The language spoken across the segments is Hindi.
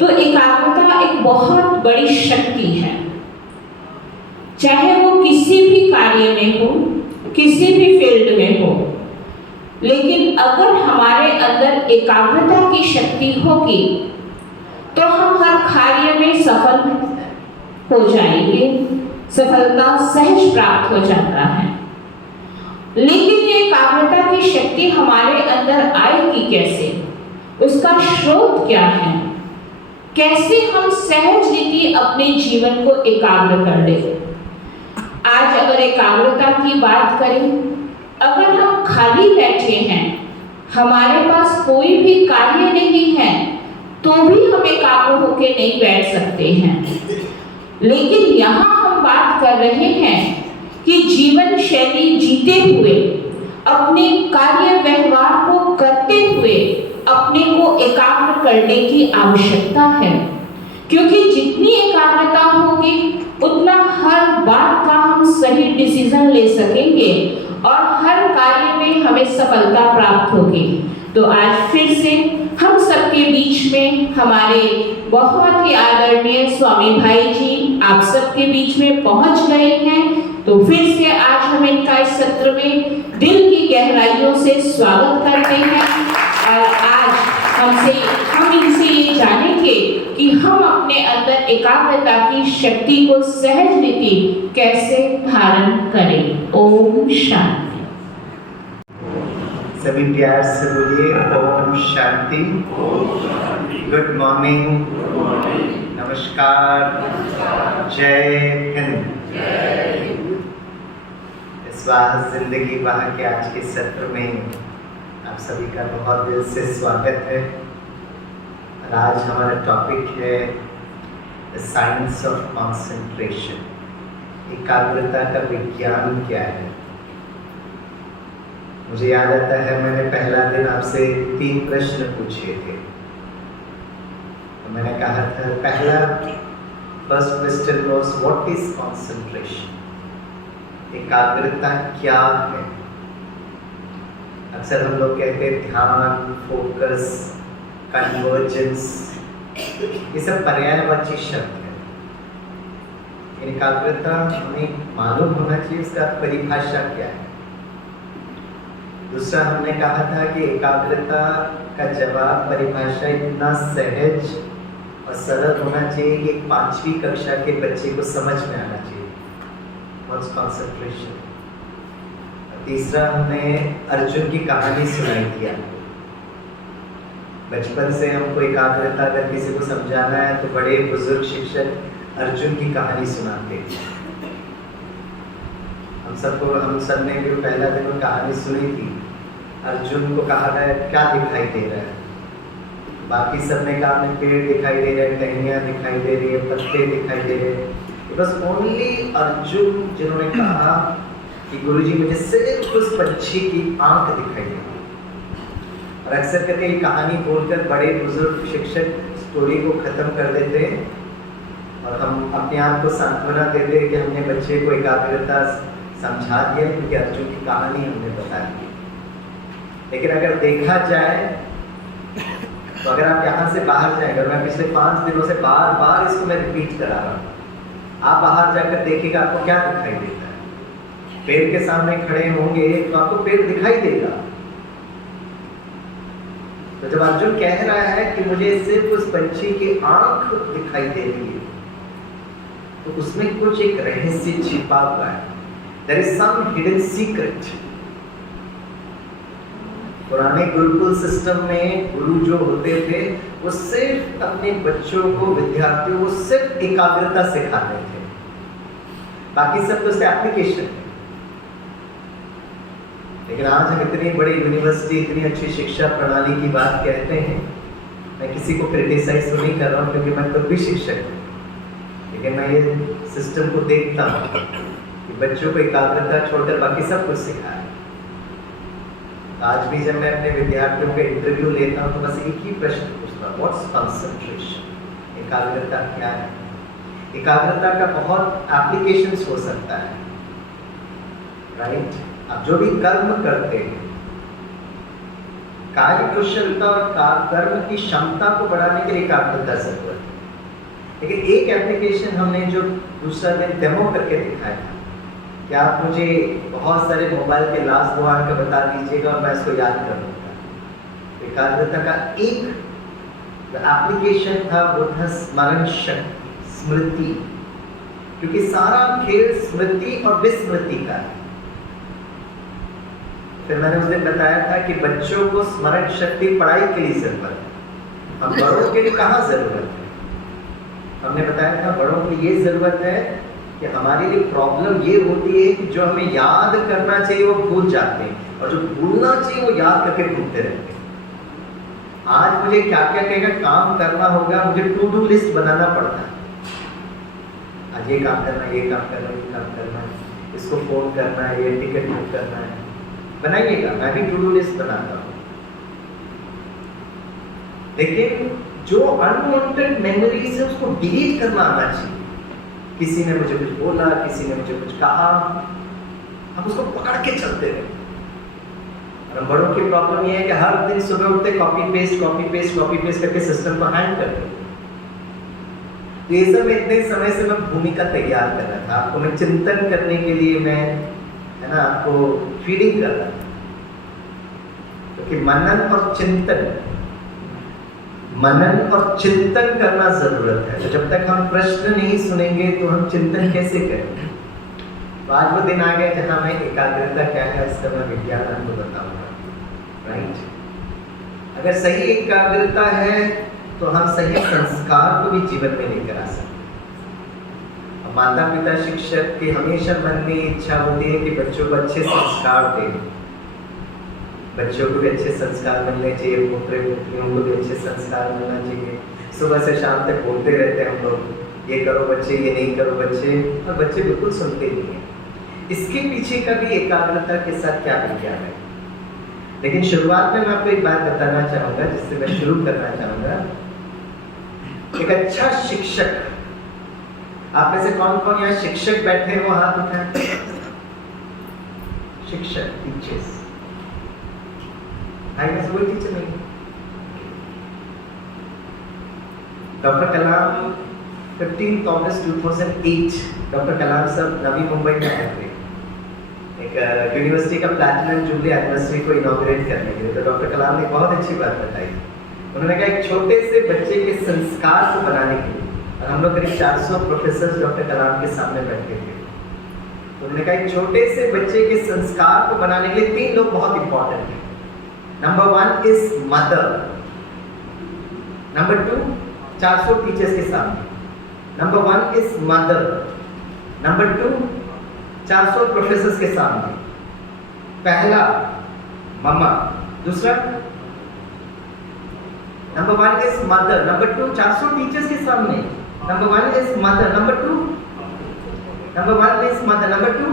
तो एकाग्रता एक बहुत बड़ी शक्ति है, चाहे वो किसी भी कार्य में हो, किसी भी फील्ड में हो। लेकिन अगर हमारे अंदर एकाग्रता की शक्ति होगी तो हम हर कार्य में सफल हो जाएंगे, सफलता सहज प्राप्त हो जाता है। लेकिन ये एकाग्रता की शक्ति हमारे अंदर आएगी कैसे, उसका स्रोत क्या है, कैसे हम सहज रीति अपने जीवन को एकाग्र कर ले। आज अगर एकाग्रता की बात करें, अगर हम खाली बैठे हैं, हमारे पास कोई भी कार्य नहीं है, तो भी हम एकाग्र होकर नहीं बैठ सकते हैं। लेकिन यहाँ हम बात कर रहे हैं कि जीवन शैली जीते हुए, अपने कार्य व्यवहार को करते हुए अपने को एकाग्र करने की आवश्यकता है। क्योंकि जितनी एकाग्रता होगी उतना हर बात का हम सही डिसीजन ले सकेंगे और हर कार्य में हमें सफलता प्राप्त होगी। तो आज फिर से हम सबके बीच में हमारे बहुत ही आदरणीय स्वामी भाई जी आप सबके बीच में पहुंच गए हैं। तो फिर से आज हम इनका इस सत्र में दिल की गहराइयों से स्वागत करते हैं और आज हम इनसे ये जानेंगे कि हम अपने अंदर एकाग्रता की शक्ति को सहज रीति कैसे धारण करें। ओम शांति। सभी प्यार से बोलिए ओम शांति। गुड मॉर्निंग, नमस्कार, जय हिंद। इस बार जिंदगी वहाँ के आज के सत्र में आप सभी का बहुत दिल से स्वागत है। और आज हमारा टॉपिक है द साइंस ऑफ कॉन्सेंट्रेशन। एकाग्रता का विज्ञान क्या है। मुझे याद आता है मैंने पहला दिन आपसे 3 प्रश्न पूछे थे। तो मैंने कहा था पहला first question was what is concentration. एकाग्रता क्या है। अक्सर हम लोग कहते हैं ध्यान, फोकस, कन्वर्जेंस, ये सब पर्यायवाची शब्द है। एकाग्रता हमें मालूम होना चाहिए इसका परिभाषा क्या है। दूसरा हमने कहा था कि एकाग्रता का जवाब परिभाषा इतना सहज और सरल होना चाहिए कि 5वीं कक्षा के बच्चे को समझ में आना चाहिए। What's concentration. तीसरा हमने अर्जुन की कहानी सुनाई थी आपको। बचपन से हमको एकाग्रता अगर किसी को समझाना है तो बड़े बुजुर्ग शिक्षक अर्जुन की कहानी सुनाते हैं। हम सब ने भी पहला दिन वो कहानी सुनी थी। अर्जुन को कहा गया क्या दिखाई दे रहा है। बाकी सब ने कहा हमें पेड़ दिखाई दे रहे हैं, टहनियाँ दिखाई दे रही है, पत्ते दिखाई दे रहे हैं। बस ओनली अर्जुन जिन्होंने कहा कि गुरुजी मुझे सिर्फ उस पंछी की आंख दिखाई दे रही। और अक्सर करके ये कहानी बोलकर बड़े बुजुर्ग शिक्षक स्टोरी को खत्म कर देते हैं और हम अपने आप को सांत्वना देते हैं कि हमने बच्चे को एकाग्रता समझा दिया क्योंकि अर्जुन की कहानी हमने बता दी। लेकिन अगर देखा जाए तो अगर आप यहाँ से बाहर जाएंगे, और मैं पिछले 5 दिनों से बार बार इसको मैं रिपीट करा रहा हूँ, आप बाहर जाकर देखिएगा आपको क्या दिखाई देता है। पेड़ के सामने खड़े होंगे तो आपको पेड़ दिखाई देगा। तो जब अर्जुन कह रहा है कि मुझे सिर्फ उस पंछी की आंख दिखाई दे रही है तो उसमें कुछ एक रहस्य छिपा हुआ है। There is some hidden secret. पुराने गुरुकुल सिस्टम में गुरु जो होते थे वो सिर्फ अपने बच्चों को, विद्यार्थियों को सिर्फ एकाग्रता सिखाते थे, बाकी सब तो उससे एप्लीकेशन है। लेकिन आज हम इतनी बड़ी यूनिवर्सिटी, इतनी अच्छी शिक्षा प्रणाली की बात कहते हैं। मैं किसी को क्रिटिसाइज तो नहीं कर रहा हूँ क्योंकि मैं खुद भी शिक्षक हूँ, लेकिन मैं ये सिस्टम को देखता हूँ कि बच्चों को एकाग्रता छोड़कर बाकी सब कुछ सिखाया। आज भी जब मैं अपने विद्यार्थियों के इंटरव्यू लेता हूँ तो बस एक ही प्रश्न पूछता हूँ, व्हाट्स कंसंट्रेशन। एकाग्रता क्या है। एकाग्रता का बहुत एप्लीकेशंस हो सकता है, राइट। आप जो भी कर्म करते हैं, कार्य कुशलता और कर्म की क्षमता को बढ़ाने के लिए एकाग्रता जरूरत है। लेकिन एक एप्लीकेशन हमने जो दूसरा दिन डेमो करके दिखाया था, क्या आप मुझे बहुत सारे मोबाइल के लास्ट 2 अंक बता दीजिएगा और मैं इसको याद कर लूँगा। एकाग्रता का एक एप्लीकेशन था, वो था स्मरण शक्ति, स्मृति, क्योंकि सारा खेल स्मृति और विस्मृति का है। फिर मैंने उस दिन बताया था कि बच्चों को स्मरण शक्ति पढ़ाई के लिए जरूरत है, हम बड़ों के लिए कहाँ जरूरत है। हमने बताया था बड़ों को ये जरूरत है कि हमारे लिए प्रॉब्लम ये होती है कि जो हमें याद करना चाहिए वो भूल जाते हैं, और जो भूलना चाहिए वो याद करके भूलते रहते हैं। आज मुझे क्या क्या कहेगा काम करना होगा, मुझे टू डू लिस्ट बनाना पड़ता है। आज ये काम करना है, ये काम करना है, ये काम करना है, इसको फोन करना है, ये टिकट बुक करना है। बनाइएगा, मैं भी टू डू लिस्ट बनाता हूँ। लेकिन जो अनवांटेड मेमोरीज है उसको डिलीट करना आना चाहिए। किसी ने मुझे कुछ बोला, किसी ने मुझे कुछ कहा, हम उसको पकड़ के चलते रहे। और बड़ों की प्रॉब्लम ये है कि हर दिन सुबह उठते कॉपी पेस्ट करके सिस्टम को हैंग करते। तो ये सब इतने समय से मैं भूमिका तैयार कर रहा था, आपको मैं चिंतन करने के लिए मैं, है ना, आपको फीडिंग कर रहा था। क्योंकि मनन और चिंतन करना जरूरत है। तो जब तक हम प्रश्न नहीं सुनेंगे तो हम चिंतन कैसे करेंगे। तो आज वो दिन आ गया जहां मैं एकाग्रता क्या है इसका मैं विज्ञान आपको बताऊंगा। राइट, अगर सही एकाग्रता है तो हम सही संस्कार को भी जीवन में लेकर आ सकते। माता पिता शिक्षक की हमेशा मन में इच्छा होती है कि बच्चों को अच्छे संस्कार दें, बच्चों को भी अच्छे संस्कार मिलने चाहिए, पुत्र पुत्रियों को भी अच्छे संस्कार मिलना चाहिए। सुबह से शाम तक बोलते रहते हैं हम लोग, ये करो बच्चे, ये नहीं करो बच्चे, और बच्चे बिल्कुल सुनते नहीं हैं। इसके पीछे का भी एकाग्रता के साथ क्या विज्ञान है। लेकिन शुरुआत में मैं आपको एक बात बताना चाहूँगा जिससे मैं शुरू करना चाहूँगा। एक अच्छा शिक्षक, आप में से कौन कौन यहाँ शिक्षक बैठे हैं वो हाथ उठाएं। शिक्षक, टीचर्स, भाई में से कोई टीचर नहीं। डॉक्टर कलाम 15 अगस्त 2008 डॉक्टर कलाम साहब नवी मुंबई में आए थे एक यूनिवर्सिटी का प्लैटिनम जुबली एनिवर्सरी को इनॉग्रेट करने के लिए। तो डॉक्टर कलाम ने बहुत अच्छी बात बताई। उन्होंने कहा एक छोटे से बच्चे के संस्कार को बनाने के लिए, और हम लोग करीब 400 प्रोफेसर डॉक्टर कलाम के सामने बैठे थे। तो उन्होंने कहा एक छोटे से बच्चे के संस्कार को बनाने के लिए 3 लोग बहुत इंपॉर्टेंट हैं। Number 1 is mother, number 2 400 teachers के सामने, number 1 is mother, number 2 400 professors के सामने। पहला मम्मा, दूसरा number 1 is mother, number 2 400 teachers के सामने, number 1 is mother, number 2 number 1 is mother, number 2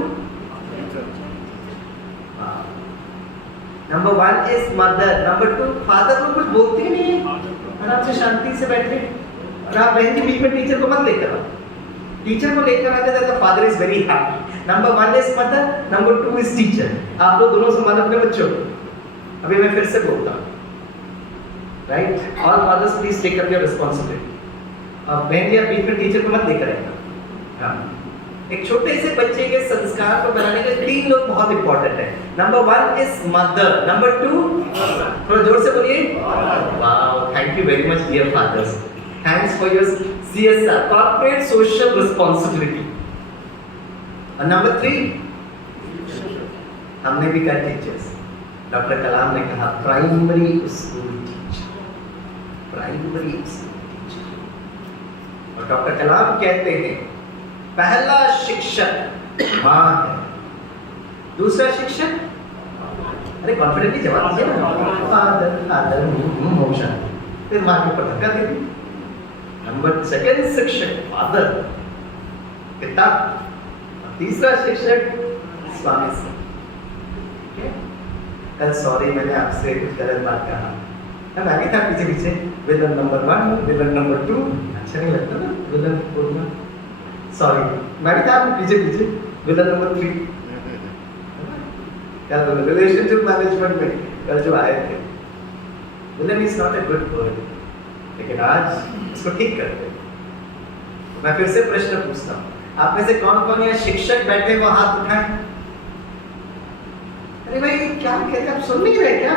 number 1 is mother, number 2 father को कुछ बोलते ही नहीं है, आराम से शांति से बैठे। और आप बहन के बीच में टीचर को मत लेकर आओ, टीचर को लेकर आते थे तो father is very happy. Number 1 is mother, number 2 is teacher. आप लोग दोनों संभालो अपने बच्चों को। अभी मैं फिर से बोलता हूँ, right, all fathers please take up your responsibility. अब बहन जी आप बीच में टीचर को मत लेकर आएगा। हाँ, एक छोटे से बच्चे के संस्कार को बनाने के 3 लोग बहुत इंपॉर्टेंट है। नंबर 1 इज मदर, नंबर 2 थोड़ा जोर से बोलिए, wow, thank you very much dear fathers, thanks for your CSR, corporate social responsibility. और नंबर 3 हमने भी कहा टीचर्स। डॉक्टर कलाम ने कहा primary school teacher, primary school teacher. और डॉक्टर कलाम कहते हैं पहला शिक्षक माँ है, दूसरा शिक्षक, अरे कॉन्फिडेंटली जवाब दीजिए ना, फादर, फादर मोशन, फिर माँ के ऊपर धक्का दे दी। नंबर 2 शिक्षक फादर, पिता, तीसरा शिक्षक स्वामी से। कल सॉरी मैंने आपसे कुछ गलत बात कहा, मैं भी था पीछे पीछे, विलन नंबर 1, विलन नंबर 2, अच्छा नहीं लगता ना विलन बोलना, सॉरी मैं भी था पीछे पीछे, विलन नंबर 3 क्या बोलते रिलेशनशिप मैनेजमेंट में कल जो आए थे। Villain is not a good word, लेकिन आज इसको ठीक करते हैं। मैं फिर से प्रश्न पूछता हूँ, आप में से कौन कौन यहाँ शिक्षक बैठे वो हाथ उठाएं। अरे भाई क्या कहते आप सुन नहीं रहे क्या?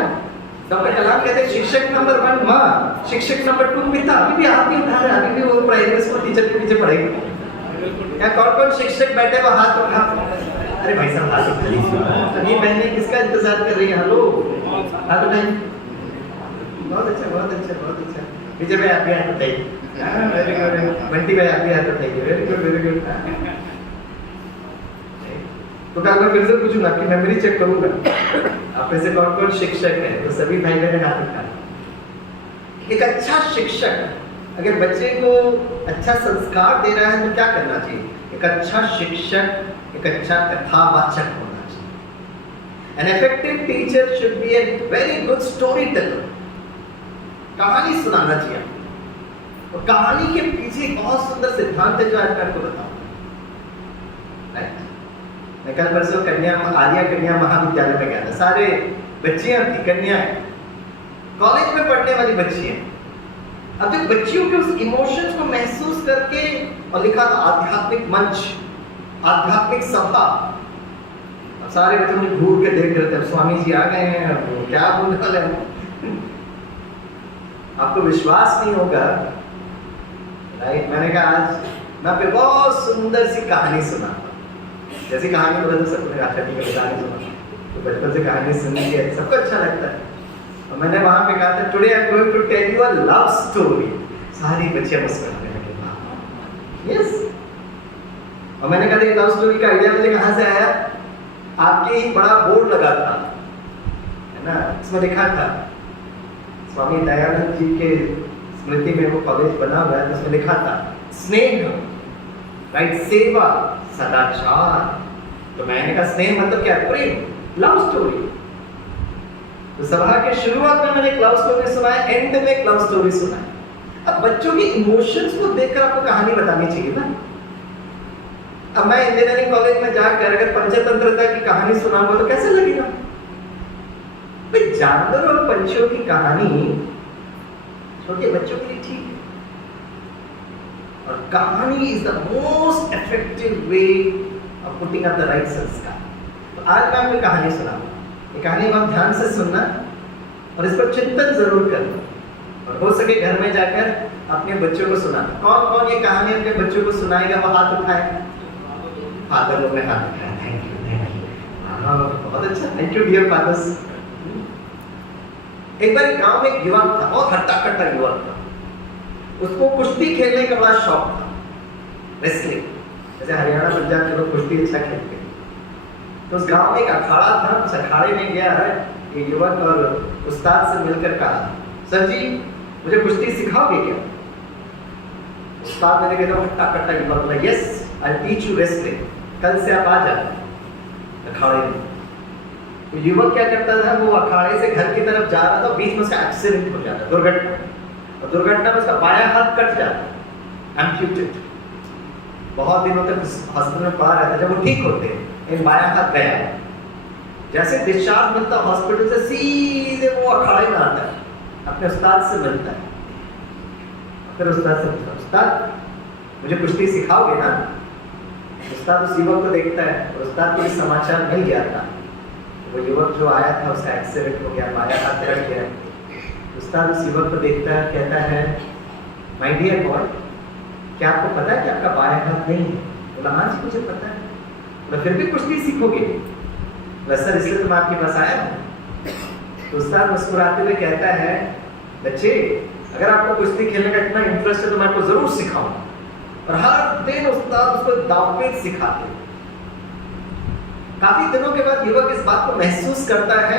डॉक्टर कलाम कहते हैं शिक्षक नंबर 1 माँ, शिक्षक नंबर 2 पिता। अभी भी आप नहीं उठा रहे, अभी भी वो प्राइवेट स्कूल टीचर के पीछे पढ़ेगा। यहाँ कौन कौन शिक्षक बैठे वो हाथ उठा। अरे भाई साहब हाथ उठा लीजिए, ये बहनें किसका इंतजार कर रही है? हेलो हाथ उठाइए। बहुत अच्छा बहुत अच्छा बहुत अच्छा। विजय भाई आप भी हाथ उठाइए। Very good. बंटी भाई आप भी हाथ उठाइए। Very good very good. तो कल मैं फिर से पूछूंगा कि मेमोरी चेक करूंगा आप में से कौन कौन शिक्षक है, तो सभी भाई बहन हाथ उठाएं। एक अच्छा शिक्षक अगर बच्चे को अच्छा संस्कार दे रहा है तो क्या करना चाहिए? एक अच्छा शिक्षक एक अच्छा कथावाचक होना चाहिए। An effective teacher should be a very good storyteller. कहानी सुनाना चाहिए। और कहानी के पीछे एक बहुत सुंदर सिद्धांत है जो आज मैं आपको बताऊंगा। राइट? मैं कल परसों आर्या कन्या महाविद्यालय में गया था। सारे बच्चियां थी, कन्याएं, कॉलेज में पढ़ने वाली बच्चियां। अब तक बच्चियों के उस इमोशंस को महसूस करके और लिखा था आध्यात्मिक मंच, आध्यात्मिक सभा। अब सारे बच्चे मुझे घूर के देख रहे थे, स्वामी जी आ गए हैं, अब क्या बोलने वाले हैं। आपको विश्वास नहीं होगा, राइट? मैंने कहा आज मैं आपको बहुत सुंदर सी कहानी सुना। जैसी कहानी बोला तो सबने आशा की कहानी सुना, तो बचपन से कहानी सुनने की सबको अच्छा लगता है। और मैंने वहां पे कहा था today I am going to tell you a love story. सारी बच्चियां मुस्कुराने लगी। यस। और मैंने कहा लव स्टोरी का आइडिया मुझे कहां से आया? आपके ही बड़ा बोर्ड लगा था, है ना, इसमें लिखा था स्वामी दयानंद जी के स्मृति में वो कॉलेज बना हुआ है, उसमें लिखा था स्नेह, राइट, सेवा, सदाचार। तो मैंने कहा स्नेह मतलब क्या? प्रेम, लव स्टोरी। तो सभा के शुरुआत में मैंने एक लव स्टोरी सुनाया, एंड में एक लव स्टोरी सुनाया। अब बच्चों के इमोशंस को देखकर आपको कहानी बतानी चाहिए ना। अब मैं इंजीनियरिंग कॉलेज में जाकर अगर पंचतंत्रता की कहानी सुनाऊंगा तो कैसे लगेगा? भाई जानवरों और पंछियों की कहानी छोटे बच्चों के लिए ठीक है, और कहानी is the most effective way of putting up the right संस्कार। तो आज मैं आपको कहानी सुनाऊंगा। ये कहानी आप ध्यान से सुनना और इस पर चिंतन जरूर करना, और हो सके घर में जाकर अपने बच्चों को सुनाना। कौन कौन ये कहानी अपने बच्चों को सुनाएगा वो हाथ उठाए। फादर लोग ने हाथ उठाया। थैंक यू, बहुत अच्छा, थैंक यू डियर फादर्स। एक बार एक गांव में एक युवक था, बहुत हट्टा कट्टा युवक था। उसको कुश्ती खेलने का बड़ा शौक था, रेसलिंग। जैसे हरियाणा पंजाब के लोग कुश्ती अच्छा खेलते हैं। तो उस गांव में एक अखाड़ा था। उस अखाड़े में गया है एक युवक और उस्ताद से मिलकर कहा, सर जी मुझे कुश्ती सिखाओगे क्या? उस्ताद ने कहा हट्टा कट्टा युवक बोला, yes I teach you wrestling, कल से आप आ जाओ अखाड़े में। तो युवक क्या करता था, वो अखाड़े से घर की तरफ जा रहा था, बीच में उसका एक्सीडेंट हो जाता, दुर्घटना, और दुर्घटना में उसका बायां हाथ कट जाता, एम्प्यूटेड। बहुत दिनों तक हॉस्पिटल में पड़ा रहता। जब वो ठीक होते एक बायां हाथ गया, जैसे डिस्चार्ज मिलता हॉस्पिटल से सीधे वो अखाड़े में आता है, अपने उस्ताद से मिलता है। फिर उस्ताद से पूछता, उस्ताद मुझे कुश्ती सिखाओगे ना? उस्ताद उस युवक को देखता है, और उस्ताद को भी समाचार मिल गया था। वो युवक जो आया था उसका एक्सीडेंट हो गया, बायां हाथ कट गया। उस्ताद उस युवक को देखता है, कहता है माय डियर बॉय, क्या आपको पता है कि आपका बायां हाथ नहीं है? बोला हाँ जी मुझे पता है। बोला फिर भी कुश्ती सीखोगे? बोला सर इसलिए तो मैं आपके पास आया हूँ। तो उस्ताद मुस्कुराते हुए कहता है, बच्चे अगर आपको कुश्ती खेलने का इतना इंटरेस्ट है तो मैं आपको जरूर सिखाऊंगा। और हर दिन उस्ताद उसको दावपेच सिखाते। काफी दिनों के बाद युवक इस बात को महसूस करता है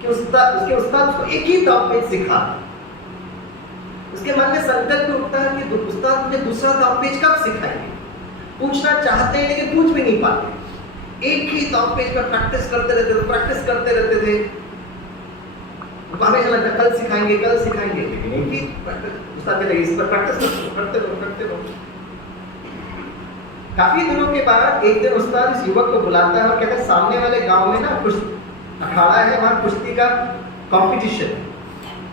कि उसके उस्ताद उसको एक ही दावपेच सिखा। उसके मन में संकल्प उठता है कि उस्ताद मुझे दूसरा दावपेच कब सिखाएंगे। पूछना चाहते हैं लेकिन पूछ भी नहीं पाते। एक ही दावपेच पर प्रैक्टिस करते रहते थे। हमेशा लगता कल सिखाएंगे लेकिन एक ही उस्ताद लगे इस पर प्रैक्टिस करते रहो। काफी दिनों के बाद एक दिन उस्ताद इस युवक को बुलाता है और कहता है सामने वाले गांव में ना कुछ अखाड़ा है, वहां कुश्ती का कंपटीशन है।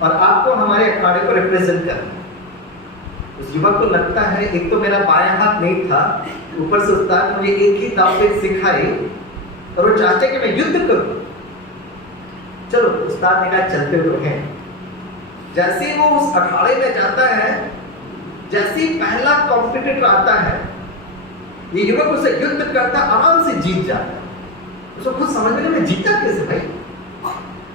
और आपको हमारे अखाड़े को रिप्रेजेंट करना है। उस युवक को लगता है एक तो मेरा बायां हाथ नहीं था, ऊपर से उस्ताद ने मुझे एक ही दावत सिखाई और वो चाहते कि मैं युद्ध करूं। चलो उस्ताद ने कहा चलते हुए हैं। जैसे ही वो उस अखाड़े में जाता है, जैसे ही पहला कॉम्पिटिटर आता है, ये युवक उसे युद्ध करता आराम से जीत जाता है। उसको खुद समझ में नहीं जीता कैसे भाई।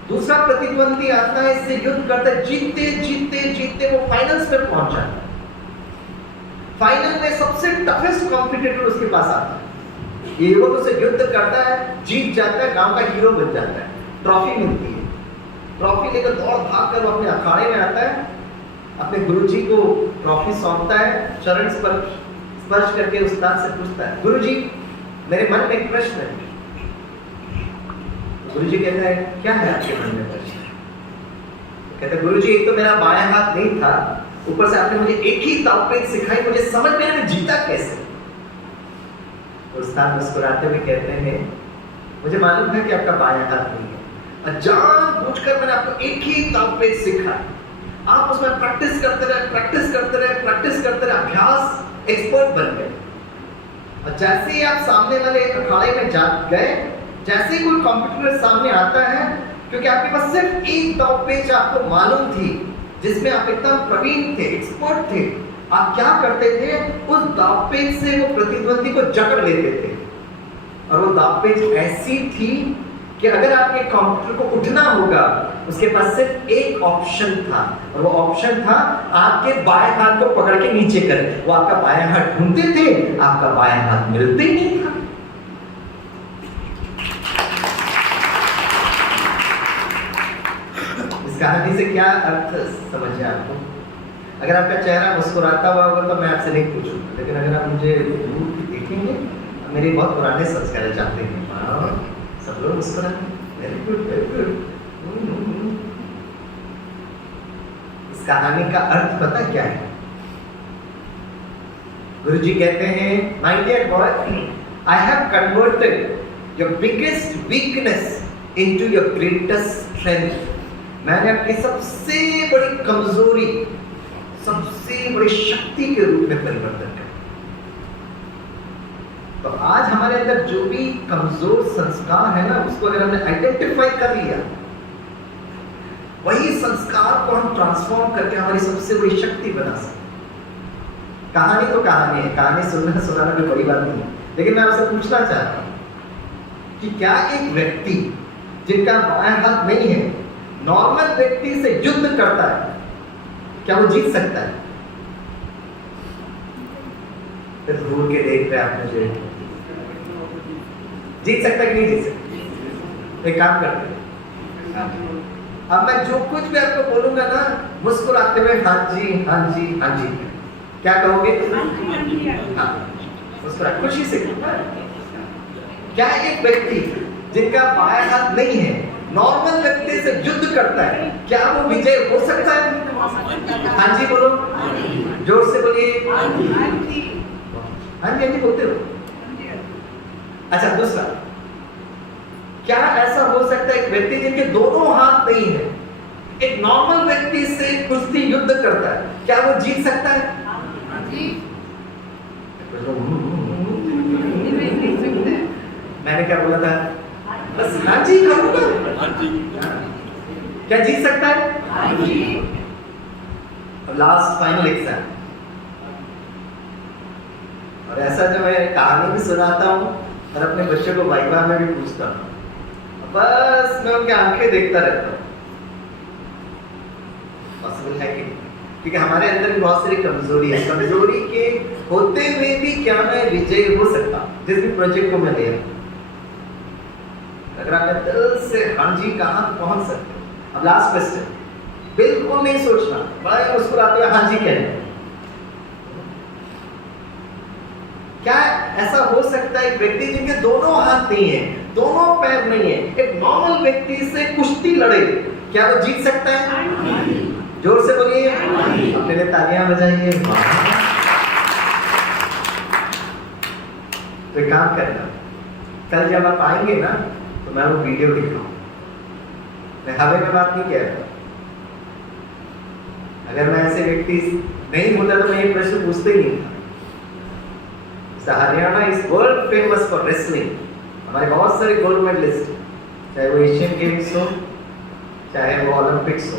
दूसरा प्रतिद्वंदी आता है, इससे युद्ध करता है, जीतते जीतते जीतते वो फाइनल्स में पहुंच जाता है। फाइनल में सबसे टफेस्ट कॉम्पिटिटर उसके पास आता है। ये युवक उसे युद्ध करता है, जीत जाता है, गांव का हीरो बन जाता है, ट्रॉफी मिलती है। ट्रॉफी लेकर दौड़ भाग कर वो अपने अखाड़े में आता है, अपने गुरुजी को ट्रॉफी सौंपता है, चरण स्पर्श करके उस्ताद से पूछता है, गुरुजी मेरे मन में एक प्रश्न है। गुरुजी कहता है क्या है आपके मन में प्रश्न? कहता है गुरुजी एक तो मेरा बायां हाथ नहीं था, ऊपर से आपने मुझे एक ही ताकत सिखाई, मुझे समझ में नहीं जीता कैसे? उस्ताद मुस्कुराते हुए कहते हैं मुझे मालूम है कि आपका बायां हाथ नहीं है, और जानबूझकर मैंने आपको एक ही ताकत सिखाई। आप उसमें प्रैक्टिस करते रहे, प्रैक्टिस करते रहे, प्रैक्टिस करते रहे, अभ्यास एक्सपर्ट बन गए। और जैसे ही आप सामने वाले अखाड़े में जा गए, जैसे ही कोई कॉम्पिटिटर सामने आता है, क्योंकि आपके पास सिर्फ एक दाव पेच आपको मालूम थी जिसमें आप एकदम प्रवीण थे, एक्सपर्ट थे, आप क्या करते थे, उस दाव पेच से वो प्रतिद्वंदी को जकड़ लेते थे। और वो दाव पेच ऐसी थी कि अगर आपके कॉम्पिटिटर को उठना होगा, उसके पास सिर्फ एक ऑप्शन था, और वो ऑप्शन था आपके बाएं हाथ को पकड़ के नीचे करें। वो आपका बायां हाथ ढूंढते थे, आपका बायां हाथ मिलते ही नहीं था। इस कहानी से क्या अर्थ समझे आपको? अगर आपका चेहरा मुस्कुराता हुआ होगा तो मैं आपसे नहीं पूछूंगा, लेकिन अगर आप मुझे दूर देखेंगे, मेरे बहुत पुराने संस्कार चाहते हैं, सब लोग मुस्कुराते, वेरी गुड वेरी गुड। इस कहानी का अर्थ पता क्या है? गुरुजी कहते हैं, my dear boy, I have converted your biggest weakness into your greatest strength. मैंने अपनी सबसे बड़ी कमजोरी सबसे बड़ी शक्ति के रूप में परिवर्तन किया। तो आज हमारे अंदर जो भी कमजोर संस्कार है ना, उसको अगर हमने आइडेंटिफाई कर लिया, वही संस्कार को हम ट्रांसफॉर्म करके हमारी सबसे बड़ी शक्ति बना सकते। कहानी तो कहानी है, कहानी सुनाना कोई बड़ी बात नहीं है, लेकिन मैं आपसे पूछना चाहता हूं कि क्या एक व्यक्ति जिनका बायां हाथ नहीं है, नॉर्मल व्यक्ति से युद्ध करता है, क्या वो जीत सकता है? फिर दूर के देख रहे आप मुझे, जीत सकता कि नहीं जीत सकता? एक काम करते हैं, अब मैं जो कुछ भी आपको बोलूंगा ना, मुस्कुराते हुए हाँ जी हाँ जी हाँ जी, क्या कहोगे? हाँ, मुस्कुरा खुशी से। क्या एक व्यक्ति जिनका बायां हाथ नहीं है, नॉर्मल व्यक्ति से युद्ध करता है, क्या वो विजय हो सकता है? हाँ जी बोलो, जोर से बोलिए। हाँ जी हाँ जी बोलते हो। अच्छा, दूसरा, क्या ऐसा हो सकता है एक व्यक्ति जिनके दोनों हाथ नहीं है, एक नॉर्मल व्यक्ति से कुश्ती युद्ध करता है, क्या वो जीत सकता है? मैंने क्या बोला था? बस हाँ जी करूंगा। क्या जीत सकता है? लास्ट फाइनल एग्जाम, और ऐसा जो मैं कहानी भी सुनाता हूँ और अपने बच्चों को वाइवा में भी पूछता हूँ, बस मैं उनकी आंखें देखता रहता हूँ। पॉसिबल है कि? क्योंकि हमारे अंदर भी बहुत सारी कमजोरी है, कमजोरी के होते हुए भी क्या मैं विजय हो सकता जिस भी प्रोजेक्ट को मैं ले रहा हूँ? अगर आप दिल से हाँ जी कहाँ पहुंच सकते हो। अब लास्ट क्वेश्चन, बिल्कुल नहीं सोचना, बड़ा मुस्कुराते हुए हाँ जी कहना। क्या ऐसा हो सकता है एक व्यक्ति जिनके दोनों हाथ नहीं है, दोनों पैर नहीं है, एक नॉर्मल व्यक्ति से कुश्ती लड़े, क्या वो जीत सकता है? जोर से बोलिए, अपने लिए तालियां बजाइए। तो एक काम करना, कल जब आप आएंगे ना, तो मैं वो वीडियो दिखाऊं। मैं हवे में बात नहीं कह रहा, अगर मैं ऐसे व्यक्ति नहीं होता तो मैं ये प्रश्न पूछते ही नहीं था। Haryana is world famous for wrestling. हमारे बहुत सारे गोल्ड मेडलिस्ट, चाहे वो एशियन गेम्स हो चाहे वो ओलंपिक्स हो।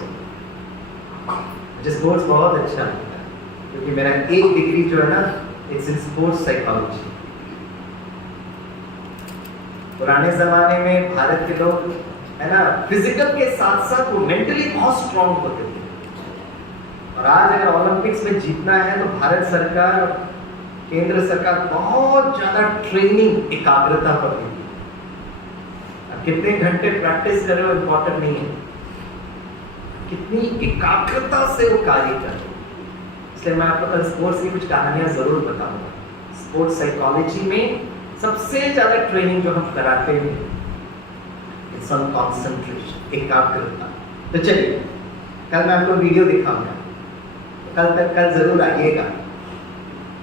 मुझे स्पोर्ट्स बहुत अच्छा लगता है क्योंकि मेरा एक डिग्री जो है ना, इट्स इन स्पोर्ट्स साइकोलॉजी। पुराने जमाने में भारत के लोग है ना, फिजिकल के साथ साथ वो मेंटली बहुत स्ट्रांग होते थे। और आज अगर ओलंपिक्स में जीतना है तो भारत सरकार, केंद्र सरकार बहुत ज्यादा ट्रेनिंग, एकाग्रता पर देती है। अब कितने घंटे प्रैक्टिस कर रहे हो इंपॉर्टेंट नहीं है, कितनी एकाग्रता से वो कार्य कर रहे हो। इसलिए मैं आपको कल स्पोर्ट्स की कुछ कहानियां जरूर बताऊंगा। स्पोर्ट्स साइकोलॉजी में सबसे ज्यादा ट्रेनिंग जो हम कराते हैं, इट्स ऑन कंसंट्रेशन, एकाग्रता। तो चलिए कल मैं आपको वीडियो दिखाऊंगा, कल जरूर आइएगा।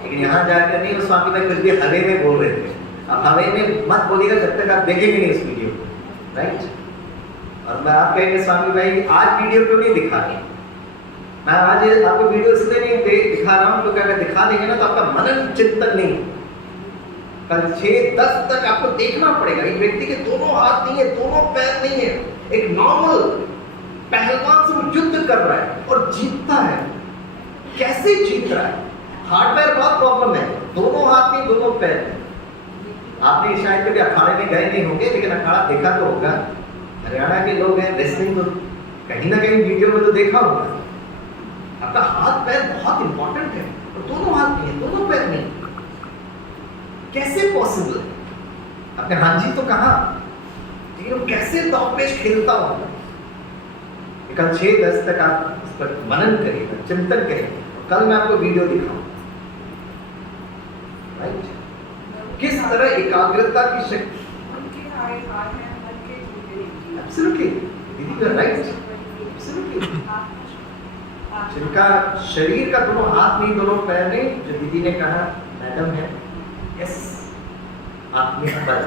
लेकिन यहाँ जाकर नहीं, वो स्वामी भाई कुछ भी हवे में बोल रहे थे। अब हवे में मत बोलिएगा जब तक आप देखेंगे नहीं इस वीडियो को, राइट। और मैं आप कहेंगे स्वामी भाई आज वीडियो क्यों नहीं दिखा रहे? मैं आज आपको वीडियो इसलिए नहीं दिखा रहा हूँ क्योंकि अगर दिखा देंगे ना तो आपका मनन चिंतन नहीं। कल 6-10 तक आपको देखना पड़ेगा। एक व्यक्ति के दोनों हाथ नहीं है, दोनों पैर नहीं है, एक नॉर्मल पहलवान से वो युद्ध कर रहा है और जीतता है। कैसे जीत रहा है? हार्ट पैर बहुत प्रॉब्लम है, दोनों हाथ नहीं, दोनों पैर नहीं। आपने शायद कभी अखाड़े में गए नहीं होंगे, लेकिन अखाड़ा देखा तो होगा। हरियाणा के लोग हैं, रेसलिंग तो कहीं ना कहीं वीडियो में तो देखा होगा। आपका हाथ पैर बहुत इंपॉर्टेंट है, और दोनों हाथ नहीं है, दोनों पैर नहीं, कैसे पॉसिबल? आपने हाँ जी तो कहा, लेकिन वो कैसे दांवपेच खेलता होगा? कल 6-10 तक आप इस पर मनन करिएगा, चिंतन करिएगा। कल मैं आपको वीडियो दिखाऊंगा, राइट? किस तरह एकाग्रता की शक्ति। एब्सोल्युटली दीदी, यू आर राइट, एब्सोल्युटली। जिनका शरीर का दोनों हाथ नहीं, दोनों पैर नहीं, जो दीदी ने कहा मैडम है, यस, आत्मिक बल।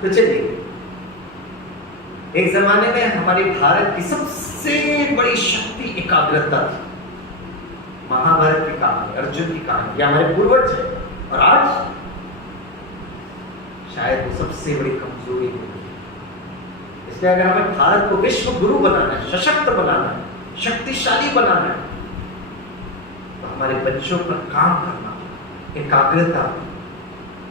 तो चलिए, एक जमाने में हमारे भारत की सबसे बड़ी शक्ति एकाग्रता थी। महाभारत की कहानी, अर्जुन की कहानी, या हमारे पूर्वज है। और आज शायद वो सबसे बड़ी कमजोरी है। इसलिए अगर हमें भारत को विश्व गुरु बनाना है, सशक्त बनाना है, शक्तिशाली बनाना है, तो हमारे बच्चों पर काम करना, एकाग्रता,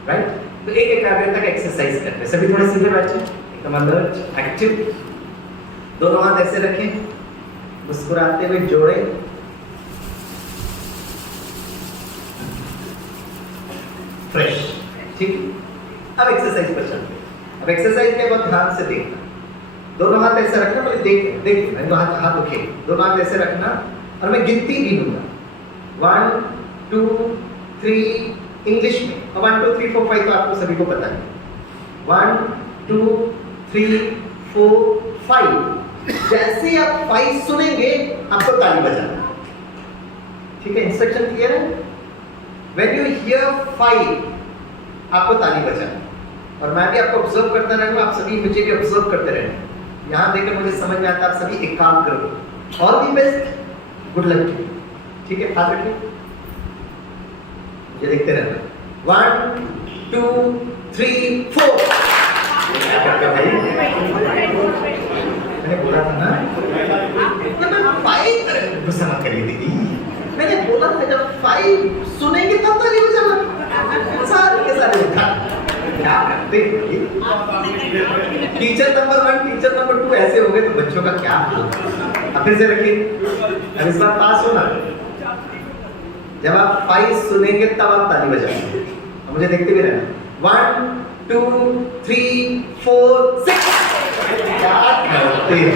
राइट? तो एक एकाग्रता का एक्सरसाइज करते हैं। सभी थोड़े सीधे बैठे, एकदम अलर्ट, एक्टिव। दोनों हाथ ऐसे रखें, मुस्कुराते हुए जोड़े, फ्रेश, ठीक। अब एक्सरसाइज पर चलते हैं। अब एक्सरसाइज के बाद ध्यान से देखना, दोनों हाथ ऐसे रखना, पहले देख हाथ उठे, दोनों हाथ ऐसे रखना, और मैं गिनती गिनूंगा 1 2 3 इंग्लिश में, 1 2 3 4 5 तो आपको सभी को पता है। 1 2 3 4 5। जैसे आप 5 सुनेंगे आपको ताली बजाना, ठीक है? इंस्ट्रक्शन क्लियर है? When you hear 5 आपको ताली बजाना, और मैं भी आपको ऑब्जर्व करता रहूंगा, आप सभी मुझे भी ऑब्जर्व करते रहना। यहाँ देखकर मुझे समझ में आता है आप सभी एक काम करो। All the best, good luck to you, ठीक है? हाथ रखिए, ये देखते रहना। 1 2 3 4। मैंने बोला था ना, मैं 5 गुस्सा मत करिए दीदी, मैंने बोला था जब 5 सुनेंगे तब ताली बजाना। सारे के सारे उठा, क्या करते हैं? टीचर नंबर 1 टीचर नंबर 2 ऐसे हो गए तो बच्चों का क्या हाल? अब फिर से रखिए, अब इस बार पास होना। जब आप 5 सुनेंगे तब आप ताली बजाएंगे, और मुझे देखते भी रहना। 1 2 3 4 6। क्या करते हैं?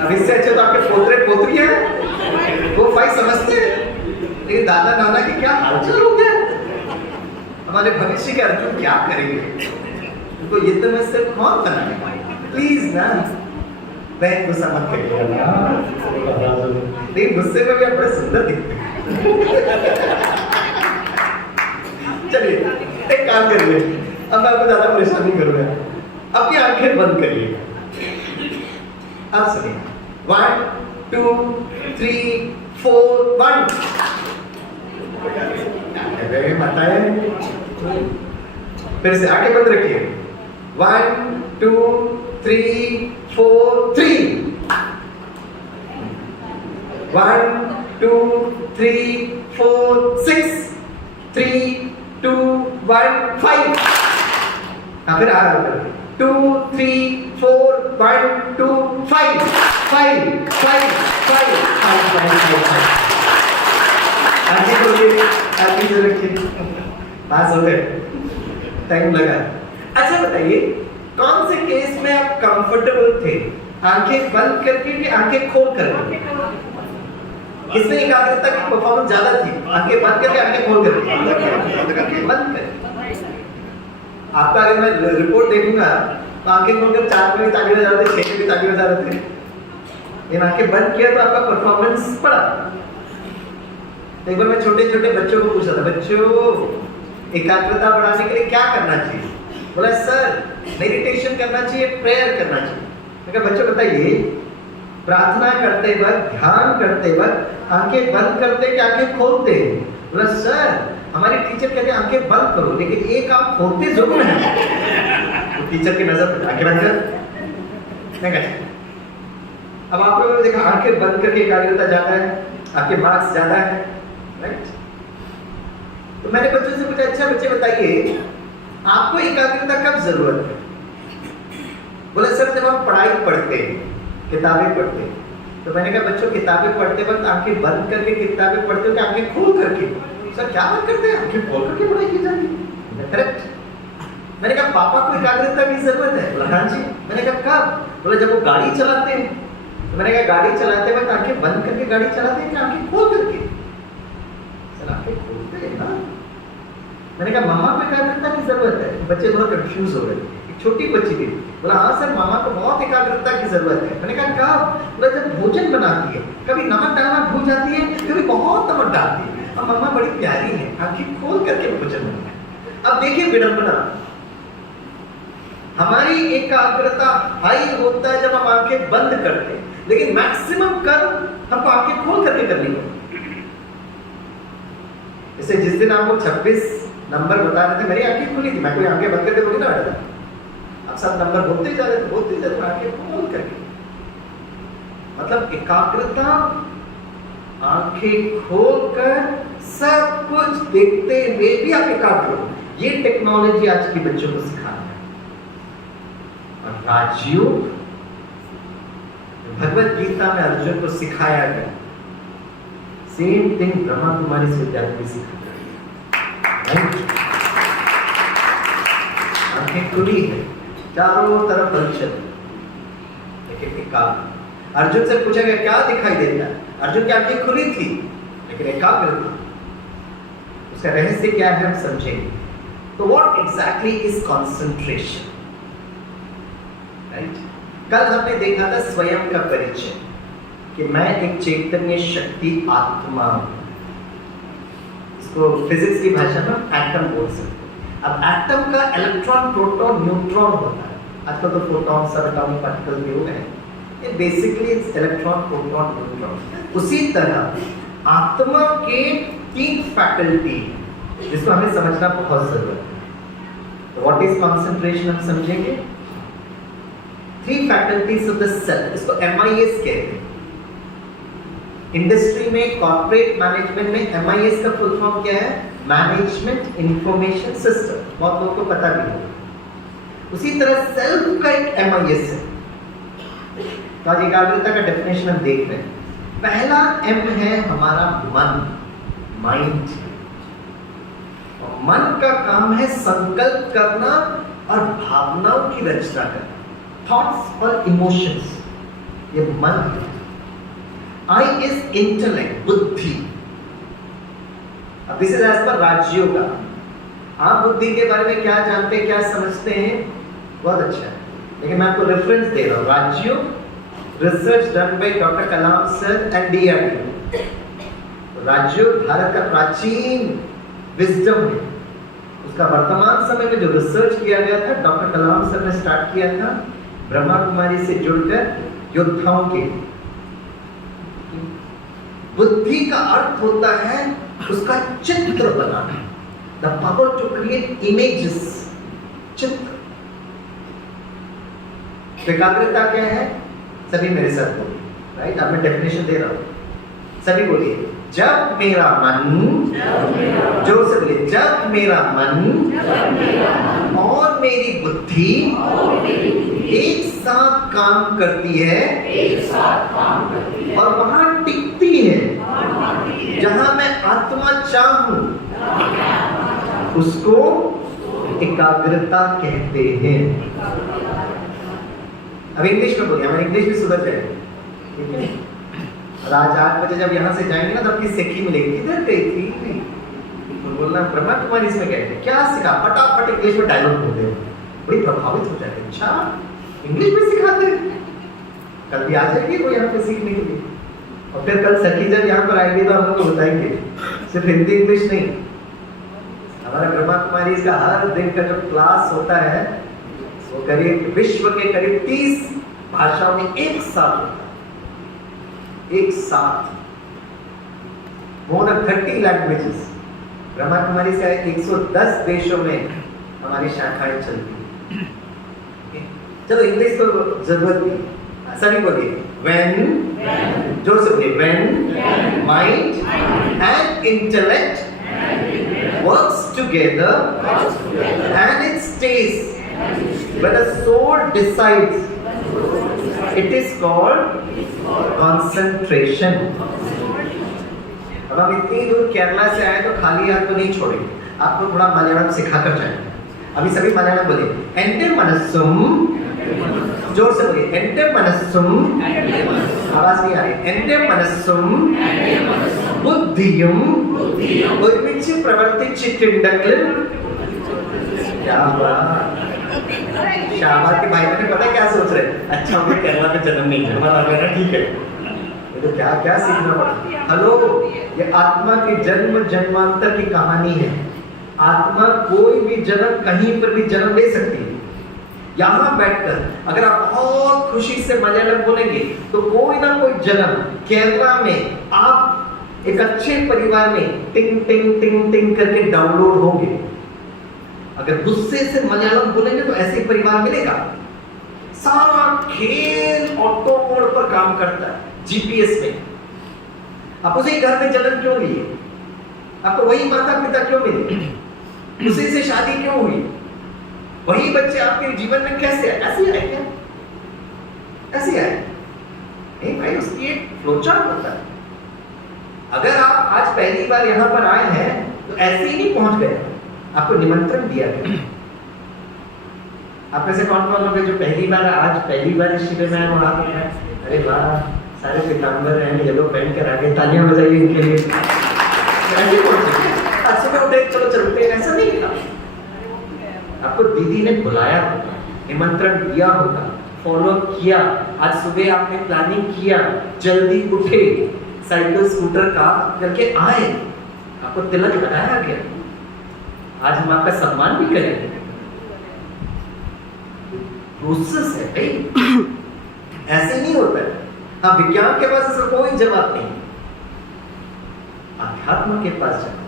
अब इससे अच्छे तो आपके पोतरे पोतरियां हैं, वो 5 समझते हैं, लेकिन दादा नाना की क्या हालचाल हो गया? हमारे भविष्य के अर्जुन क्या करेंगे? उनको युद्ध में से कौन बनाएगा? प्लीज ना, मैं गुस्सा मत करिएगा, लेकिन गुस्से में भी आप बड़े सुंदर दिखते हैं। चलिए एक काम करिए, अब मैं आपको ज्यादा परेशान नहीं करूंगा। अपनी आंखें बंद करिएगा। अब सुनिए 1 2 3 4 1 बताए। फिर से आगे बंद रखिए 1 2 3 4 3 1 2 3 4 6 3 2 1 5 फिर आ रहा है 2 3 4 1 2 5 5 5 5 आगे बोलिए आगे जो रखिए पास हो गए टाइम लगा। अच्छा बताइए कौन से केस में आप कंफर्टेबल थे, आंखें बंद करके कि आंखें खोल करके? किसमें एकाग्रता की परफॉर्मेंस ज्यादा थी, आंखें बंद करके आंखें खोल करके? बंद करके। आपका अगर मैं रिपोर्ट देखूंगा तो आंखें खोलकर 4 में ताली बजा रहे थे, 6 में भी ताली बजा रहे थे, लेकिन आंखें बंद किया तो आपका परफॉर्मेंस पड़ा। एक बार मैं छोटे छोटे बच्चों को पूछा था, बच्चों एकाग्रता बढ़ाने के लिए क्या करना चाहिए? बोला सर मेडिटेशन करना चाहिए, प्रेयर करना चाहिए। मैं कहा बच्चों बताइए प्रार्थना करते वक्त, ध्यान करते वक्त आंखें बंद करते कि आंखें खोलते? बोला सर हमारे टीचर कहते हैं आंखें बंद करो, लेकिन एक आंख खोलते जरूर है। तो टीचर की नजर पर आंखें बंद कर। मैं कहता अब आप लोगों ने देखा आंखें बंद करके एकाग्रता ज्यादा है, आपके मार्क्स ज्यादा है, राइट? तो मैंने बच्चों से पूछा अच्छा बच्चे बताइए आपको एकाग्रता कब जरूरत है? बोले सर जब हम पढ़ाई पढ़ते हैं, किताबें पढ़ते हैं। तो मैंने कहा बच्चों किताबें पढ़ते वक्त आंखें बंद करके किताबें पढ़ते हो कि आंखें खोल करके? सर क्या बात करते हैं, आंखें खोल करके पढ़ाई की जाती है। करेक्ट। मैंने कहा पापा को एकाग्रता की जरूरत है? बोला हाँ जी। मैंने कहा कब? बोला जब वो गाड़ी चलाते हैं। तो मैंने कहा गाड़ी चलाते वक्त आंखें बंद करके गाड़ी चलाते हैं कि आंखें खोल करके? सर आंखें खोलते हैं ना। मैंने कहा मामा को एकाग्रता की जरूरत है? बच्चे थोड़ा कंफ्यूज हो गए। एक छोटी बच्ची थी, बोला हाँ सर मामा को बहुत एकाग्रता की जरूरत है। मैंने कहा कब? बोला जब भोजन बनाती है, कभी नमक डालना भूल जाती है, कभी बहुत नमक डालती है, और मम्मा बड़ी प्यारी है, आंखें खोल करके भोजन बनाती है। अब देखिए विडंबना, हमारी एकाग्रता हाई होता है जब हम आंखें बंद करते हैं, लेकिन मैक्सिमम कर्म हमको आंखें खोल करके करनी होती। जैसे जिस दिन आपको 26 नंबर बता रहे थे, मेरी आंखें खुली थी, मैं कोई आंखें बंद करके थोड़ी ना बैठा था। अब सब नंबर बोलते जा रहे थे, बोलते जा रहे थे, आंखें खोल करके। मतलब एकाग्रता आंखें खोलकर सब कुछ देखते हुए भी आप एकाग्र हो। ये टेक्नोलॉजी आज के बच्चों को सिखाना है। और राजयोग भगवत गीता में अर्जुन को सिखाया गया, सेम थिंग ब्रह्मा कुमारी विद्यार्थी सिखाया। आंखें खुली है, चारों तरफ दर्शन, लेकिन एकाग्र। अर्जुन से पूछा गया क्या दिखाई देता है? अर्जुन की आंखें खुली थी लेकिन एकाग्र था। उसका रहस्य क्या है हम समझेंगे। तो what exactly is concentration, right? कल हमने देखा था स्वयं का परिचय, कि मैं एक चैतन्य शक्ति आत्मा हूं। इसको फिजिक्स की भाषा में एटम बोल सकते हैं। अब एटम का इलेक्ट्रॉन प्रोटॉन न्यूट्रॉन होता है, आजकल तो प्रोटॉन सब एटॉमिक पार्टिकल भी हो गए, ये बेसिकली इलेक्ट्रॉन प्रोटॉन न्यूट्रॉन। उसी तरह आत्मा के 3 फैकल्टी जिसको हमें समझना बहुत जरूरत है। तो व्हाट इज कंसंट्रेशन हम समझेंगे। 3 फैकल्टीज ऑफ द सेल, इसको MIS कहते हैं। इंडस्ट्री में, कॉर्पोरेट मैनेजमेंट में MIS का फुल फॉर्म क्या है? Management information system. बहुत लोगों को पता भी होगा। उसी तरह सेल्फ का एक MIS है। तो आज एकाग्रता का डेफिनेशन हम देख रहे हैं। पहला M है हमारा मन, माइंड। और मन का काम है संकल्प करना और भावनाओं की रचना करना, थॉट्स और इमोशंस, ये मन है। I इज इंटेलेक्ट, बुद्धि। अब दिस इज एज पर राजयोग का। आप बुद्धि के बारे में क्या जानते हैं, क्या समझते हैं? बहुत अच्छा है, लेकिन मैं आपको रेफरेंस दे रहा हूँ। Rajyog research done by doctor Kalam sir and DRDO। Rajyog Bharat का प्राचीन विजडम है। उसका वर्तमान समय में जो रिसर्च किया गया था, डॉक्टर कलाम सर ने स्टार्ट किया था, ब्रह्मा कुमारी से जुड़कर योद्धाओं के। बुद्धि का अर्थ होता है उसका चित्र बनाना, the power to create images, चित्र। एकाग्रता क्या है? सभी मेरे साथ बोलिए, राइट? अब मैं डेफिनेशन दे रहा हूं, सभी बोलिए। जब मेरा मन, जोर से बोलिए, जब मेरा मन और मेरी बुद्धि एक साथ काम करती है और वहां टिकती है जहां मैं आत्मा चाहूं, उसको एकाग्रता कहते हैं। अब इंग्लिश में बोलिए, हमारी इंग्लिश भी सुधर जाएगी, ठीक है? और आज 8 बजे जब यहाँ से जाएंगे ना, तो आपकी सेखी मिलेगी, किधर गई थी? तो बोलना ब्रह्मा कुमारी इसमें कहते हैं, क्या सिखा? फटाफट इंग्लिश में डायलॉग बोलते हैं, बड़ी प्रभावित हो जाते हैं। अच्छा, इंग्लिश में सिखाते हैं? कल भी आ जाएगी वो यहाँ पे सीखने के लिए। और फिर कल सखी जब यहाँ पर आएंगे तो हम लोग बताएंगे, सिर्फ हिंदी इंग्लिश नहीं। हमारा ब्रह्मा कुमारी इसका हर दिन का जो क्लास होता है वो करीब विश्व के करीब 30 भाषाओं में एक साथ होता है, एक साथ, more than 30 languages. Brahma Kumari से 110 देशों में हमारी शाखाएं चलती हैं। चलो इंग्लिश तो जरूरत नहीं, सभी बोलिए। When, जोर से बोलिए, when mind and intellect works together and it stays when the soul decides, it is called concentration. अब हम इतनी दूर केरला से आए तो खाली हाथ तो नहीं छोड़ेंगे, आपको थोड़ा मलयालम सिखाकर जाएंगे। अभी सभी मलयालम बोलिए, एंटे मनस्सुम, जोर से बोलिए, एंटे मनस्सुम, आवाज नहीं आ रही, एंटे मनस्सुम बुद्धियुम ഒരുമിച്ച് പ്രവർത്തിച്ചിട്ടുണ്ടെങ്കിൽ, क्या बात। शाहबाद के भाई बहन पता क्या सोच रहे हैं? अच्छा हमें केरला में जन्म नहीं है, हमारा मेरा ठीक है। ये तो क्या क्या सीखना पड़ा। हेलो, ये आत्मा की जन्म जन्मांतर की कहानी है। आत्मा कोई भी जन्म कहीं पर भी जन्म ले सकती है। यहाँ बैठकर अगर आप बहुत खुशी से मलयालम बोलेंगे तो कोई ना कोई जन्म केरला में आप एक अच्छे परिवार में टिंग टिंग टिंग टिंग करके डाउनलोड होंगे। अगर गुस्से से मलयालम बोलेंगे तो ऐसे परिवार मिलेगा। सारा खेल ऑटो मोड पर काम करता है, जीपीएस में। आप उसी घर में जन्म क्यों लिए? आपको वही माता पिता क्यों मिले? उसी से शादी क्यों हुई? वही बच्चे आपके जीवन में कैसे आए? ऐसे आए क्या? ऐसे आए नहीं भाई, उसकी एक फ्लोचार्ट होता है। अगर आप आज पहली बार यहाँ पर आए हैं तो ऐसे ही नहीं पहुंच गए, आपको निमंत्रण दिया गया। आप में से कौन कौन लोग जो पहली बार आज पहली बार इस शिविर में आए? वहां पर अरे वाह, सारे पीताम्बर हैं, येलो पहन कर आगे, तालियां बजाइए इनके लिए। ऐसे पहुंचे, आज सुबह उठे चलो चलते हैं, ऐसा नहीं था। आपको दीदी ने बुलाया होगा, निमंत्रण दिया होगा, फॉलो किया। आज सुबह आपने प्लानिंग किया, जल्दी उठे, साइकिल स्कूटर का करके आए, आपको तिलक लगाया गया। आज हम आपका सम्मान भी करेंगे। प्रोसेस है भाई, ऐसे नहीं होता है। हाँ, विज्ञान के पास ऐसा कोई जवाब नहीं, अध्यात्म के पास जवाब।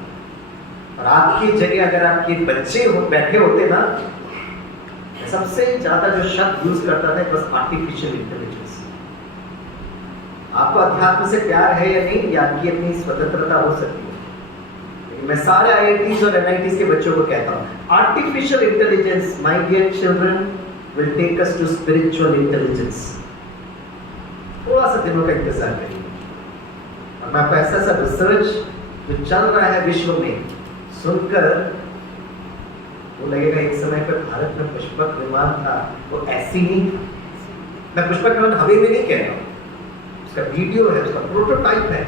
और आपकी जगह अगर आपके बच्चे बैठे होते ना, सबसे ज्यादा जो शब्द यूज करता था बस आर्टिफिशियल इंटेलिजेंस। आपको अध्यात्म से प्यार है या नहीं, या आपकी अपनी स्वतंत्रता हो सकती है। मैं सारे IITs और NITs के बच्चों को कहता हूँ, artificial intelligence my dear children will take us to spiritual intelligence. थोड़ा सा दिनों का इंतजार करिए। और मैं आपको ऐसा सा रिसर्च जो चल रहा है विश्व में सुनकर वो लगेगा एक समय पर भारत में पुष्पक विमान था, वो ऐसी नहीं था। मैं पुष्पक विमान हवा में नहीं कह रहा हूँ, उसका वीडियो है, उसका प्रोटोटाइप है।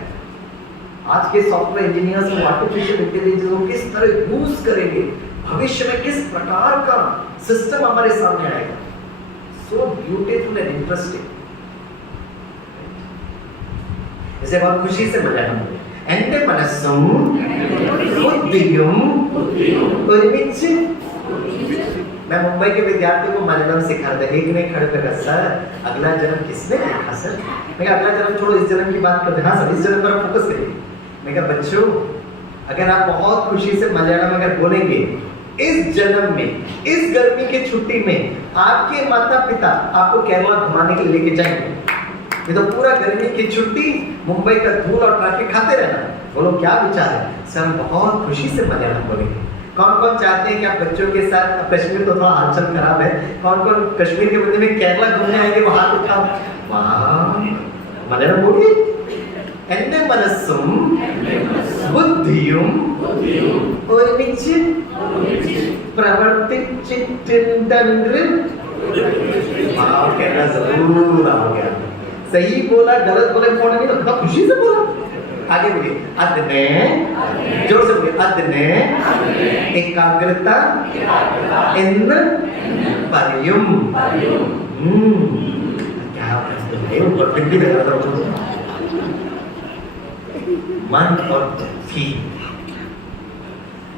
आज के सॉफ्टवेयर इंजीनियर्स में आर्टिफिशियल इंटेलिजेंस को किस तरह यूज करेंगे, भविष्य में किस प्रकार का सिस्टम हमारे सामने आएगा। So beautiful and interesting. इसे बहुत खुशी से मलयालम बोले, एंटे मनस्सुम बुद्धियुम ഒരുമിച്ച് मैं मुंबई के विद्यार्थियों को मलयालम सिखा रहा था, एक ने खड़े कर कहा सर अगला जन्म किसने देखा सर? मैं कहा अगला जन्म छोड़ो, इस जन्म की बात करते हैं। हाँ सर, इस जन्म पर फोकस करिए। मैं कहा बच्चों, अगर आप बहुत खुशी से मलयालम अगर बोलेंगे, इस जन्म में, इस गर्मी की छुट्टी में आपके माता पिता आपको केरला घुमाने के लिए लेके जाएंगे। ये तो पूरा गर्मी की छुट्टी मुंबई का धूल और ट्रैफिक खाते रहना। बोलो क्या विचार है? सर हम बहुत खुशी से मलयालम बोलेंगे। कौन कौन चाहते हैं कि आप बच्चों के साथ, कश्मीर तो थोड़ा हालचाल खराब है, कौन कौन कश्मीर के बदले में केरला घूमने आएंगे? वहां तो क्या मलयालम बोलिए। എന്റെ മനസ്സും ബുദ്ധിയും ഒരുമിച്ച് प्रवर्तिचित्तंत्र कहना जरूर आ गया। सही बोला गलत बोले फोन नहीं, तो खुशी से बोला। आगे बोलिए, अदने, जोर से बोलिए, अदने एकाग्रता इन परियुम। क्या परफेक्टली लग रहा था मन और बुद्धि।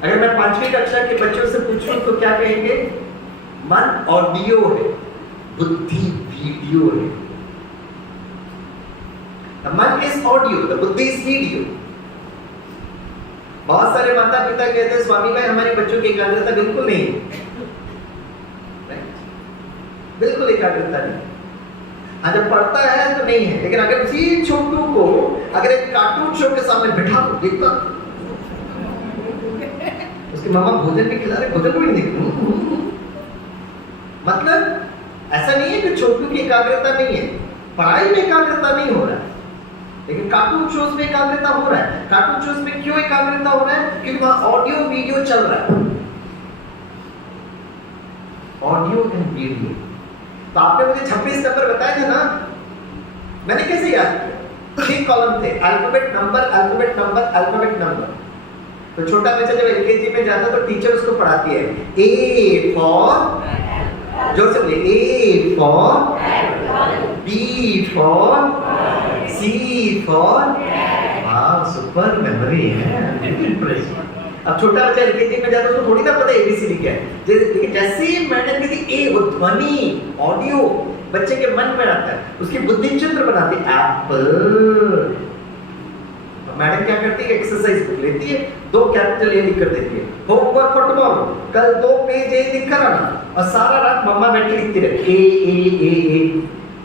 अगर मैं 5वीं कक्षा के बच्चों से पूछूं तो क्या कहेंगे? मन ऑडियो है, बुद्धि वीडियो है। The मन is audio, the बुद्धि is video। बहुत सारे माता पिता कहते हैं स्वामी भाई हमारे बच्चों की एकाग्रता बिल्कुल नहीं है, बिल्कुल एकाग्रता नहीं। हाँ जब पढ़ता है तो नहीं है, लेकिन अगर उसी छोटू को अगर एक कार्टून शो के सामने बिठा दो, देखता उसके मामा भोजन भी खिला रहे, भोजन को भी नहीं देखते। मतलब ऐसा नहीं है कि छोटू की एकाग्रता नहीं है, पढ़ाई में एकाग्रता नहीं हो रहा है, लेकिन कार्टून शोज में एकाग्रता हो रहा है। कार्टून शोज में क्यों एकाग्रता हो रहा है? क्योंकि वहां ऑडियो वीडियो चल रहा है, ऑडियो एंड वीडियो। तो आपने मुझे 26 नंबर बताए थे ना, मैंने कैसे याद किया? 3 कॉलम थे, alphabet number alphabet number alphabet number. तो छोटा बच्चा जब एलकेजी में जाता तो टीचर उसको पढ़ाती है ए फॉर, जोर से बोलिए, A for, B for, C for. वाह सुपर मेमोरी है, अब छोटा बच्चा एलकेजी में जाता है उसको थोड़ी ना पता एबीसीडी क्या है, लेकिन जैसे ही मैडम कहती ए, वो ध्वनि ऑडियो बच्चे के मन में आता है, उसकी बुद्धि चित्र बनाती है एप्पल। मैडम क्या करती है? एक्सरसाइज बुक लेती है, 2 कैपिटल ए लिख कर देती है, होमवर्क फॉर टुमारो, कल 2 पेज ए लिख कर आना, और सारा रात मम्मा बैठ के लिखती रहती ए ए ए ए।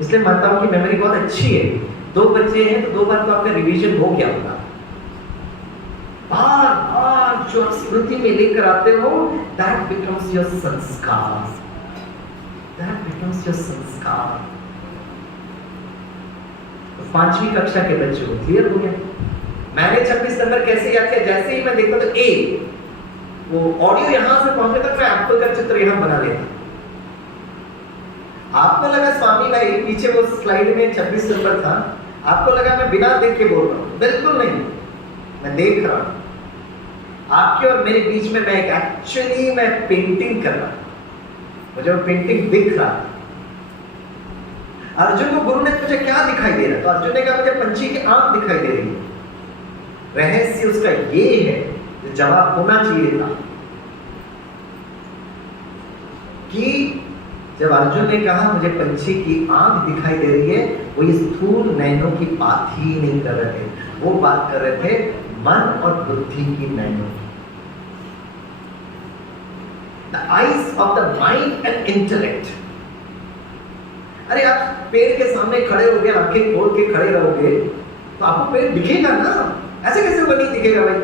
इसलिए माताओं की मेमोरी बहुत अच्छी है। 2 बच्चे हैं तो 2 बार तो आपका रिवीजन हो गया होगा। बार बार जो स्मृति में लेकर आते हो, that becomes your संस्कार, that becomes your संस्कार। 5वीं कक्षा के बच्चों को क्लियर हो गया? मैंने 26 नंबर कैसे याद किया? जैसे ही मैं देखता तो ए, वो ऑडियो यहां से पहुंचने तक मैं एप्पल का चित्र यहां बना लेता। आपको लगा स्वामी भाई पीछे वो स्लाइड में 26 नंबर था, आपको लगा मैं बिना देख के बोल रहा हूं, बिल्कुल नहीं, मैं देख रहा हूं। आपके और मेरे बीच में मैं एक्चुअली मैं पेंटिंग कर रहा हूं, मुझे वो पेंटिंग दिख रहा। अर्जुन को गुरु ने पूछा क्या दिखाई दे रहा है, तो अर्जुन ने कहा मुझे पंछी की आंख दिखाई दे रही है। रहस्य उसका ये है जो जवाब होना चाहिए था कि जब अर्जुन ने कहा मुझे पंछी की आंख दिखाई दे रही है, वो ये स्थूल नैनों की बात ही नहीं कर रहे थे, वो बात कर रहे थे मन और बुद्धि की नैनों की। The eyes of the mind and intellect। अरे आप पेड़ के सामने खड़े होगे, आंखें खोल के खड़े रहोगे तो आपको पेड़ दिखेगा ना, ऐसे कैसे वो नहीं दिखेगा भाई?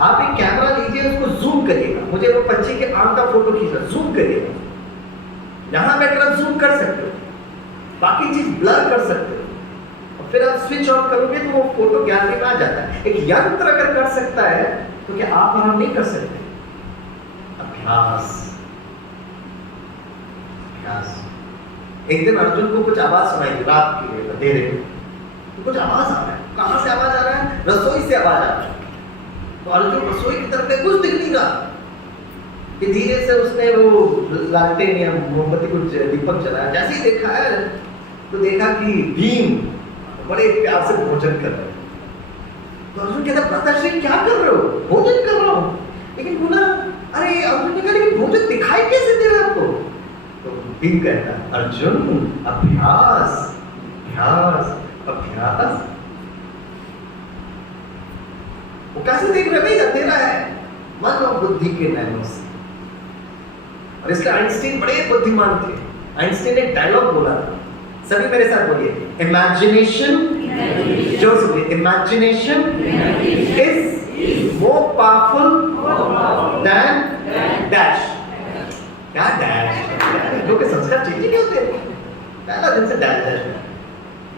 आप एक कैमरा लीजिए, उसको जूम करिएगा, मुझे वो पंछी के आंख का फोटो खींचना, जूम करिएगा, यहां बैठकर आप जूम कर सकते हो, बाकी चीज ब्लर कर सकते हो, और फिर आप स्विच ऑन करोगे तो वो फोटो गैलरी में आ जाता है। एक यंत्र अगर कर सकता है तो क्या आप और हम नहीं कर सकते? अभ्यास, अभ्यास। एक दिन अर्जुन को कुछ आवाज सुनाई दी, रात की अंधेरे में, तो कुछ आवाज आ रहा है। कहां से आवाज आ रहा है? रसोई से आवाज आ रहा है। तो अर्जुन रसोई की तरफ कुछ दिख नहीं रहा कि धीरे से उसने वो लालटेन या मोमबत्ती कुछ दीपक जलाया। जैसे ही देखा है तो देखा कि भीम बड़े प्यार से भोजन कर रहे हैं। तो अर्जुन कहता भ्राताश्री क्या कर रहे हो? भोजन कर रहा हूं। लेकिन बोला अरे अर्जुन ने कहा लेकिन वो जो दिखाई कैसे दे रहा है आपको? तो भीम कहता अर्जुन अभ्यास अभ्यास अभ्यास। वो कैसे देख रहे भाई? अंधेरा है मन और बुद्धि के नैनों से। और इसलिए आइंस्टीन बड़े बुद्धिमान थे। आइंस्टीन ने डायलॉग बोला था, सभी मेरे साथ बोलिए, इमेजिनेशन, जो सुनिए, imagination is more powerful then dash. क्या डैश? लोग के संस्कार चेंज नहीं होते। पहला दिन से डैश डैश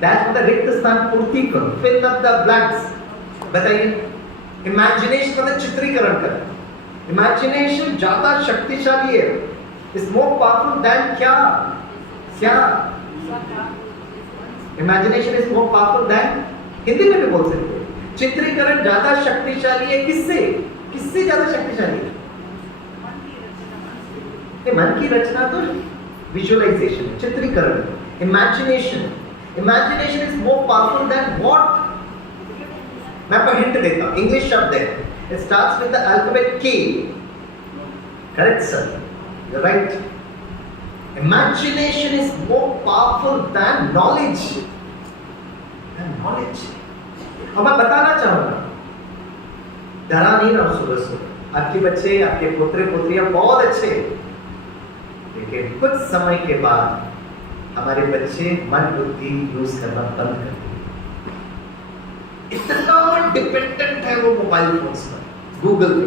डैश मतलब रिक्त स्थान पूर्ति करो, फिल अप द ब्लैंक्स। बताइए, इमेजिनेशन मतलब चित्रीकरण कर। इमेजिनेशन ज्यादा शक्तिशाली है, इज मोर पावरफुल देन क्या? क्या? Imagination is more powerful then, Hindi में भी बोल सकते हैं, चित्रीकरण ज्यादा शक्तिशाली है। किससे? किससे ज्यादा शक्तिशाली है? मन की रचना तो विजुअलाइजेशन, चित्रीकरण। Imagination, imagination is more powerful than what? मैं आपको हिंट देता हूं, इंग्लिश शब्द है, it starts with the alphabet K. Correct sir, you are right. Imagination is more powerful than knowledge. Knowledge. और मैं बताना चाहूंगा, डरा नहीं रहा सुबह सुबह। आपके बच्चे, आपके पुत्र पुत्रियां बहुत अच्छे, लेकिन कुछ समय के बाद हमारे बच्चे मन बुद्धि यूज करना बंद कर देंगे। इतना डिपेंडेंट है वो मोबाइल फोन्स पर, गूगल पे।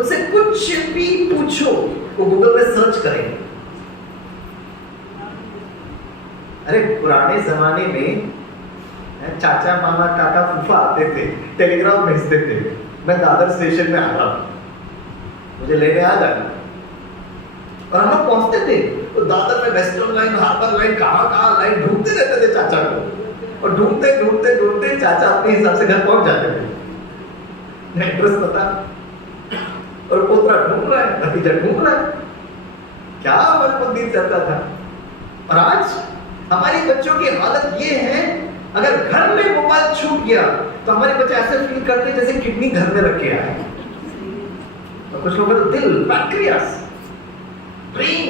उनसे कुछ भी पूछो, वो गूगल पे सर्च करेंगे। अरे पुराने जमाने में चाचा मामा काका फूफा आते थे, टेलीग्राम भेजते थे, मैं दादर स्टेशन में आ रहा हूँ, मुझे लेने आ जाना। और हम लोग पहुंचते थे तो दादर में वेस्टर्न लाइन, हार्बर लाइन, कहाँ लाइन ढूंढते रहते थे चाचा को। और ढूंढते ढूंढते ढूंढते चाचा अपने हिसाब से घर पहुंच जाते थे, एड्रेस पता। और पोतरा ढूंढ रहा है, भतीजा ढूंढ रहा है, क्या मन बुद्धि चलता था। और आज हमारे बच्चों की हालत ये है, अगर घर में मोबाइल छूट गया तो हमारे बच्चे ऐसे फील करते हैं जैसे किडनी घर में रखे आए। और कुछ लोगों का दिल, पैंक्रियास, ब्रेन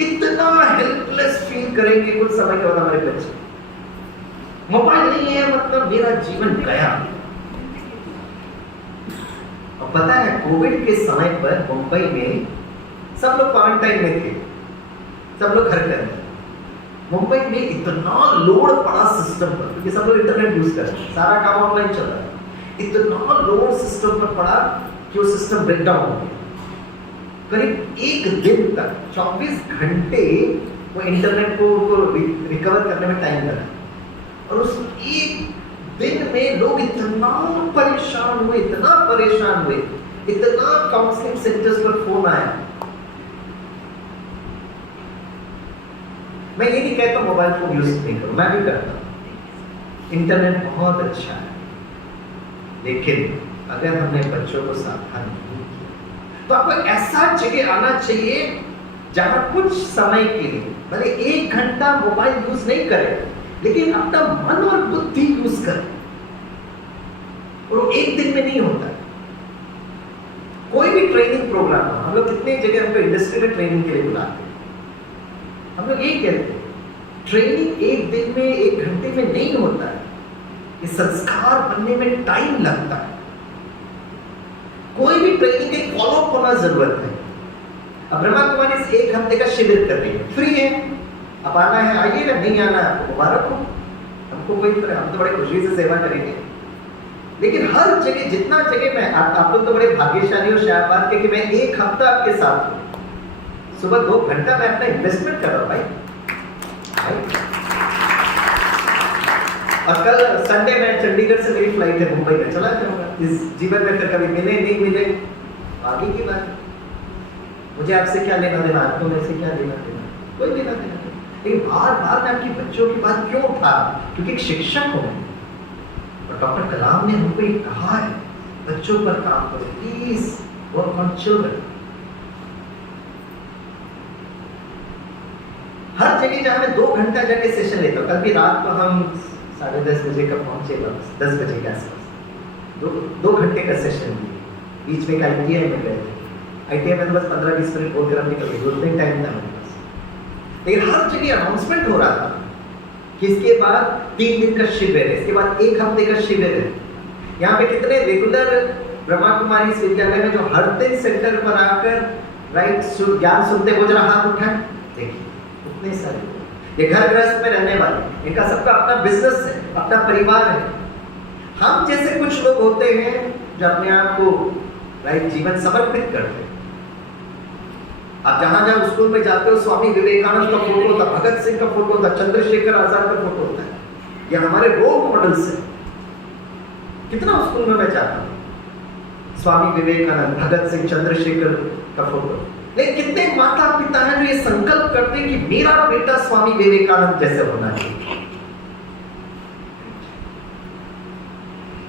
इतना हेल्पलेस फील करेंगे कुछ समय के बाद हमारे बच्चे। मोबाइल नहीं है मतलब मेरा जीवन गया। और पता है कोविड के समय पर मुंबई में सब लोग क्वारंटाइन में थे, सब लोग घर पे थे। मुंबई में इतना लोड पड़ा सिस्टम पर, क्योंकि सब लोग इंटरनेट यूज कर रहे हैं, सारा काम ऑनलाइन चल रहा है। इतना लोड सिस्टम पर पड़ा कि वो सिस्टम ब्रेकडाउन हो गया। करीब एक दिन तक 24 घंटे वो इंटरनेट को रिकवर करने में टाइम लगा। और उस एक दिन में लोग इतना परेशान हुए, इतना परेशान हुए, इतना काउंसलिंग सेंटर्स पर फोन आया। मैं ये नहीं कहता मोबाइल फोन यूज नहीं करो, मैं भी करता हूँ, इंटरनेट बहुत अच्छा है। लेकिन अगर हमने बच्चों को सावधान नहीं किया तो आपको ऐसा जगह आना चाहिए जहां कुछ समय के लिए, भले 1 घंटा मोबाइल यूज नहीं करें, लेकिन अपना मन और बुद्धि यूज करें। और वो एक दिन में नहीं होता। कोई भी ट्रेनिंग प्रोग्राम, हम लोग कितने जगह हमको इंडस्ट्री में ट्रेनिंग के लिए बुलाते हैं, हम लोग यही कहते हैं, ट्रेनिंग एक दिन में 1 घंटे में नहीं होता है, ये संस्कार बनने में टाइम लगता है। कोई भी ट्रेनिंग के फॉलो होना जरूरत है। अब ब्रह्मा कुमारी से 1 हफ्ते का शिविर कर रही है, फ्री है, अब आना है आइए ना, नहीं आना है आपको मुबारक हो, हमको कोई तरह, हम तो बड़े खुशी से सेवा करेंगे। लेकिन हर जगह, जितना जगह मैं, आप लोग तो बड़े भाग्यशाली और शायद के कि मैं 1 हफ्ता आपके साथ हूँ, सुबह 2 घंटा मैं अपना इन्वेस्टमेंट कर रहा हूँ भाई। और कल संडे में चंडीगढ़ से मेरी फ्लाइट है, मुंबई में चला जाऊंगा। इस जीवन में फिर कभी मिले नहीं मिले आगे की बात। मुझे आपसे क्या लेना देना, आपको मेरे से क्या लेना देना, कोई लेना देना नहीं। लेकिन बार बार मैं आपकी बच्चों की बात क्यों उठा, क्योंकि एक शिक्षक हूँ और डॉक्टर कलाम ने हमको ये कहा है, बच्चों पर काम करो, प्लीज वर्क ऑन चिल्ड्रन। हर जगह जहाँ मैं 2 घंटा जाके सेशन लेता हूँ, कल भी रात को हम 10:30 बजे का पहुंचे, 10 बजे के आसपास 2 घंटे का सेशन लिए। बीच में एक ITI में गए थे। ITI में तो बस 15-20 मिनट बोल कर हम निकल गए, उतने टाइम था मेरे पास। लेकिन हर जगह अनाउंसमेंट हो रहा था कि इसके बाद 3 दिन का शिविर है, इसके बाद 1 हफ्ते का शिविर है। यहाँ पे कितने रेगुलर ब्रह्मा कुमारी इस विद्यालय में जो हर दिन सेंटर पर आकर ज्ञान सुनते हो, जरा हाथ उठाएं। देखिए कितने सारे लोग, ये घर गृहस्थ में रहने वाले, इनका सबका अपना बिजनेस है, अपना परिवार है। हम जैसे कुछ लोग होते हैं जो अपने आप को जीवन समर्पित करते हैं। आप जहां जहां स्कूल में जाते हो, स्वामी विवेकानंद का फोटो होता, भगत सिंह का फोटो होता, चंद्रशेखर आजाद का फोटो होता है। ये हमारे रोल मॉडल्स हैं। कितना स्कूल में मैं जाता हूँ, स्वामी विवेकानंद, भगत सिंह, चंद्रशेखर का फोटो। लेकिन कितने माता पिता हैं जो ये संकल्प करते हैं कि मेरा बेटा स्वामी विवेकानंद जैसे होना चाहिए।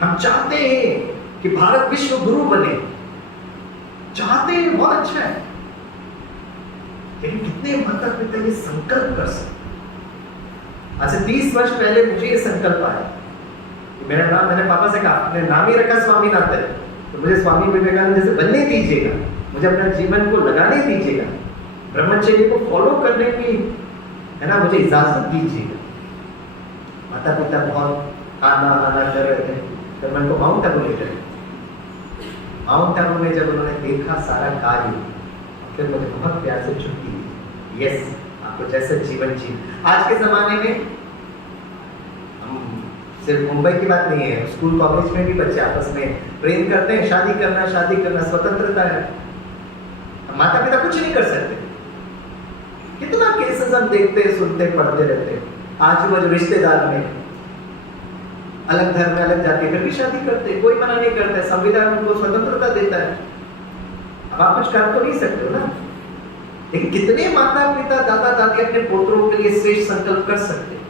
हम चाहते हैं कि भारत विश्व गुरु बने, चाहते हैं, बहुत अच्छा है। लेकिन कितने माता पिता ये संकल्प कर सकते। आज से 30 वर्ष पहले मुझे ये संकल्प आया, मेरा नाम, मैंने पापा से कहा अपने नाम ही रखा स्वामीनाथन, तो मुझे स्वामी विवेकानंद जैसे बनने दीजिएगा, मुझे अपना जीवन को लगाने दीजिएगा, ब्रह्मचर्य को फॉलो करने की है ना मुझे इजाजत दीजिएगा। माता पिता बहुत आना कर रहे थे, तो मैं उनको माउंट आबू ले गए। माउंट आबू में जब उन्होंने देखा सारा कार्य, फिर मुझे बहुत प्यार से छुट्टी दी। यस, आपको जैसा जीवन जी। आज के जमाने में हम सिर्फ मुंबई की बात नहीं है, स्कूल कॉलेज में भी बच्चे आपस में प्रेम करते हैं, शादी करना स्वतंत्रता है। माता पिता कुछ नहीं कर सकते। कितना केसेस हम देखते, सुनते, पढ़ते रहते हैं। आजू बाजू रिश्तेदार में अलग धर्म में, अलग जाति में भी शादी करते हैं, कोई मना नहीं करता है, संविधान उनको स्वतंत्रता देता है। अब आप कुछ कर तो नहीं सकते हो ना। लेकिन कितने माता पिता, दादा दादी अपने पोतरों के लिए श्रेष्ठ संकल्प कर सकते हैं।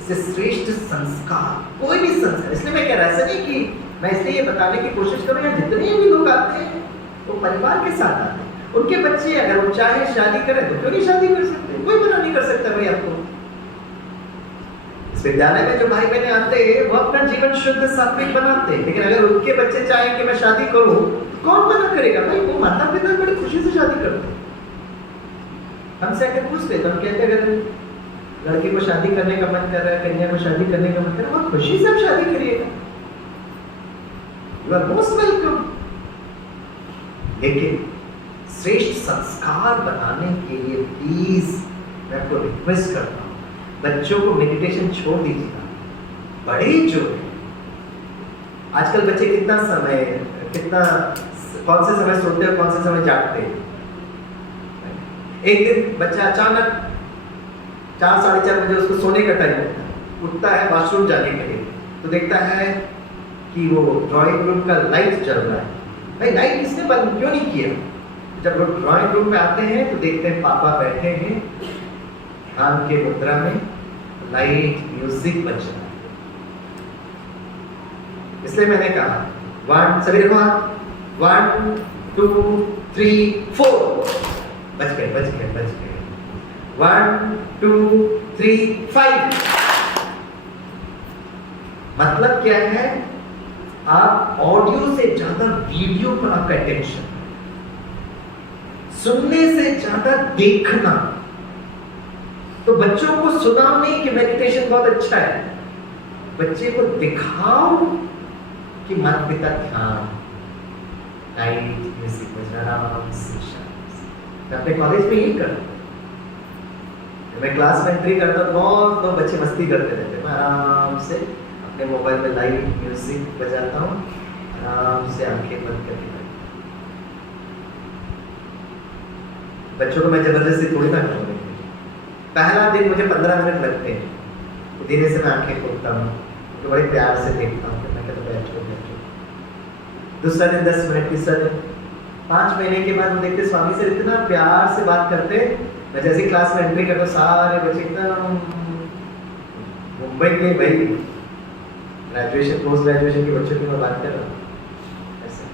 इसे श्रेष्ठ संस्कार, कोई भी संस्कार, इसलिए मैं कह रहा, ऐसा नहीं कि मैं इसलिए ये बताने की कोशिश करूं, यहाँ जितने भी लोग आते हैं वो परिवार के साथ आते हैं। उनके बच्चे अगर वो चाहे शादी करें तो क्यों नहीं शादी कर सकते, कोई मना नहीं कर सकता भाई आपको। इस विद्यालय में जो भाई बहने आते हैं वो अपना जीवन शुद्ध सात्विक बनाते हैं, लेकिन अगर उनके बच्चे चाहें कि मैं शादी करूं तो कौन मना करेगा भाई। वो माता पिता बड़ी खुशी से शादी करते हैं। हमसे आके पूछते तो हम कहते हैं अगर लड़की को शादी करने का मन कर रहा है, कन्या को शादी करने का मन कर रहा है, बहुत खुशी से आप शादी करिएगा, यू आर मोस्ट वेलकम। लेकिन श्रेष्ठ संस्कार बनाने के लिए प्लीज मैं आपको रिक्वेस्ट करता हूं, बच्चों को मेडिटेशन छोड़ दीजिएगा। बड़े जो है आजकल बच्चे कितना कौन से समय सोते हैं, कौन से समय जागते हैं। एक दिन बच्चा अचानक 4-4:30 बजे उसको सोने का टाइम होता है, उठता है वॉशरूम जाने के लिए, तो देखता है कि वो ड्राइंग रूम का लाइट जल रहा है। भाई लाइट किसने बंद क्यों नहीं किया? जब वो ड्राइंग रूम में आते हैं तो देखते हैं पापा बैठे हैं ध्यान के मुद्रा में, लाइट म्यूजिक बज रहा है। इसलिए मैंने कहा 1 सभी देखो 1 2 3 4 बज गए 1 2 3 5। मतलब क्या है, आप ऑडियो से ज्यादा वीडियो पर आपका अटेंशन, सुनने से ज्यादा देखना। तो बच्चों को सुनाओ नहीं कि मेडिटेशन बहुत अच्छा है, बच्चे को दिखाओ कि माता पिता ध्यान, लाइट म्यूजिक बजा आराम से। मैं अपने कॉलेज में यही करता, मैं क्लास में एंट्री करता तो बच्चे मस्ती करते रहते, मैं आराम से अपने मोबाइल में लाइव म्यूजिक बजाता हूँ, आराम से आंखें बंद करके। बच्चों को मैं जबरदस्ती थोड़ी ना करूँगा। पहला दिन मुझे 15 मिनट लगते हैं, तो धीरे से मैं आंखें खोलता हूँ, तो बड़े प्यार से देखता हूँ, मैं कहता बैठो। दूसरा दिन 10 मिनट, तीसरा दिन 5 महीने के बाद हम देखते स्वामी से इतना प्यार से बात करते। मैं जैसे क्लास में एंट्री करता हूँ सारे बच्चे एकदम मुंबई के भाई ग्रेजुएशन पोस्ट ग्रेजुएशन के बच्चों की मैं बात कर रहा हूँ ऐसे।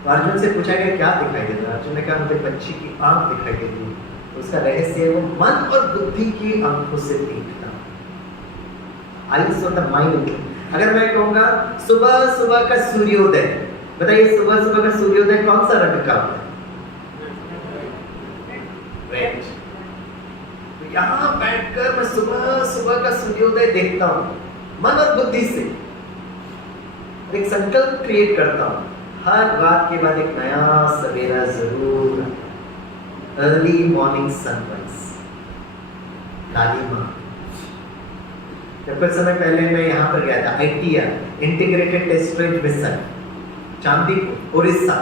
तो अर्जुन से पूछा गया क्या दिखाई देता है? अर्जुन ने कहा मुझे पक्षी की आंख दिखाई देती है। तो उसका रहस्य है वो मन और बुद्धि की आंखों से देखना। Eyes on the mind. अगर मैं कहूँगा सुबह सुबह का सूर्योदय, बताइए सुबह सुबह का सूर्योदय कौन सा रंग का होता है? रेड। तो यहाँ बैठकर मैं सुबह सुबह का सूर्योदय देखता हूँ मन और बुद्धि से, एक संकल्प क्रिएट करता हूँ, हर रात के बाद एक नया सवेरा जरूर, अर्ली मॉर्निंग सनराइज, काली माँ। जब कुछ समय पहले मैं यहाँ पर गया था, ITR integrated test range missile, Chandipur Orissa,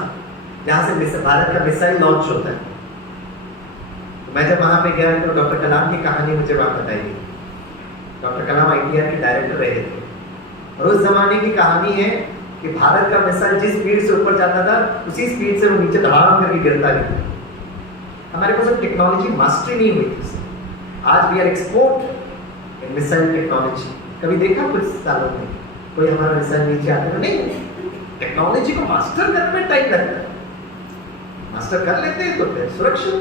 जहाँ से भारत का मिसाइल लॉन्च होता है। तो मैं जब वहाँ पे गया तो डॉक्टर कलाम की कहानी मुझे वहाँ बताई गई। डॉक्टर कलाम ITR के डायरेक्टर रहे थे और उस जमाने की कहानी है कि भारत का मिसाइल जिस स्पीड से ऊपर जाता था उसी स्पीड से वो नीचे धड़ाम करके गिरता गया। हमारे पास टेक्नोलॉजी मास्टरी नहीं हुई थी। आज we are export in missile technology. कभी देखा कुछ सालों में कोई हमारा मिसाइल नीचे आता नहीं? टेक्नोलॉजी को मास्टर करने में टाइम लगता है, मास्टर कर लेते हैं तो फिर सुरक्षित।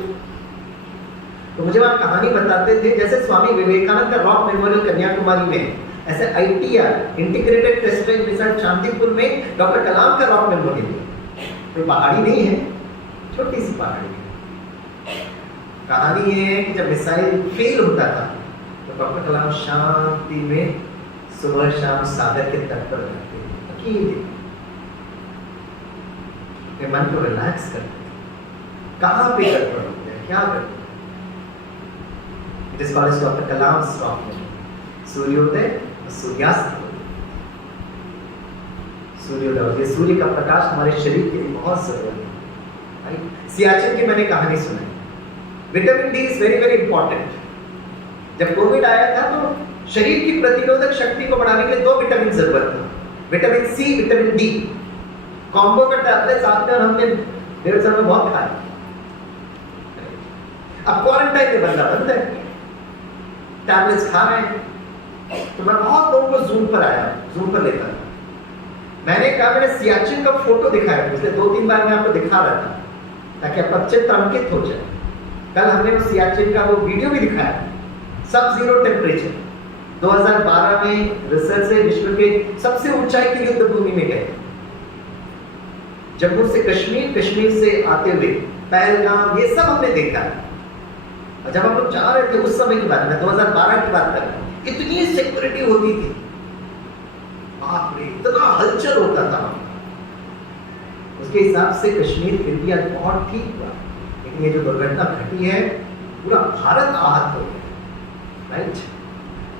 तो मुझे वहां कहानी बताते थे जैसे स्वामी विवेकानंद का रॉक मेमोरियल कन्याकुमारी में, ऐसे ITR integrated test range missile Chandipur में डॉक्टर कलाम का रॉक मेमोरियल। कोई पहाड़ी नहीं है, छोटी सी पहाड़ी है। कहानी ये है कि जब मिसाइल फेल होता था तो डॉक्टर कलाम शांति में सुबह शाम सागर के तट पर रहते थे, अकेले अपने मन को रिलैक्स करते थे। कहाँ पे गड़बड़ होते हैं, क्या करते हैं? It is called doctor Kalam rock memorial. सूर्योदय और सूर्यास्त, सूर्योदय, ये सूर्य का प्रकाश हमारे शरीर के लिए बहुत जरूरी है, राइट? सियाचिन की मैंने कहानी सुनाई। Vitamin D is very very important. जब कोविड आया था तो शरीर की प्रतिरोधक शक्ति को बढ़ाने के लिए 2 विटामिन जरूरत था, vitamin C, vitamin D. Combo का टैबलेट साथ में हमने 1.5 साल में बहुत खाया। अब क्वारंटाइन में बंदा बंद है, टैबलेट्स खा रहे हैं। तो मैं बहुत लोगों को जूम पर आया, जूम पर लेता था। मैंने कहा मैंने सियाचिन का फोटो दिखाया, पिछले 2-3 बार मैं आपको दिखा रहा था ताकि आप चित्र अंकित हो जाए। कल हमने वो सियाचिन का वो वीडियो भी दिखाया, सब जीरो टेम्परेचर। 2012 में रिसर्च से विश्व के सबसे ऊंचाई की युद्ध भूमि में गए, जम्मू से कश्मीर, कश्मीर से आते हुए पहलगाम, ये सब हमने देखा। और जब हम लोग जा रहे थे उस समय की बात, मैं 2012 की बात कर रहा हूँ, इतनी सिक्योरिटी होती थी, बाप रे, इतना हलचल होता था। उसके हिसाब से कश्मीर फिर भी आज बहुत ठीक हुआ, लेकिन ये जो दुर्घटना घटी है पूरा भारत आहत हो गया, राइट?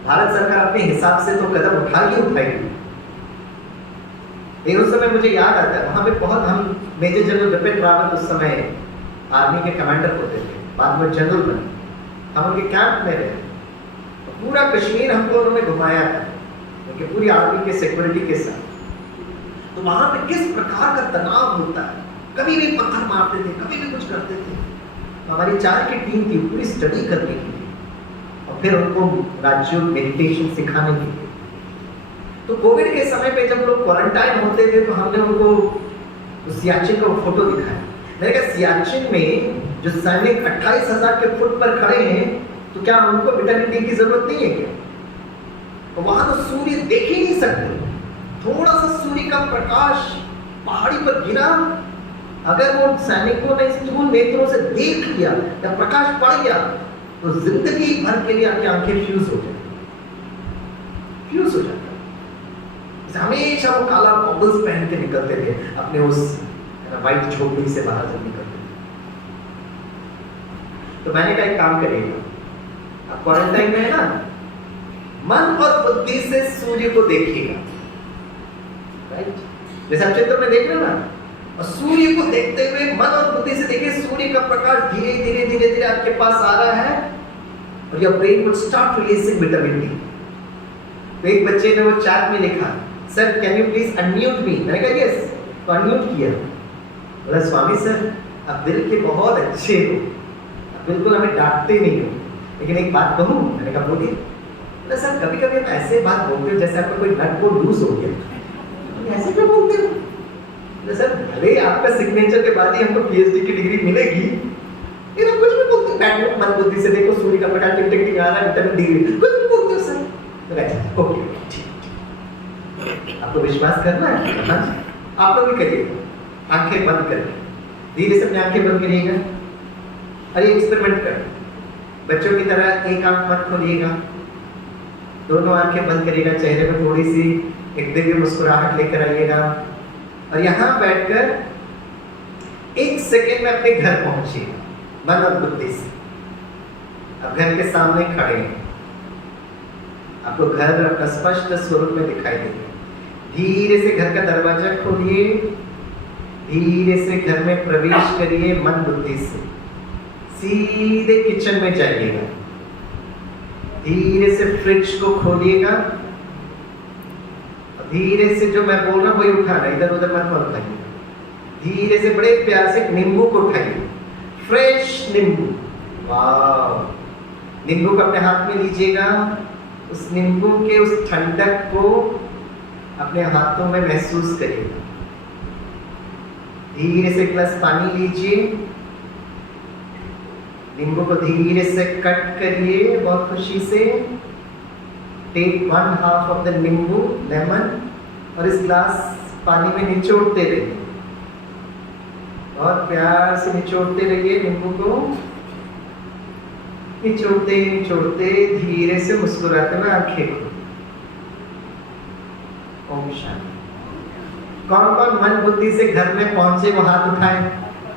भारत सरकार अपने हिसाब से तो कदम उठाएगी। लेकिन उस समय मुझे याद आता है वहां पे बहुत, हम मेजर जनरल विपिन रावत उस समय आर्मी के कमांडर होते थे, बाद में जनरल बने, हम उनके कैंप में रहे। तो पूरा कश्मीर हमको उन्होंने घुमाया था उनके पूरी आर्मी के सिक्योरिटी के साथ। तो वहां पे किस प्रकार का तनाव होता है, कभी भी पत्थर मारते थे, कभी भी कुछ करते थे। तो हमारी 4 की टीम थी पूरी स्टडी करने के लिए और फिर उनको राज्यों मेडिटेशन सिखाने के लिए। तो कोविड के समय पे जब लोग क्वारंटाइन होते थे तो हमने उनको सियाचिन का फोटो दिखाया। मैंने कहा सियाचिन में जो सैनिक 28,000 के फुट पर खड़े हैं तो क्या उनको विटामिन डी की जरूरत नहीं है क्या? तो वहां तो सूर्य देख ही नहीं सकते, थोड़ा सा सूर्य का प्रकाश पहाड़ी पर गिरा, अगर वो सैनिकों ने स्थूल नेत्रों से देख लिया या प्रकाश पड़ गया तो जिंदगी भर के लिए आपकी आंखें फ्यूज हो जाती, फ्यूज हो जाता। हमेशा वो काला गॉगल्स पहन के निकलते थे अपने उस व्हाइट झोपड़ी से बाहर जब निकलते थे। तो मैंने कहा एक काम करिएगा, आप क्वारंटाइन में है ना, मन और बुद्धि से सूर्य को देखिएगा, राइट? जैसे आप चित्र में देख रहे हो ना, और सूर्य को देखते हुए मन और बुद्धि से देखिए सूर्य का प्रकाश धीरे धीरे धीरे धीरे आपके पास आ रहा है और your brain would start releasing vitamin D. तो एक बच्चे ने वो चैट में लिखा, sir can you please unmute me? मैंने कहा यस, तो अनम्यूट किया। बोला स्वामी सर आप दिल के बहुत अच्छे हो, आप बिल्कुल हमें डांटते नहीं हो, लेकिन एक बात कहूँ? मैंने कहा बोलिए। बोला सर कभी कभी आप ऐसे बात बोलते हो जैसे आपका कोई नट बोल्ट लूज हो गया, ऐसे क्यों बोलते हो? बोला सर भले आपका सिग्नेचर के बाद ही हमको PhD की डिग्री मिलेगी, लेकिन कुछ भी बोलते हो, बैठो मन बुद्धि से देखो सूर्य का प्रकाश टिक टिक आ रहा है, विटामिन डी, कुछ भी बोलते हो सर। ओके आपको विश्वास करना है? हाँ जी, आप लोग भी करिए, आंखें बंद करके धीरे से अपनी आंखें बंद करिएगा और ये एक्सपेरिमेंट कर। बच्चों की तरह एक आंख मत खोलिएगा, दोनों आंखें बंद करिएगा, चेहरे में थोड़ी सी एक दिव्य मुस्कुराहट लेकर आइएगा और यहाँ बैठकर 1 सेकेंड में अपने घर पहुंचिए मन और बुद्धि से। अब घर के सामने खड़े हैं, आपको घर अपना स्पष्ट स्वरूप में दिखाई देगा। धीरे से घर का दरवाजा खोलिए, धीरे से घर में प्रवेश करिए मन बुद्धि से। सीधे किचन में जाइएगा, धीरे से फ्रिज को खोलिएगा, धीरे से जो मैं बोल रहा हूं वही उठाना, इधर उधर मत उठाइए। धीरे से बड़े प्यार से नींबू को उठाइए, फ्रेश नींबू। वाह, नींबू को अपने हाथ में लीजिएगा, उस नींबू के उस ठंडक को अपने हाथों में महसूस करिएगा। धीरे से ग्लास पानी लीजिए, नींबू को धीरे से कट करिए बहुत खुशी से। टेक 1/2 ऑफ द नींबू लेमन और इस ग्लास पानी में निचोड़ते रहिए, बहुत प्यार से निचोड़ते रहिए नींबू को। निचोड़ते निचोड़ते धीरे से मुस्कुराते हुए आंखें खोलो। ओम शांति। कौन कौन मन बुद्धि से घर में पहुंचे वो हाथ उठाए।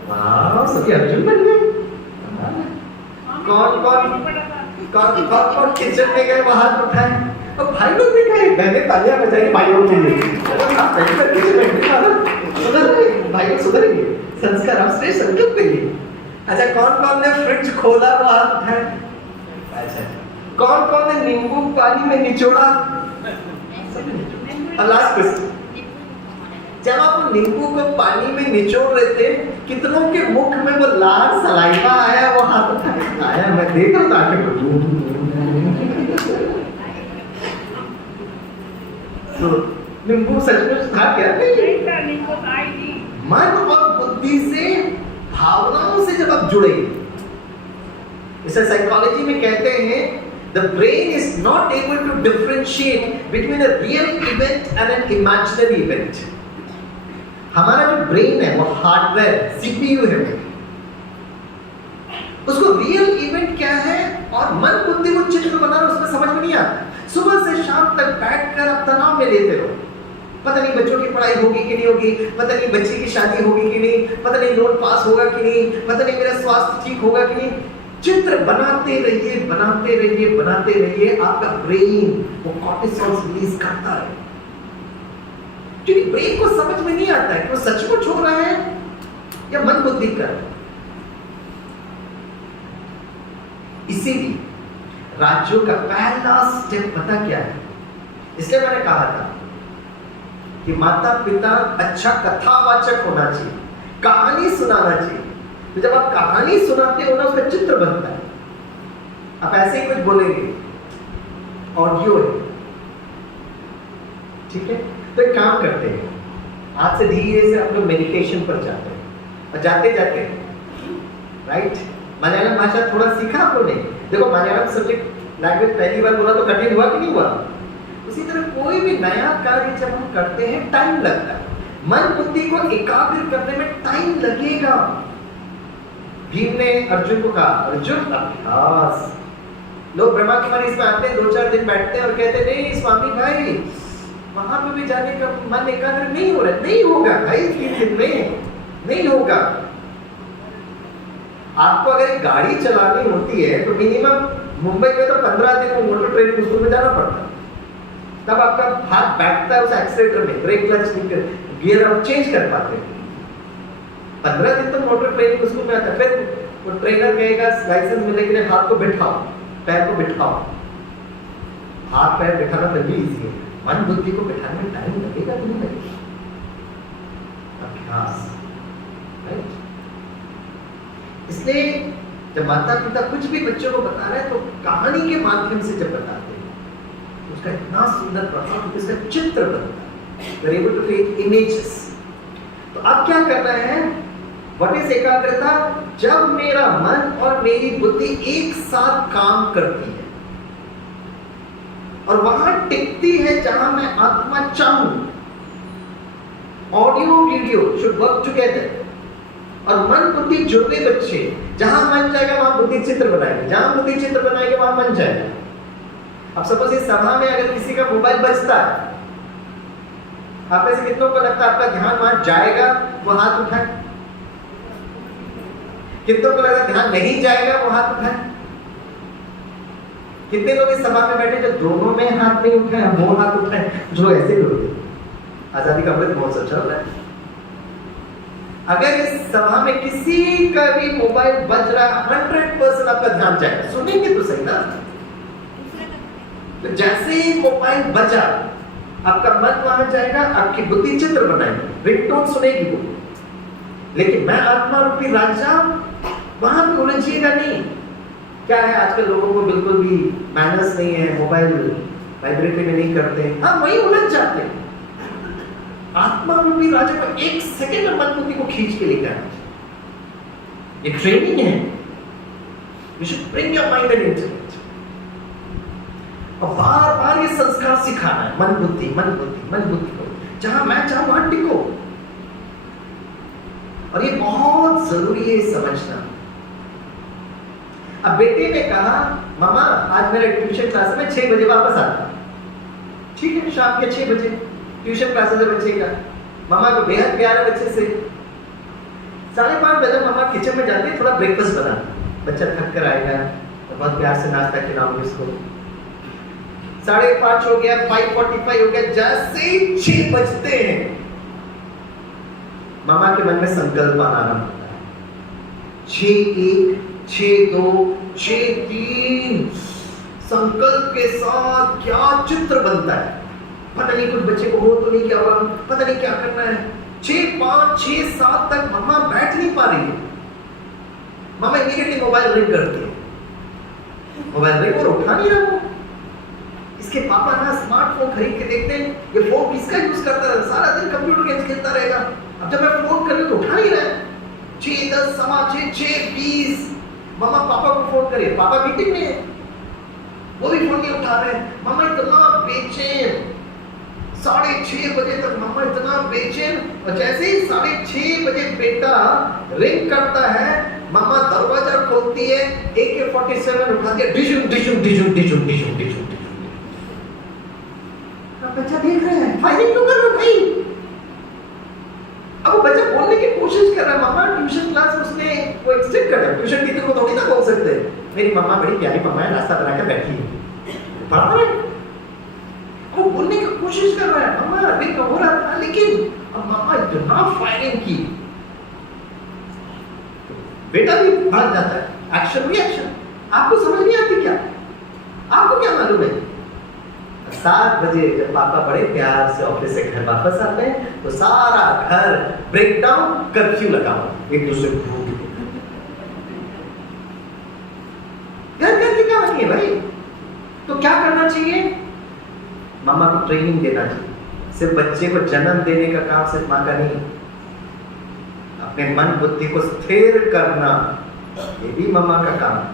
वाह, सभी अर्जुन बन गए। कौन कौन किचन में गए वो हाथ उठाए। और भाई लोग भी गए, मैंने तालियां बजाई भाइयों के लिए। भाई लोग सुधरेंगे, संस्कार हम श्रेष्ठ संकल्प करिए। अच्छा, कौन कौन ने फ्रिज खोला वो हाथ उठाए। अच्छा, कौन कौन ने नींबू पानी में निचोड़ा। लास्ट क्वेश्चन, जब आप नींबू को पानी में निचोड़ रहे थे, कितनों के मुख में वो लाल सलाइवा आया वो हाथ उठाए। आया, मैं देख रहा था। तो नींबू सचमुच था क्या? नहीं, मन और बुद्धि से, भावनाओं से जब आप जुड़े, इसे साइकोलॉजी में कहते हैं the brain is not able to differentiate between a real event and an imaginary event. हमारा जो ब्रेन है वो हार्डवेयर सीपीयू है, उसको रियल इवेंट क्या है और मन बुद्धि वो चित्र बना रहा उसमें समझ में नहीं आता। सुबह से शाम तक बैठकर आप तनाव में लेते रहो, पता नहीं बच्चों की पढ़ाई होगी कि नहीं होगी, पता नहीं बच्ची की शादी होगी कि नहीं, पता नहीं लोन पास होगा कि नहीं, पता नहीं मेरा स्वास्थ्य ठीक होगा कि नहीं। चित्र बनाते रहिए, बनाते रहिए, बनाते रहिए। आपका ब्रेन वो कॉर्टिसोल रिलीज करता है, क्योंकि ब्रेन को समझ में नहीं आता है कि वो सचमुच हो रहा है या मन बुद्धि कर रहा है। इसीलिए राज्यों का पहला स्टेप पता क्या है? इसलिए मैंने कहा था कि माता पिता अच्छा कथावाचक होना चाहिए, कहानी सुनाना चाहिए। तो जब आप कहानी सुनाते हो ना, उसका चित्र बनता है। आप ऐसे ही कुछ बोलेंगे, ऑडियो है, ठीक है? तो एक काम करते हैं, आज से धीरे से आप लोग मेडिटेशन पर जाते हैं और जाते जाते राइट मलयालम भाषा थोड़ा सीखा आप लोगों ने। देखो, मलयालम सब्जेक्ट लैंग्वेज पहली बार बोला तो कठिन हुआ कि नहीं हुआ? उसी तरह कोई भी नया कार्य जब हम करते हैं टाइम लगता है। मन बुद्धि को एकाग्र करने में टाइम लगेगा। भीम ने अर्जुन को कहा, अर्जुन अभ्यास। लोग ब्रह्मा कुमारी इसमें आते हैं, 2-4 दिन बैठते हैं और कहते हैं नहीं स्वामी भाई वहां पे भी जाने का मन एकाग्र नहीं हो रहा। नहीं होगा भाई, 3 दिन में नहीं होगा। आपको अगर गाड़ी चलानी होती है तो मिनिमम मुंबई में तो 15 दिन में मोटर ट्रेनिंग स्कूल में जाना पड़ता है, तब आपका हाथ बैठता है उस एक्सीलेटर में, ब्रेक क्लच गियर आप चेंज कर पाते हैं। 15 दिन तो मोटर ट्रेनिंग स्कूल में आता है। फिर वो ट्रेनर कहेगा लाइसेंस मिलेगा, हाथ को बिठाओ, पैर को बिठाओ। हाथ पैर बिठाना फिर भी इजी है, मन बुद्धि को बिठाने में टाइम लगेगा कि नहीं लगेगा? अभ्यास, राइट? इसलिए जब माता पिता कुछ भी बच्चों को बता रहे हैं तो कहानी के माध्यम से जब बताते हैं तो उसका इतना सुंदर प्रभाव, उसका चित्र बनता है। We're able to create images. तो अब क्या करना है? What is एकाग्रता? जब मेरा मन और मेरी बुद्धि एक साथ काम करती है और वहां टिकती है जहां मैं आत्मा चाहूं, audio video should work together. और मन बुद्धि जुड़े बच्चे, जहां मन जाएगा वहां बुद्धि चित्र बनाएंगे, जहां बुद्धि चित्र बनाएंगे वहां मन जाएगा। अब सपोज इस सभा में अगर किसी का मोबाइल बजता है, आप में से कितनों को लगता है आपका ध्यान वहां जाएगा? वो हाथ उठाए। कितनों को लगता है ध्यान नहीं जाएगा? वो हाथ उठाए। कितने लोग इस सभा में बैठे जो दोनों में हाथ नहीं उठाए, वो हाथ उठाए? जो ऐसे लोग हैं। आजादी का अमृत महोत्सव चल रहा है। अगर इस सभा में किसी का भी मोबाइल बज रहा है, 100% आपका ध्यान जाएगा। सुनेंगे तो सही ना। तो जैसे ही मोबाइल बजा, आपका मन वहां जाएगा, आपकी बुद्धि चित्र बनाएगी, रिंगटोन सुनेगी वो। लेकिन मैं आत्मा रूपी राजा, वहां पे उलझिएगा नहीं। क्या है, आजकल लोगों को बिल्कुल भी मैनर्स नहीं है, मोबाइल वाइब्रेट में नहीं करते, हाँ वही उलझ जाते हैं। आत्मा रूपी राजा को 1 सेकंड में मन बुद्धि को खींच के लेकर आना। ये ट्रेनिंग है। You should bring your mind and intellect। और बार बार ये संस्कार सिखाना है, मन बुद्धि मन बुद्धि मन बुद्धि को, जहां मैं चाहूं वहां टिको। और ये बहुत जरूरी है समझना। अब बेटे ने कहा, मामा आज मेरा ट्यूशन क्लास में 6 बजे वापस आता। ठीक है, शाम के 6 बजे ट्यूशन क्लासेस है बच्चे का। मामा को बेहद प्यार है बच्चे से। 5:30 बजे मामा किचन में जाती है, थोड़ा ब्रेकफास्ट बना। बच्चा थक कर आएगा तो बहुत प्यार से नाश्ता खिलाऊंगी उसको। 5:30 हो गया, 5:45 हो गया, जैसे ही 6 बजते हैं मामा के मन में संकल्प आना होता है। 6:1, 6:2, 6:3 संकल्प के साथ क्या चित्र बनता है। पता नहीं कुछ बच्चे को हो तो नहीं, क्या हुआ पता नहीं, क्या करना है। 6:5, 6:7 तक मामा बैठ नहीं पा रही है। मामा इमीडिएटली मोबाइल रिंग करती है। मोबाइल रिंग और उठा नहीं रहा वो। इसके पापा ना स्मार्टफोन खरीद के देखते हैं, ये फोन किसका यूज करता है, सारा दिन कंप्यूटर गेम्स खेलता रहेगा। अब जब मैं फोन कर रही हूं तो उठा नहीं रहा है। 6:10, 6:15, 6:20 मामा पापा को फोन करे, पापा मीटिंग में है, वो भी फोन नहीं उठा रहे। मामा इतना बेचैन, 6:30 बजे तक मामा इतना बेचैन। और जैसे ही 6:30 बजे बेटा रिंग करता है, मामा दरवाजा खोलती है, AK-47 उठाती है, डिशुम डिशुम डिशुम डिशुम डिशुम डिशुम। बच्चा देख रहे हैं, फायरिंग क्यों कर रहे हो भाई? अब वो बच्चा बोलने की कोशिश कर रहा है, मामा ट्यूशन क्लास उसने वो एक्सटेंड कर दिया। ट्यूशन टीचर को थोड़ी ना बोल सकते, मेरी मम्मा बड़ी प्यारी मम्मा है, नाश्ता बना के बैठी है, पढ़ा रहे। वो बोलने की कोशिश कर रहा है, मम्मा अभी तो हो रहा था, लेकिन अब मम्मा इतना फायरिंग की, बेटा भी भाग जाता है। एक्शन रिएक्शन आपको समझ नहीं आती क्या? आपको क्या मालूम है? 7 बजे जब पापा बड़े प्यार से ऑफिस से घर वापस आते हैं तो सारा घर ब्रेक डाउन, कर्फ्यू लगा हुआ, एक दूसरे को भूख। घर घर की कहानी है भाई। तो क्या करना चाहिए? मामा को ट्रेनिंग देना चाहिए। सिर्फ बच्चे को जन्म देने का काम सिर्फ माँ का नहीं, अपने मन बुद्धि को स्थिर करना ये भी मामा का काम है।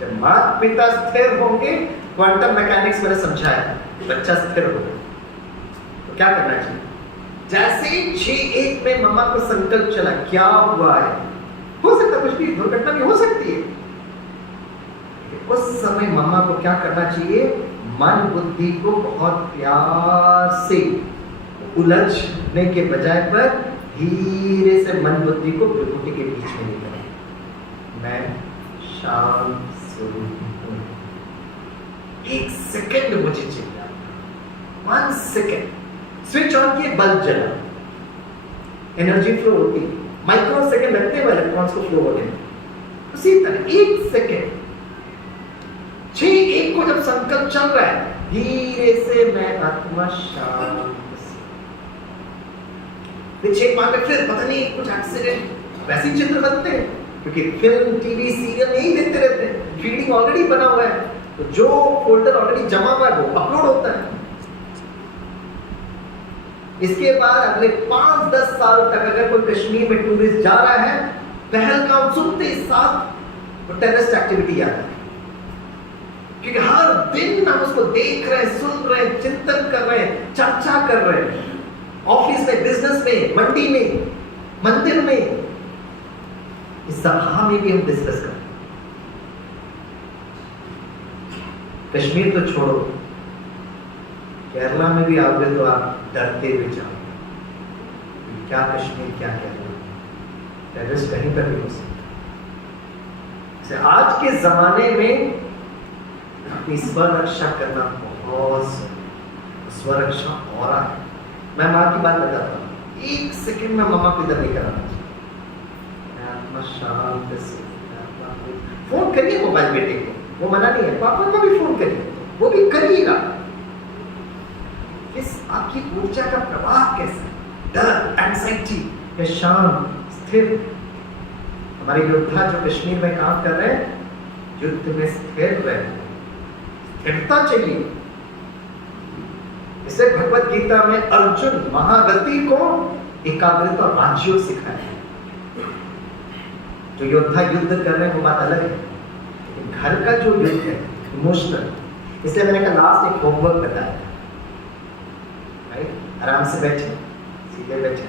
जब माता पिता स्थिर होंगे, क्वांटम मैकेनिक्स मैंने समझाया, बच्चा स्थिर होगा। तो क्या करना चाहिए? जैसे 6:1 में मामा को संकल्प चला, क्या हुआ है, हो सकता कुछ भी दुर्घटना भी हो सकती है, उस समय मामा को क्या करना चाहिए? मन बुद्धि को बहुत प्यार से उलझने के बजाय पर धीरे से मन बुद्धि को प्रकृति के बीच में लेकर मैं शांत स्वरूप हूं। 1 सेकंड मुझे चाहिए, 1 सेकंड। स्विच ऑन किए, बल्ब जला, एनर्जी फ्लो होती है, माइक्रो सेकंड लगते हैं इलेक्ट्रॉन्स को फ्लो होने में। उसी तरह 1 सेकंड 6:1 को जब संकल्प चल रहा है, धीरे से मैं आत्मा शांत। 6:5 में फिर पता नहीं कुछ एक्सीडेंट, वैसे ही चित्र बनते हैं क्योंकि फिल्म टीवी सीरियल नहीं देखते रहते हैं, फीडिंग ऑलरेडी बना हुआ है, तो जो फोल्डर ऑलरेडी जमा हुआ है वो अपलोड होता है। इसके बाद अगले 5-10 साल तक अगर कोई कश्मीर में टूरिस्ट जा रहा है, पहलगाम सुनते ही साथ वो टेररिस्ट एक्टिविटी आता है, क्योंकि हर दिन हम उसको देख रहे हैं, सुन रहे हैं, चिंतन कर रहे हैं, चर्चा कर रहे हैं। ऑफिस में, बिजनेस में, मंडी में, मंदिर में, इस सभा में भी हम डिस्कस करें। कश्मीर तो छोड़ो, केरला में भी आओगे तो आप डरते हुए जाओगे, क्या कश्मीर क्या केरला, टेररिस्ट कहीं पर भी हो सकता। आज के जमाने में अपनी स्वरक्षा करना बहुत, स्वरक्षा और है। मैं माँ की बात बताता हूँ, एक सेकंड में मामा को इधर नहीं कराना चाहिए, आत्मा शांत से, फोन करिए मोबाइल बेटे को, वो मना नहीं है, पापा को भी फोन करिए, वो भी करिएगा। किस आपकी ऊर्जा का प्रवाह कैसा है, डर, एंजाइटी या शांत, स्थिर। हमारे योद्धा जो कश्मीर में काम कर रहे हैं, युद्ध में स्थिर रहे, स्थिरता चाहिए। इसे भगवत गीता में अर्जुन महारथी को एकाग्रता राज्यों सिखाया। जो योद्धा युद्ध कर रहे हैं वो बात अलग है, लेकिन घर का जो युद्ध है इमोशनल, इसलिए मैंने कहा लास्ट एक होमवर्क बताया, राइट? आराम से बैठे, सीधे बैठे।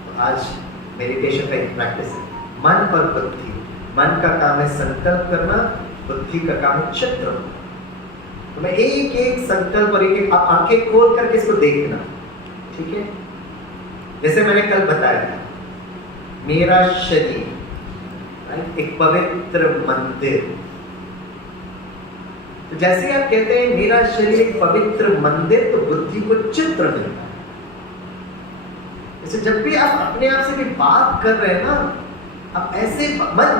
तो आज मेडिटेशन का एक प्रैक्टिस है, मन पर बुद्धि। मन का काम है संकल्प करना, बुद्धि का काम है चित्र। तो मैं एक एक संकल्प और एक एक आंखें खोल करके इसको देखना, ठीक है? जैसे मैंने कल बताया था, मेरा शरीर एक पवित्र मंदिर। तो जैसे आप कहते हैं मेरा शरीर एक पवित्र मंदिर, तो बुद्धि को चित्र मिलता है। जैसे जब भी आप अपने आप से भी बात कर रहे हैं ना, आप ऐसे मन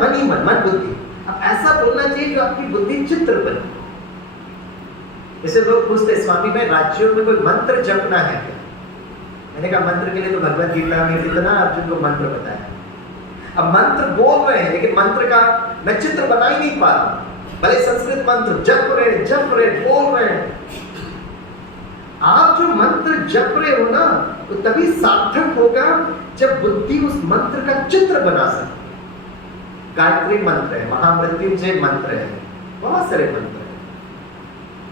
बुद्धि, आप ऐसा बोलना चाहिए जो आपकी बुद्धि चित्र बने। जैसे लोग पूछते स्वामी में राज्यों में कोई मंत्र जपना है क्या? मैंने कहा मंत्र के लिए तो भगवत गीता में कितना अर्जुन को मंत्र बताया। अब मंत्र बोल रहे हैं, लेकिन मंत्र का मैं चित्र बना ही नहीं पा रहा। भले संस्कृत मंत्र जप रहे बोल रहे हैं, आप जो मंत्र जप रहे हो ना, तो तभी सार्थक होगा जब बुद्धि उस मंत्र का चित्र बना सके। गायत्री मंत्र है, महामृत्युंजय मंत्र है, बहुत सारे मंत्र हैं।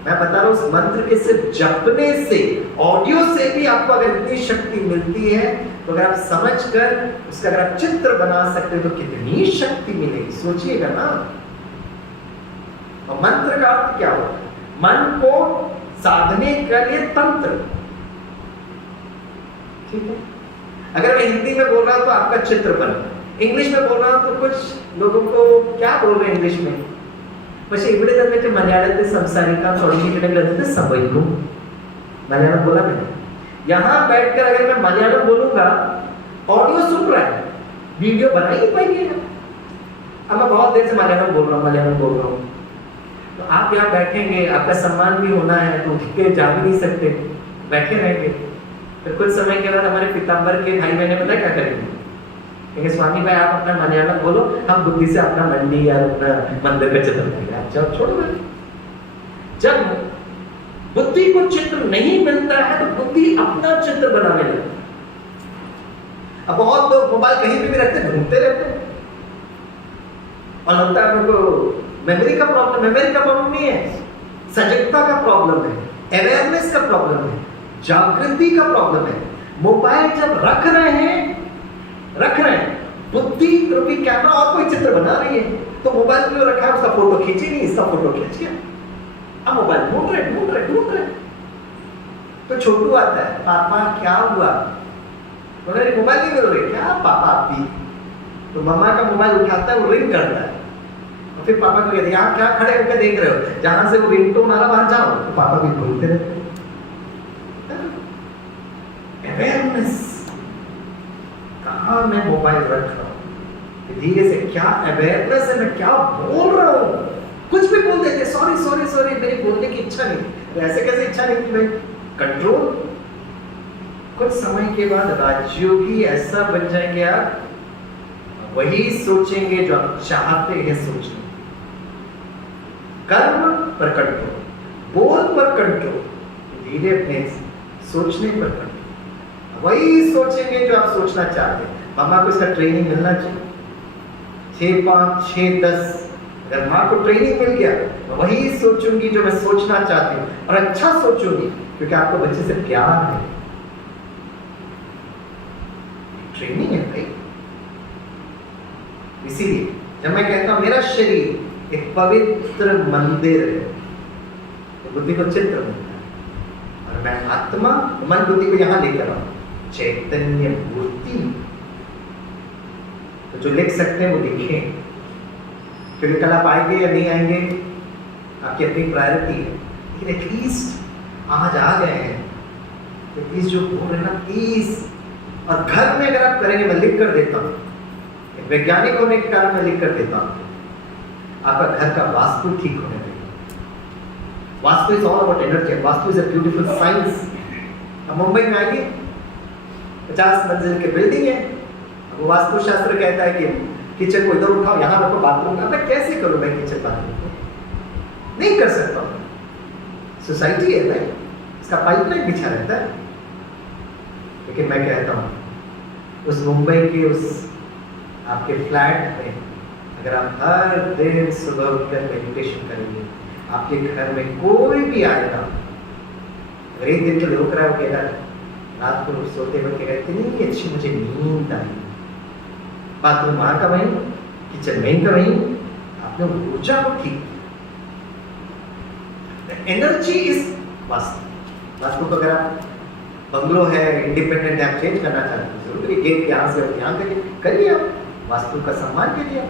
मैं बता रहा हूं, उस मंत्र के सिर्फ जपने से, ऑडियो से भी आपको अगर इतनी शक्ति मिलती है, तो अगर आप समझकर उसका अगर आप चित्र बना सकते हो तो कितनी शक्ति मिलेगी, सोचिएगा ना। और मंत्र का अर्थ क्या होता है? मन को साधने के लिए तंत्र, ठीक है? अगर मैं हिंदी में बोल रहा हूं तो आपका चित्र बना, इंग्लिश में बोल रहा हूं तो कुछ लोगों को क्या बोल रहे हैं इंग्लिश में, പക്ഷേ ഇവിടെ തന്നിട്ട് മലയാളത്തിൽ സംസാരിക്കാൻ തുടങ്ങിയിട്ടുണ്ടെങ്കിൽ അതിന്റെ സംഭവിക്കും। मलयालम बोला मैंने, यहाँ बैठकर अगर मैं मलयालम बोलूंगा, ऑडियो सुन रहा है, वीडियो बना ही नहीं पाएंगे। अब मैं बहुत देर से मलयालम बोल रहा हूँ, तो आप यहाँ बैठेंगे, आपका सम्मान भी होना है, तो उठ के जा भी नहीं सकते, बैठे रहेंगे। फिर कुछ समय के बाद हमारे पीताम्बर के भाई बहने पता क्या करेंगे? कहेंगे स्वामी भाई आप अपना मलयालम बोलो, हम बुद्धि से अपना मंडी या अपना मंदिर का चित्र बनाएंगे, आप जाओ छोड़ो। जब बुद्धि को चित्र नहीं मिलता है तो बुद्धि अपना चित्र बनाने लगती है। अब बहुत लोग मोबाइल कहीं भी रखते, घूमते रहते हैं, और लगता है उनको मेमोरी का प्रॉब्लम नहीं है, सजगता का प्रॉब्लम है, अवेयरनेस का प्रॉब्लम है, जागृति का प्रॉब्लम है। मोबाइल जब रख रहे हैं, बुद्धि रूपी कैमरा और कोई चित्र बना रही है, तो मोबाइल क्यों रखा है? उसका फोटो खींची नहीं, इसका फोटो खींच गया। अब मोबाइल ढूंढ रहे। तो छोटू आता है, पापा क्या हुआ? बोले मोबाइल नहीं मिल रही क्या पापा आपकी? तो मम्मा का मोबाइल उठाता है, वो रिंग करता है, और फिर पापा को कहते हैं यहाँ क्या खड़े होकर देख रहे हो, जहां से वो रिंगटोन आ रहा वहां जाओ। तो पापा भी बोलते रहते। अवेयरनेस, कहाँ मैं मोबाइल रख रहा हूँ, धीरे से क्या अवेयरनेस है, मैं क्या बोल रहा हूँ। कुछ भी बोल देते, सॉरी मेरी बोलने की इच्छा नहीं, तो ऐसे कैसे इच्छा नहीं की भाई? कंट्रोल। कुछ समय के बाद राजयोगी ऐसा बन जाएंगे, आप वही सोचेंगे जो आप चाहते हैं सोचना। कर्म पर कंट्रोल, बोल पर कंट्रोल, धीरे अपने सोचने पर कंट्रोल, वही सोचेंगे जो आप सोचना चाहते हैं। मामा को इसका ट्रेनिंग मिलना चाहिए। 6, 5, 6, 10 अगर माँ को ट्रेनिंग मिल गया, मैं वही सोचूंगी जो मैं सोचना चाहती हूँ और अच्छा सोचूंगी, क्योंकि आपको बच्चे से प्यार है। ट्रेनिंग है भाई। इसीलिए जब मैं कहता हूं मेरा शरीर एक पवित्र मंदिर है, तो बुद्धि को चित्र मिलता है, और मैं आत्मा मन बुद्धि को यहां लेकर आऊं चैतन्य मूर्ति। तो जो लिख सकते हैं वो लिखें, क्योंकि कल आप आएंगे या नहीं आएंगे आपकी अपनी प्रायोरिटी है, लेकिन एटलीस्ट आज आ गए हैं, तो प्लीज जो बोल रहे ना प्लीज। और घर में अगर आप करेंगे, मैं लिख कर देता हूँ, वैज्ञानिक होने के कारण मैं लिख कर देता हूँ, आपका घर का वास्तु ठीक होने देगा। Vastu is all about energy, vastu is a beautiful science. अब मुंबई में आएंगे, 50 मंजिल की बिल्डिंग है, वो वास्तु शास्त्र कहता है कि किचन को इधर उठाओ, यहाँ रखो, बाथरूम का। मैं कैसे करूँ मैं किचन बाथरूम को? नहीं कर सकता हूँ। सोसाइटी है भाई, इसका पाइपलाइन बिछा रहता है। लेकिन मैं कहता हूँ उस मुंबई के उस आपके फ्लैट में अगर आप हर दिन सुबह उठकर मेडिटेशन करेंगे, आपके घर में कोई भी आएगा, अगर एक दिन के लिए रोक रहा है, वो कहेगा रात को सोते हुए कहेगा इतनी अच्छी मुझे नींद आई, बाथरूम वहां का वहीं, किचन में का वहीं, आपने ऊर्जा को ठीक किया। Energy is vastu. वास्तु को अगर आप बंगलो है, इंडिपेंडेंट आप चेंज करना चाहते हैं, जरूर करिए, गेट यहाँ से यहाँ करिए, आप वास्तु का सम्मान करिए,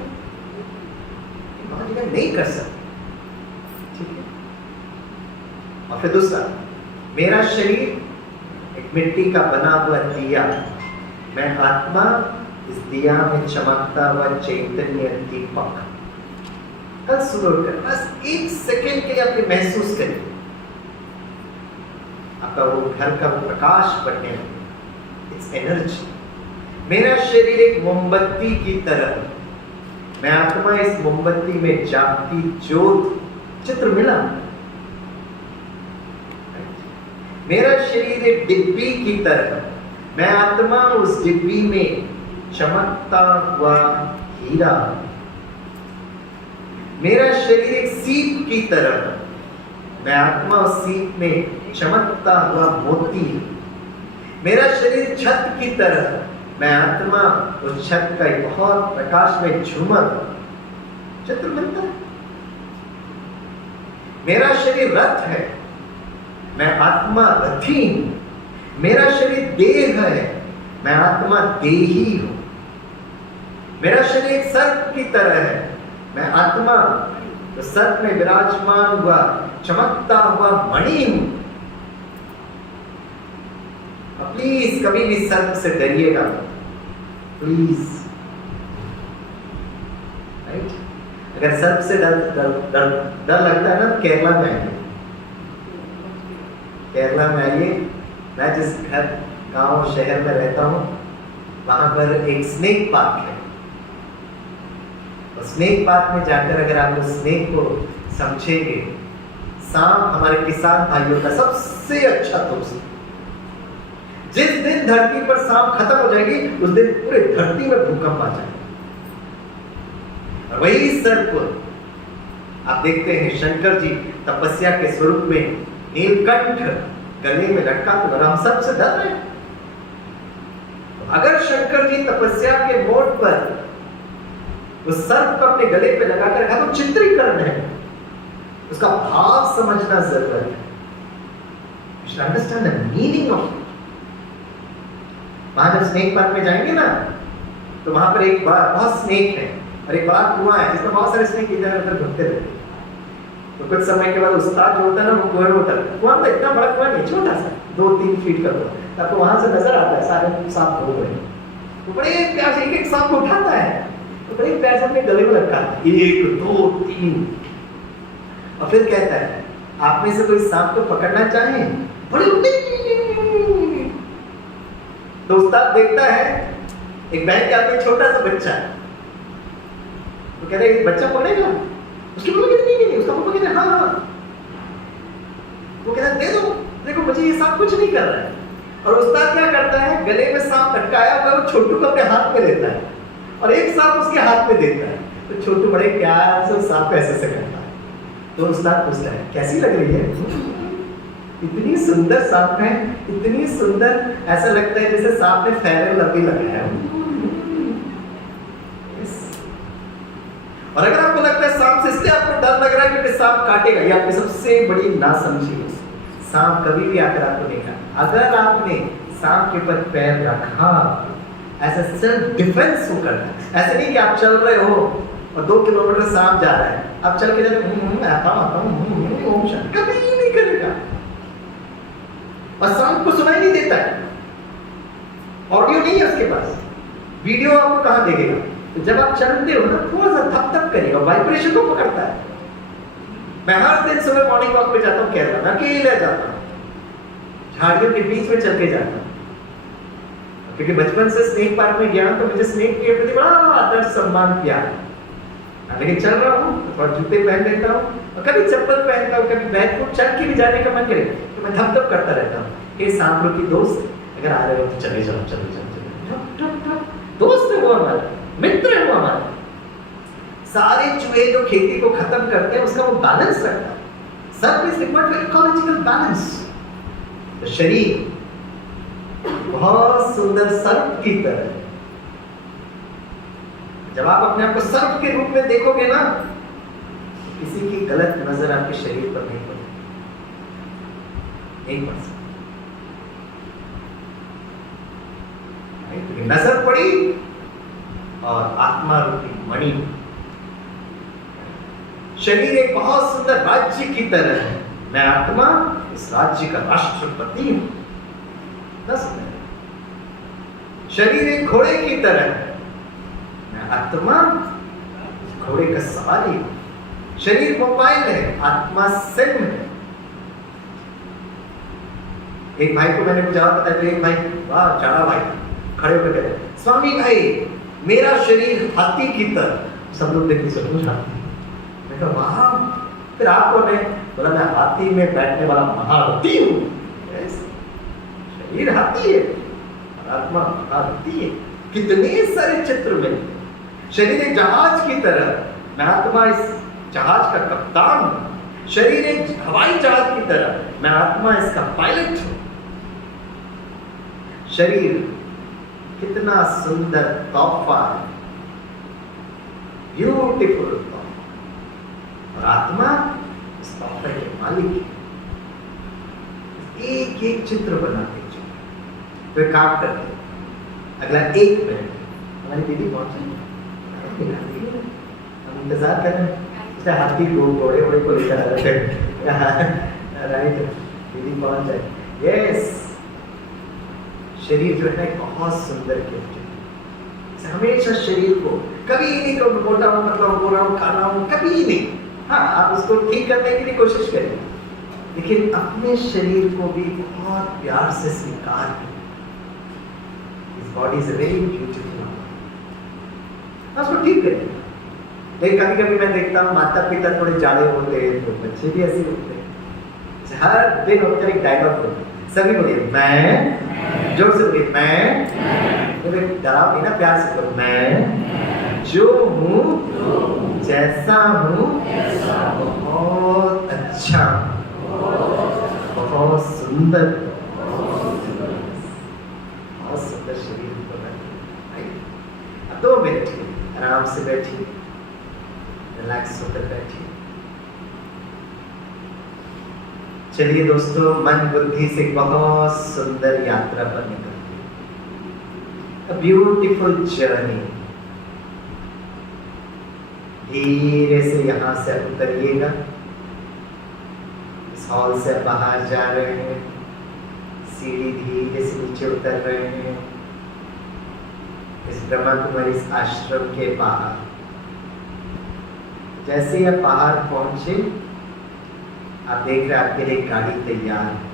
नहीं कर सकते, ठीक है। और फिर दूसरा, मेरा शरीर एक मिट्टी का बना हुआ दिया, मैं आत्मा इस दिया में चमकता हुआ चैतन्य दीपक। कल सुबह उठकर बस 1 सेकेंड के लिए आपने महसूस करिए, आपका वो घर का वो प्रकाश बढ़ने लगे। It's energy. मेरा शरीर एक मोमबत्ती की तरह, मैं आत्मा इस मोमबत्ती में जागती ज्योत। चित्र मिला? मेरा शरीर एक डिब्बी की तरह, मैं आत्मा उस डिब्बी में चमकता हुआ हीरा। मेरा शरीर एक सीप की तरह, मैं आत्मा उस सीप में चमकता हुआ मोती। मेरा शरीर छत की तरह, मैं आत्मा उस छत का एक बहुत प्रकाश में झूमर। चित्र मिलता है? मेरा शरीर रथ है, मैं आत्मा रथी हूं। मेरा शरीर देह है, मैं आत्मा देही हूं। मेरा शरीर एक सर्प की तरह है, मैं आत्मा तो सर्प में विराजमान हुआ चमकता हुआ मणि हूं। प्लीज कभी भी सर्प से डरिएगा, प्लीज। राइट? अगर सर्प से डर लगता है ना, तो केरला में आइए। केरला में आइए, मैं जिस घर गांव शहर में रहता हूं, वहां पर एक स्नेक पार्क है। स्नेक पार्क में जाकर अगर आप उस स्नेक को समझेंगे, सांप हमारे किसान भाइयों का सबसे अच्छा दोस्त। जिस दिन धरती पर सांप खत्म हो जाएगी, उस दिन पूरे धरती में भूकंप आ जाएगा। और वही सर्प आप देखते हैं, शंकर जी तपस्या के स्वरूप में नीलकंठ गले में लटका, तो हम सबसे डर रहे हैं। अगर शंकर जी तपस्या के मोड पर उस सर्प को अपने गले पे लगाकर रखा, तो चित्रीकरण है, उसका भाव समझना जरूरत है। You should understand the meaning of it. वहां जब स्नेक पार्क में जाएंगे ना, तो वहां पर एक बहुत स्नेक है और एक बड़ा कुआं है जिसमें बहुत सारे स्नेक इधर उधर घूमते रहते हैं। तो कुछ समय के बाद उस्ताद जो होता है ना, वो कुएं में उतरता है। कुआं तो इतना बड़ा कुआं नहीं, छोटा सा 2-3 फीट का कुआं, तो आपको वहां से नजर आता है सारे सांप घूम रहे हैं। तो बड़े प्यार से एक सांप को उठाता है, तो बड़े प्यार से अपने गले में रखा, 1 2 3, और फिर कहता है आप में से कोई सांप को पकड़ना चाहे? बड़े तो उस्ताद देखता है एक बहन के हाथ में छोटा सा बच्चा है, तो कह रहे हैं बच्चा पकड़ेगा? उसकी मम्मी कहती नहीं, उसका पापा कहते हैं हाँ। वो कहता है दे दो, देखो मुझे ये सांप कुछ नहीं कर रहा है। और उस्ताद क्या करता है, गले में सांप लटकाया हुआ वो छोटू को अपने हाथ में लेता है और एक सांप उसके हाथ में देता है। तो छोटू बड़े प्यार से उस सांप को ऐसे से करता है। तो उस्ताद पूछता है कैसी लग रही है? इतनी सुंदर सांप है, इतनी सुंदर, ऐसा लगता है जैसे सांप ने फेयर एंड लवली लगाया हो। और अगर आपको लगता है सांप से इसलिए आपको डर लग रहा है क्योंकि सांप काटेगा, ये आपकी सबसे बड़ी नासमझी है। सांप कभी भी आकर आपको नहीं काटेगा। अगर आपने सांप के ऊपर पैर रखा, ऐसा सेल्फ डिफेंस हो करना, ऐसे नहीं कि आप चल रहे हो और 2 किलोमीटर सांप जा रहा है, आप चल के जाते आता हूं ओम शांति, कभी नहीं करेगा। और सांप को सुनाई नहीं देता है, ऑडियो नहीं है उसके पास, वीडियो आपको कहां देखेगा? तो जब आप चलते हो ना, थोड़ा सा धप धप करेगा, वाइब्रेशन को पकड़ता है। मैं हर दिन सुबह मॉर्निंग वॉक पे जाता हूँ केरला में, अकेले जाता हूँ, झाड़ियों के बीच में चल के जाता हूँ, क्योंकि बचपन से स्नेक पार्क में गया तो मुझे स्नेक के प्रति बड़ा आदर सम्मान प्यार। लेकिन चल रहा हूँ तो थोड़ा जूते पहन लेता हूँ, और कभी चप्पल पहनता हूँ, कभी बैकफुट चल के भी जाने का मन करे तो मैं धप धप करता रहता हूँ। ये सांप की दोस्त अगर आ रहे हो तो चले जाओ, चले जाओ, दोस्त है वो हमारा, मित्र है वो हमारा। सारे चूहे जो खेती को खत्म करते हैं उसका वो बैलेंस रखता है। सर्प is required for ecological balance. तो शरीर बहुत सुंदर सर्प की तरह है। जब आप अपने आप को सर्प के रूप में देखोगे ना, तो किसी की गलत नजर आपके शरीर पर नहीं पड़ेगी, नहीं पड़ सकती। नजर पड़ी और आत्मा रूपी मणि। शरीर एक बहुत सुंदर राज्य की तरह है, मैं आत्मा इस राज्य का राष्ट्रपति हूं। शरीर एक घोड़े की तरह है, मैं आत्मा घोड़े का सवारी हूं। शरीर मोबाइल है, आत्मा सिम है। एक भाई को मैंने कुछ जवाब बताया, तो एक भाई, वाह चाड़ा भाई, खड़े होकर कहते हैं, स्वामी भाई मेरा शरीर हाथी की तरह। सब लोग देखते सचमुच हाथी। मैं कहा वाह, फिर आप कौन है? बोला मैं हाथी में बैठने वाला महारथी हूँ। शरीर हाथी है, आत्मा हाथी है। कितने सारे चित्र में। शरीर एक जहाज की तरह, मैं आत्मा इस जहाज का कप्तान हूँ। शरीर एक हवाई जहाज की तरह, मैं आत्मा इसका पायलट हूँ। शरीर कितना सुंदर तोहफा है, ब्यूटीफुल तोहफा, और आत्मा इस तोहफे के मालिक है। एक एक चित्र बनाते तो काम करते। अगला 1 मिनट हमारी दीदी पहुंचे, हम इंतजार कर रहे हैं, हाथी को घोड़े वोड़े को लेकर आ रहे थे। राइट, दीदी पहुंच जाए। यस, शरीर जो है बहुत सुंदर गिफ्ट है। हमेशा शरीर को कभी नहीं कहूँ मोटा हूँ, मतलब बोला हूँ, खाना हूँ, कभी नहीं। हाँ, आप उसको ठीक करने के लिए कोशिश करें, लेकिन अपने शरीर को भी बहुत प्यार से स्वीकार करें। His body is a very beautiful one. उसको ठीक करें। लेकिन कभी कभी मैं देखता हूँ माता पिता थोड़े जाड़े होते हैं तो बच्चे भी ऐसे होते हैं। हर दिन उनका एक डायलॉग होता है, सभी बोलिए मैं, जोर से बोलिए मैं, तो डराव नहीं ना, प्यार से बोलो मैं जो हूँ जैसा हूँ बहुत अच्छा, बहुत सुंदर, बहुत सुंदर शरीर बना। 2 मिनट आराम से बैठिए, रिलैक्स होकर बैठिए। चलिए दोस्तों, मन बुद्धि से बहुत सुंदर यात्रा पर निकलते हैं। A beautiful journey। धीरे से यहाँ से उतरिएगा। इस हॉल से बाहर जा रहे हैं, सीढ़ी धीरे से नीचे उतर रहे हैं। इस ब्रह्मा कुमारी इस आश्रम के बाहर, जैसे आप बाहर पहुंचे, आप देख रहे हैं आपके लिए गाड़ी तैयार है।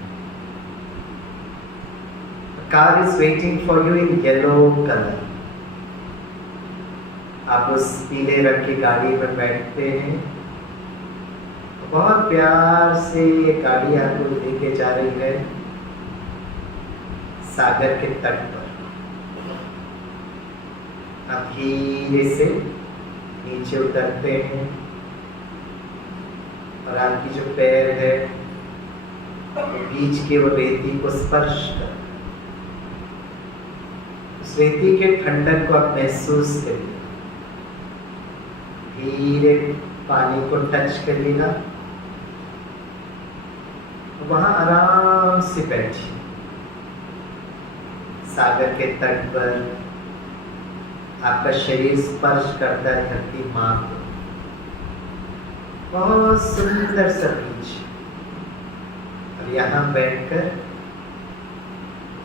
Car is waiting for you in yellow colour. आप उस पीले रंग की गाड़ी में बैठते हैं, बहुत प्यार से गाड़ी आपको लेके जा रही है सागर के तट पर। आप धीरे से नीचे उतरते हैं और आपकी जो पैर है तो बीच के वो रेती को स्पर्श कर, उस रेती के ठंडक को आप महसूस करिए। धीरे पानी को टच करिएगा, वहां आराम से बैठिए। सागर के तट पर आपका शरीर स्पर्श करता है धरती माँ को, बहुत सुंदर सा बीच। और यहाँ बैठकर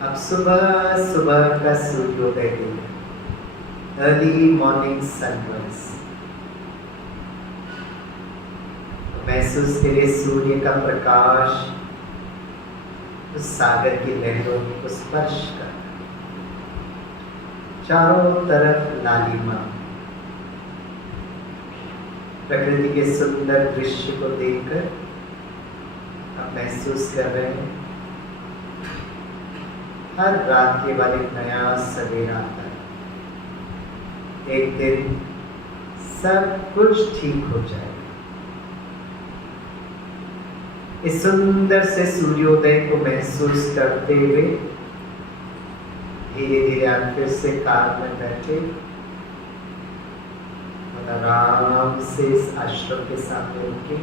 अब सुबह सुबह का सूर्योदय देखिए, अर्ली मॉर्निंग सनराइज। महसूस करिए सूर्य का प्रकाश उस सागर की लहरों को स्पर्श कर, चारों तरफ लालिमा। प्रकृति के सुंदर दृश्य को देखकर आप महसूस कर रहे हैं हर रात के बाद एक नया सवेरा आता है। एक दिन सब कुछ ठीक हो जाएगा। इस सुंदर से सूर्योदय को महसूस करते हुए धीरे धीरे आप फिर से कार में बैठे और आराम से इस आश्रम के सामने रुके।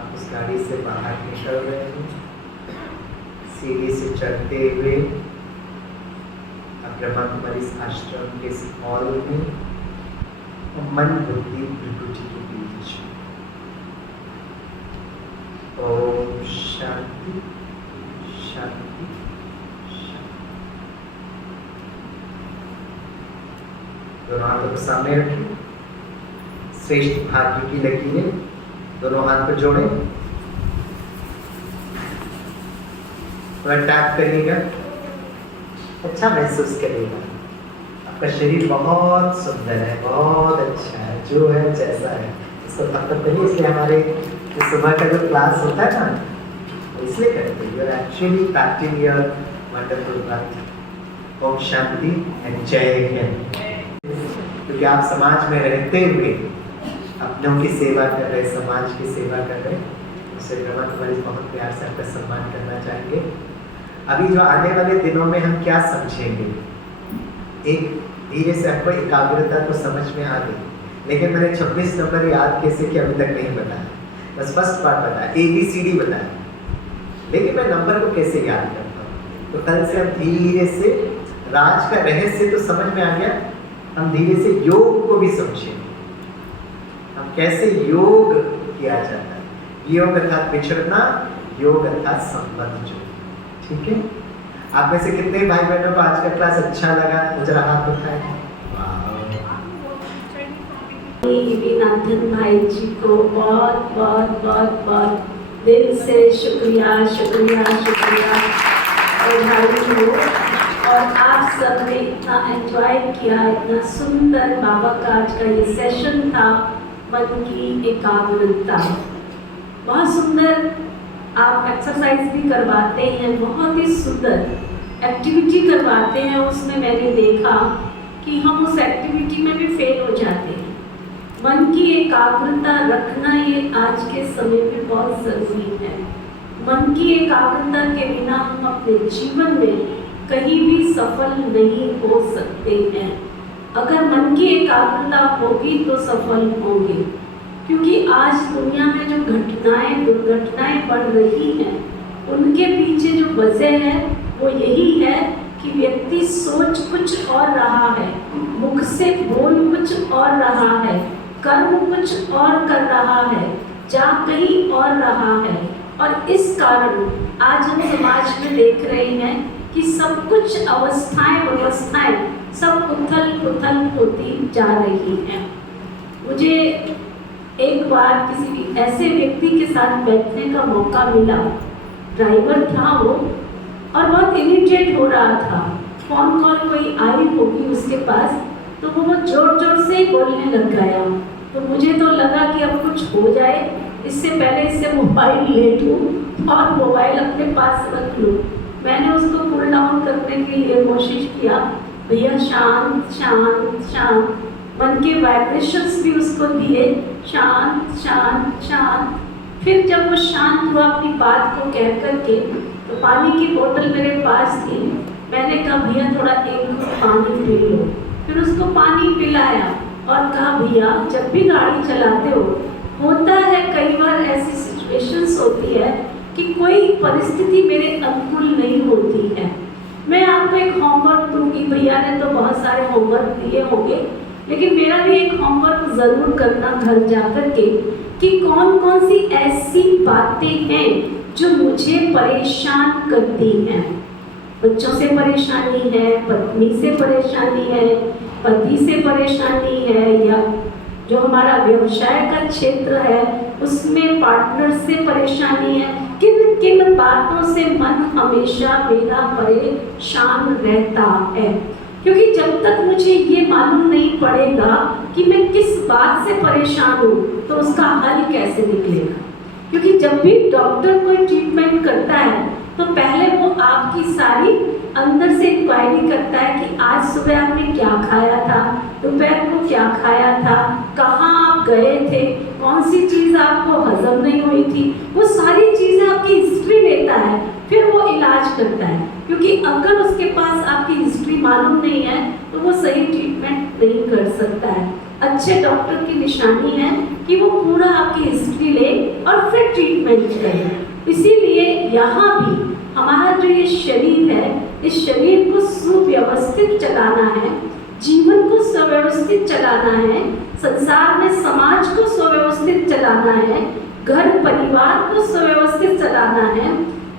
आप उस गाड़ी से बाहर निकल रहे हैं, सीढ़ी से चढ़ते हुए आप ब्रह्मा कुमारी इस आश्रम के इस हॉल में मन बुद्धि प्रकृति के बीच। ओम शांति शांति। दोनों हाथों को सामने रखें, श्रेष्ठ भाग्य की लकीरें दोनों हाथ पर जोड़ें, थोड़ा टैप करिएगा, अच्छा महसूस करिएगा। आपका शरीर बहुत सुंदर है, बहुत अच्छा है, जो है जैसा है इसको खत्म करिए। इसलिए हमारे सुबह का जो क्लास होता है ना, इसलिए करते हैं। You are actually practicing your wonderful breath. Om Shanti and Jai Hind. क्योंकि आप समाज में रहते हुए अपनों की सेवा कर रहे, समाज की सेवा कर रहे, उससे ब्रह्मा कुमारी बहुत प्यार से आपका सम्मान करना चाहेंगे। अभी जो आने वाले दिनों में हम क्या समझेंगे, एक धीरे से आपको एकाग्रता तो समझ में आ गई, लेकिन मैंने 26 नंबर याद कैसे किया अभी तक नहीं बताया। बस फर्स्ट पार्ट बताया, ABCD बताया, लेकिन मैं नंबर को कैसे याद करता हूँ। तो कल से हम धीरे से राज का रहस्य तो समझ में आ गया, हम धीरे से योग को भी समझेंगे। हम कैसे योग किया जाता है। योग अर्थात विचरना, योग अर्थात संबंध जोड़ना। ठीक है, आप में से कितने भाई बहनों को आज का क्लास अच्छा लगा, जरा हाथ उठाएं। विनाथन भाई जी को बहुत बहुत बहुत बहुत दिल से शुक्रिया शुक्रिया शुक्रिया। और भाई को और आप सब ने इतना एंजॉय किया, इतना सुंदर बाबा का आज का ये सेशन था। मन की एकाग्रता, बहुत सुंदर आप एक्सरसाइज भी करवाते हैं, बहुत ही सुंदर एक्टिविटी करवाते हैं। उसमें मैंने देखा कि हम उस एक्टिविटी में भी फेल हो जाते हैं। मन की एकाग्रता रखना ये आज के समय में बहुत ज़रूरी है। मन की एकाग्रता के बिना हम अपने जीवन में कहीं भी सफल नहीं हो सकते हैं। अगर मन की एकाग्रता होगी तो सफल होंगे, क्योंकि आज दुनिया में जो घटनाएं दुर्घटनाएं बढ़ रही हैं, उनके पीछे जो वजह है वो यही है कि व्यक्ति सोच कुछ और रहा है, मुख से बोल कुछ और रहा है, कर्म कुछ और कर रहा है, जा कहीं और रहा है। और इस कारण आज हम समाज में देख रहे हैं कि सब कुछ अवस्थाएं व्यवस्थाएं सब उथल पुथल होती जा रही हैं। मुझे एक बार किसी भी ऐसे व्यक्ति के साथ बैठने का मौका मिला, ड्राइवर था वो और बहुत इरिटेट हो रहा था। फोन कॉल कोई आई होगी उसके पास, तो वो जोर जोर से बोलने लग गया। तो मुझे तो लगा कि अब कुछ हो जाए, इससे पहले इससे मोबाइल ले लूँ और मोबाइल अपने पास रख लूँ। मैंने उसको कूल डाउन करने के लिए कोशिश किया, भैया शांत शांत शांत। मन के वाइब्रेशंस भी उसको दिए, शांत शांत शांत। फिर जब वो शांत हुआ अपनी बात को कह करके, तो पानी की बोतल मेरे पास थी, मैंने कहा भैया थोड़ा एक पानी पी लो। फिर उसको पानी पिलाया और कहा भैया जब भी गाड़ी चलाते हो, होता है कई बार ऐसी सिचुएशंस होती है कि कोई परिस्थिति मेरे अनुकूल नहीं होती है, मैं आपको एक होमवर्क दूंगी। भैया ने तो बहुत सारे होमवर्क दिए होंगे, लेकिन मेरा भी एक होमवर्क ज़रूर करना घर जाकर के कि कौन कौन सी ऐसी बातें हैं जो मुझे परेशान करती हैं। बच्चों से परेशानी है, पत्नी से परेशानी है, पति से परेशानी है, या जो हमारा व्यवसाय का क्षेत्र है उसमें पार्टनर से परेशानी है। किन किन बातों से मन हमेशा मेरा परेशान रहता है, क्योंकि जब तक मुझे ये मालूम नहीं पड़ेगा कि मैं किस बात से परेशान हूँ तो उसका हल कैसे निकलेगा। क्योंकि जब भी डॉक्टर कोई ट्रीटमेंट करता है तो पहले वो आपकी सारी अंदर से इंक्वायरी करता है कि आज सुबह आपने क्या खाया था, दोपहर को क्या खाया था, कहाँ आप गए थे, कौन सी चीज़ आपको हजम नहीं हुई थी, वो सारी चीज़ें आपकी हिस्ट्री लेता है, फिर वो इलाज करता है। क्योंकि अगर उसके पास आपकी हिस्ट्री मालूम नहीं है तो वो सही ट्रीटमेंट नहीं कर सकता है। अच्छे डॉक्टर की निशानी है कि वो पूरा आपकी हिस्ट्री ले और फिर ट्रीटमेंट करे। इसीलिए यहाँ भी हमारा जो ये शरीर है, इस शरीर को सुव्यवस्थित चलाना है, जीवन को सुव्यवस्थित चलाना है, संसार में समाज को सुव्यवस्थित चलाना है, घर परिवार को सुव्यवस्थित चलाना है।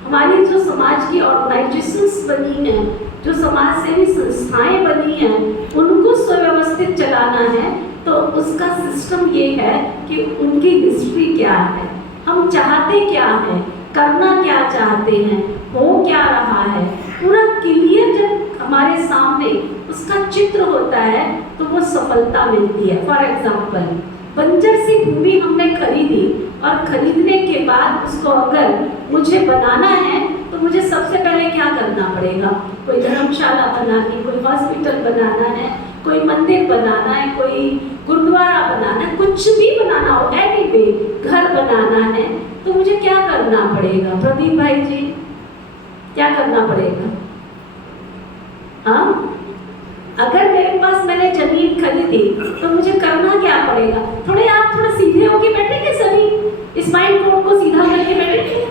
हमारी जो समाज की ऑर्गेनाइजेशंस बनी हैं, जो समाज सेवी संस्थाएं बनी हैं, उनको सुव्यवस्थित चलाना है। तो उसका सिस्टम ये है कि उनकी हिस्ट्री क्या है, हम चाहते क्या हैं, करना क्या चाहते हैं, हो क्या रहा है, पूरा क्लियर जब हमारे सामने उसका चित्र होता है तो वो सफलता मिलती है। फॉर एग्जाम्पल, बंजर सी भूमि हमने खरीदी और खरीदने के बाद उसको अगर मुझे बनाना है तो मुझे सबसे पहले क्या करना पड़ेगा, कोई धर्मशाला बनानी, कोई हॉस्पिटल बनाना है, कोई मंदिर बनाना है, कोई गुरुद्वारा बनाना है, कुछ भी बनाना हो, एनीवे घर बनाना है, तो मुझे क्या करना पड़ेगा प्रदीप भाई जी, क्या करना पड़ेगा? हाँ, अगर मेरे पास मैंने जमीन खरीदी तो मुझे करना क्या पड़ेगा? आप थोड़ा सीधे होके बैठेंगे, सभी स्पाइन कोड को सीधा करके बैठेंगे,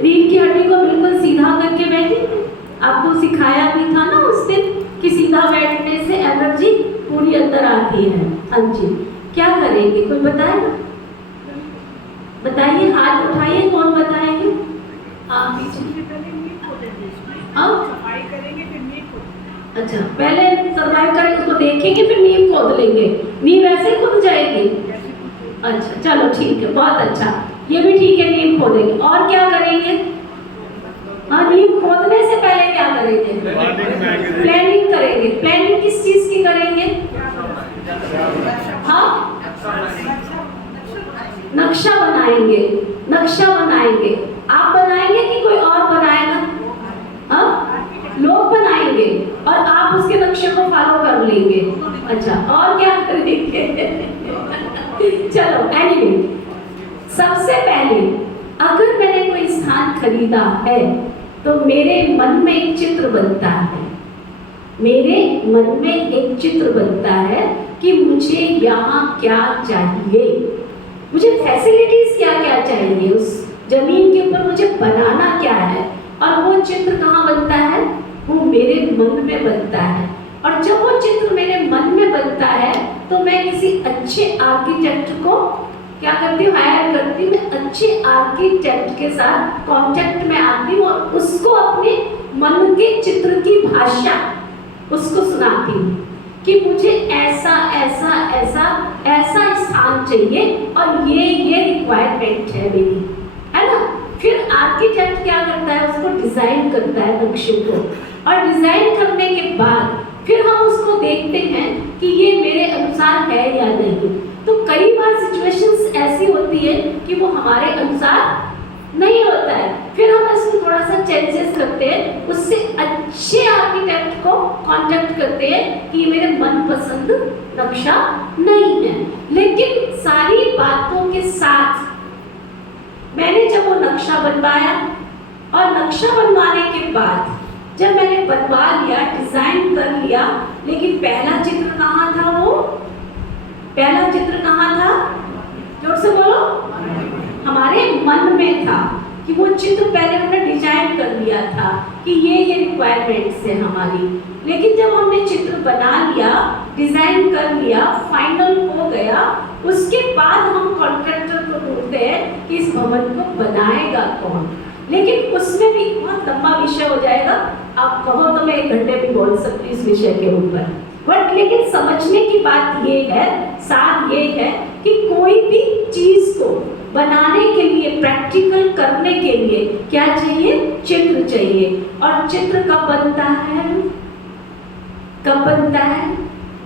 रीढ़ की हड्डी को बिल्कुल सीधा करके बैठेंगे। आपको सिखाया भी था ना उस दिन कि सीधा बैठने से एनर्जी पूरी अंदर आती है। हाँ जी, क्या करेंगे, कोई बताएगा? बताइए, हाथ उठाइए, कौन बताएंगे? हाँ, सफाई करेंगे फिर नींव खोदेंगे। अच्छा, पहले सरवाइव करेंगे, उसको देखेंगे, फिर नींव खोद लेंगे। नींव ऐसे खुद जाएगी? अच्छा, चलो ठीक है, बहुत अच्छा, ये भी ठीक है, नींव खोदेंगे। और क्या करेंगे? हाँ, नींव खोदने से पहले क्या करेंगे? प्लानिंग करेंगे। प्लानिंग किस चीज की करेंगे? हाँ, नक्शा बनाएंगे। नक्शा बनाएंगे, आप बनाएंगे कि कोई और बनाएगा? हाँ, लोग बनाएंगे और आप उसके नक्शे को फॉलो कर लेंगे। अच्छा, और क्या करेंगे? चलो, एनीवे, सबसे पहले अगर मैंने कोई स्थान खरीदा है तो मेरे मन में एक चित्र बनता है। मेरे मन में एक चित्र बनता है कि मुझे यहाँ क्या चाहिए, मुझे फैसिलिटीज क्या क्या चाहिए, उस जमीन के ऊपर मुझे बनाना क्या है। और वो चित्र कहाँ बनता है? वो मेरे मन में बनता है। और जब वो चित्र मेरे मन में बनता है तो मैं किसी अच्छे आर्किटेक्ट को क्या करती हूँ, हायर करती हूँ। मैं अच्छे आर्किटेक्ट के साथ कांटेक्ट में आती हूँ और उसको अपने मन के चित्र की भाषा उसको सुनाती हूँ कि मुझे ऐसा ऐसा ऐसा ऐसा स्थान चाहिए और ये रिक्वायरमेंट है मेरी, है ना। फिर आर्किटेक्ट क्या करता है, उसको डिजाइन करता है नक्शे को, और डिजाइन करने के बाद फिर हम उसको देखते हैं कि ये मेरे अनुसार है या नहीं। तो कई बार सिचुएशंस ऐसी होती है कि वो हमारे अनुसार नहीं होता है, फिर हम इसको थोड़ा सा चेंजेस करते हैं, उससे अच्छे आर्किटेक्ट को कांटेक्ट करते हैं कि ये मेरे मनपसंद नक्शा नहीं है। लेकिन सारी बातों के साथ मैंने जब वो नक्शा बनवाया और नक्शा बनवाने के बाद जब मैंने बनवा लिया, डिजाइन कर लिया, लेकिन पहला चित्र कहाँ था? वो पहला चित्र कहाँ था? जोर से बोलो। हमारे मन में था कि वो चित्र पहले हमने डिजाइन कर लिया था कि ये रिक्वायरमेंट्स है हमारी। लेकिन जब हमने चित्र बना लिया, डिजाइन कर लिया, फाइनल हो गया, उसके बाद हम कॉन्ट्रैक्टर को ढूंढते हैं कि इस भवन को बनाएगा कौन। लेकिन उसमें भी बहुत लंबा विषय हो जाएगा, आप कहो तो मैं 1 घंटे भी बोल सकती हूँ इस विषय के ऊपर। बट लेकिन समझने की बात ये है, सार ये है कि कोई भी चीज को बनाने के लिए, प्रैक्टिकल करने के लिए क्या चाहिए? चित्र चाहिए। और चित्र कब बनता है? कब बनता है?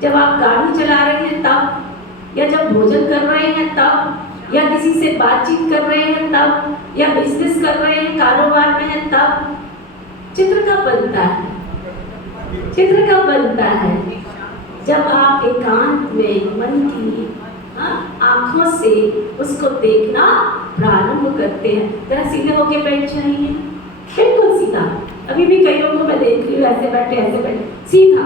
जब आप गाड़ी चला रहे हैं तब, या जब भोजन कर रहे हैं तब, या किसी से बातचीत कर रहे हैं तब, या बिजनेस कर रहे हैं, कारोबार में हैं तब। चित्र कब बनता है? चित्र कब बनता है? जब आप एकांत में मन की आंखों से उसको देखना प्रारंभ करते हैं। जरा सीधे होके बैठ जाइए, बिल्कुल सीधा। अभी भी कईयों को मैं देख रही हूँ ऐसे बैठे सीधा।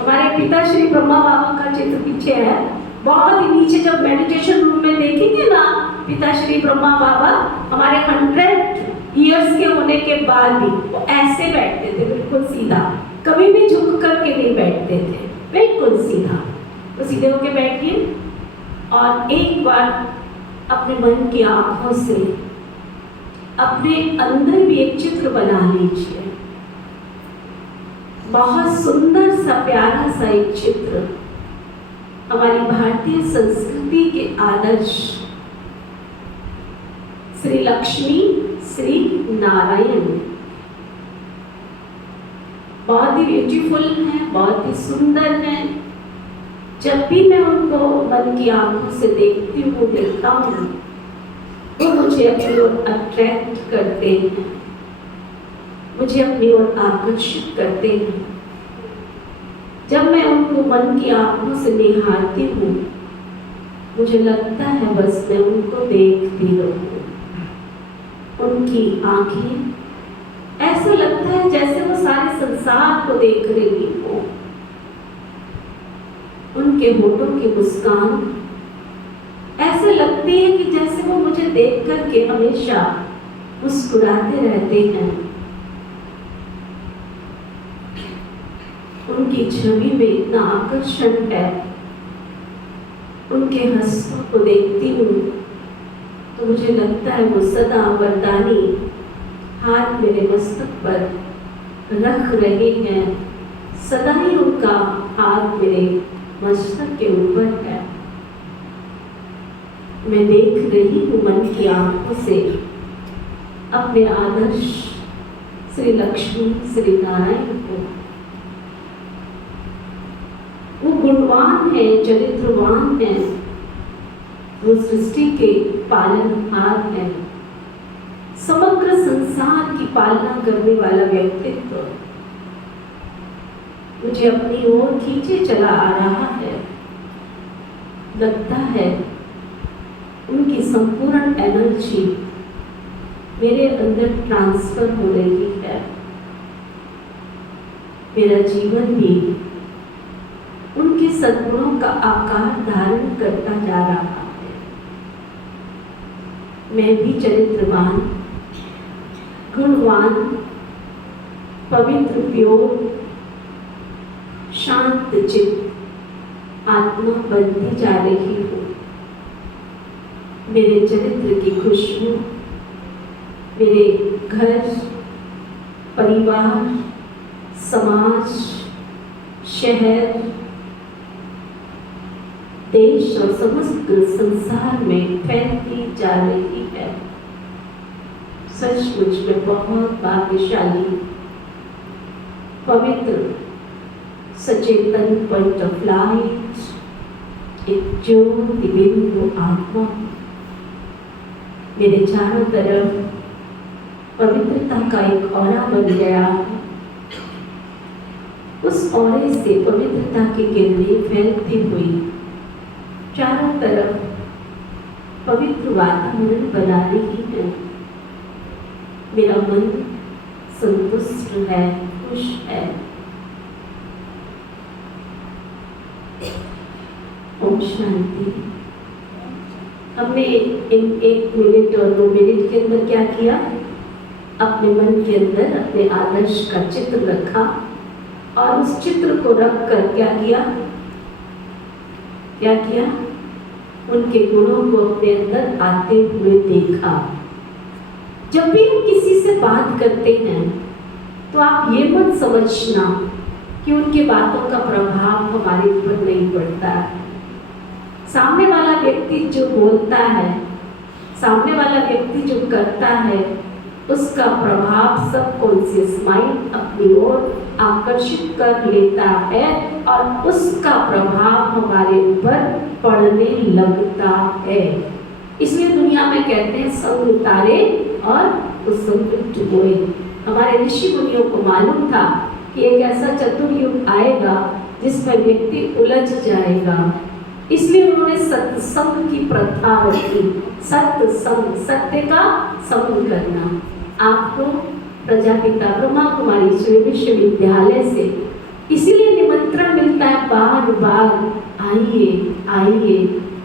हमारे पिता श्री ब्रह्मा बाबा का चित्र पीछे है, बहुत ही नीचे। जब मेडिटेशन रूम में देखेंगे ना पिता श्री ब्रह्मा बाबा, हमारे 100 ईयर्स के होने के बाद भी वो ऐसे बैठते थे, बिल्कुल सीधा, कभी भी झुक करके नहीं बैठते थे, बिल्कुल सीधा। तो सीधे होके बैठिए और एक बार अपने मन की आंखों से अपने अंदर भी एक चित्र बना लीजिए। बहुत सुंदर सा, प्यारा सा एक चित्र, हमारी भारतीय संस्कृति के आदर्श श्री लक्ष्मी, श्री नारायण, बहुत ही ब्यूटीफुल हैं, बहुत ही सुंदर हैं। जब भी मैं उनको मन की आंखों से देखता हूँ, वो मुझे अपनी ओर अट्रैक्ट करते हैं, मुझे अपनी ओर आकर्षित करते हैं। जब मैं उनको मन की आंखों से निहारती हूँ, मुझे लगता है बस मैं उनको देखती रहूं। उनकी आंखें ऐसा लगता है जैसे वो सारे संसार को देख रही हो। उनके होठों की मुस्कान ऐसे लगती है कि जैसे वो मुझे देख करके हमेशा मुस्कुराते रहते हैं। उनकी छवि में इतना आकर्षण है। उनके हंसों को देखती हूँ तो मुझे लगता है वो सदा वरदानी हाथ मेरे मस्तक पर रख रहे हैं। सदा ही उनका हाथ मेरे मस्तक के ऊपर है। मैं देख रही हूँ मन की आंखों से अपने आदर्श श्री लक्ष्मी, श्री नारायण को। वो गुणवान है, चरित्रवान है, वो सृष्टि के पालनहार है, समग्र संसार की पालना करने वाला व्यक्तित्व मुझे अपनी ओर खींचे चला आ रहा है। लगता है उनकी संपूर्ण एनर्जी मेरे अंदर ट्रांसफर हो रही है। मेरा जीवन भी उनके सद्गुणों का आकार धारण करता जा रहा है। मैं भी चरित्रवान, गुणवान, पवित्र, प्योर, शांत चित्त आत्मा बनती जा रही हूँ। मेरे चरित्र की खुशबू मेरे घर, परिवार, समाज, शहर, देश और समस्त संसार में फैलती जा रही है। सचमुच में बहुत भाग्यशाली, पवित्र, सचेतन पॉइंट ऑफ लाइट, एक ज्योति बिंदु आत्मा मेरे चारों तरफ पवित्रता का एक औरा बन गया। उस औरे से पवित्रता की किरणें फैलती हुई चारों तरफ पवित्र वातावरण बना रही है। मेरा मन संतुष्ट है, खुश है। ओम शांति। हमने एक मिनट और 2 मिनट के अंदर क्या किया? अपने मन के अंदर अपने आदर्श का चित्र रखा और उस चित्र को रख कर क्या किया? उनके गुणों को अपने अंदर आते हुए देखा। जब भी हम किसी से बात करते हैं तो आप ये मत समझना कि उनके बातों का प्रभाव हमारे ऊपर नहीं पड़ता है। सामने वाला व्यक्ति जो बोलता है, सामने वाला व्यक्ति जो करता है, उसका प्रभाव सबकॉन्शियस माइंड अपनी ओर आकर्षित कर लेता है और उसका प्रभाव हमारे ऊपर पड़ने लगता है। इसलिए दुनिया में कहते हैं संग उतारे और कुसंग हुए। हमारे ऋषि मुनियों को मालूम था कि एक ऐसा चतुर्युग आएगा जिसमें व्यक्ति उलझ जाएगा। इसलिए उन्होंने सत्संग की प्रथा रखी। सत्संग, सत्य का संग करना। आपको प्रजापिता ब्रह्मा कुमारी विश्वविद्यालय से इसीलिए निमंत्रण मिलता है बार बार, आइए आइए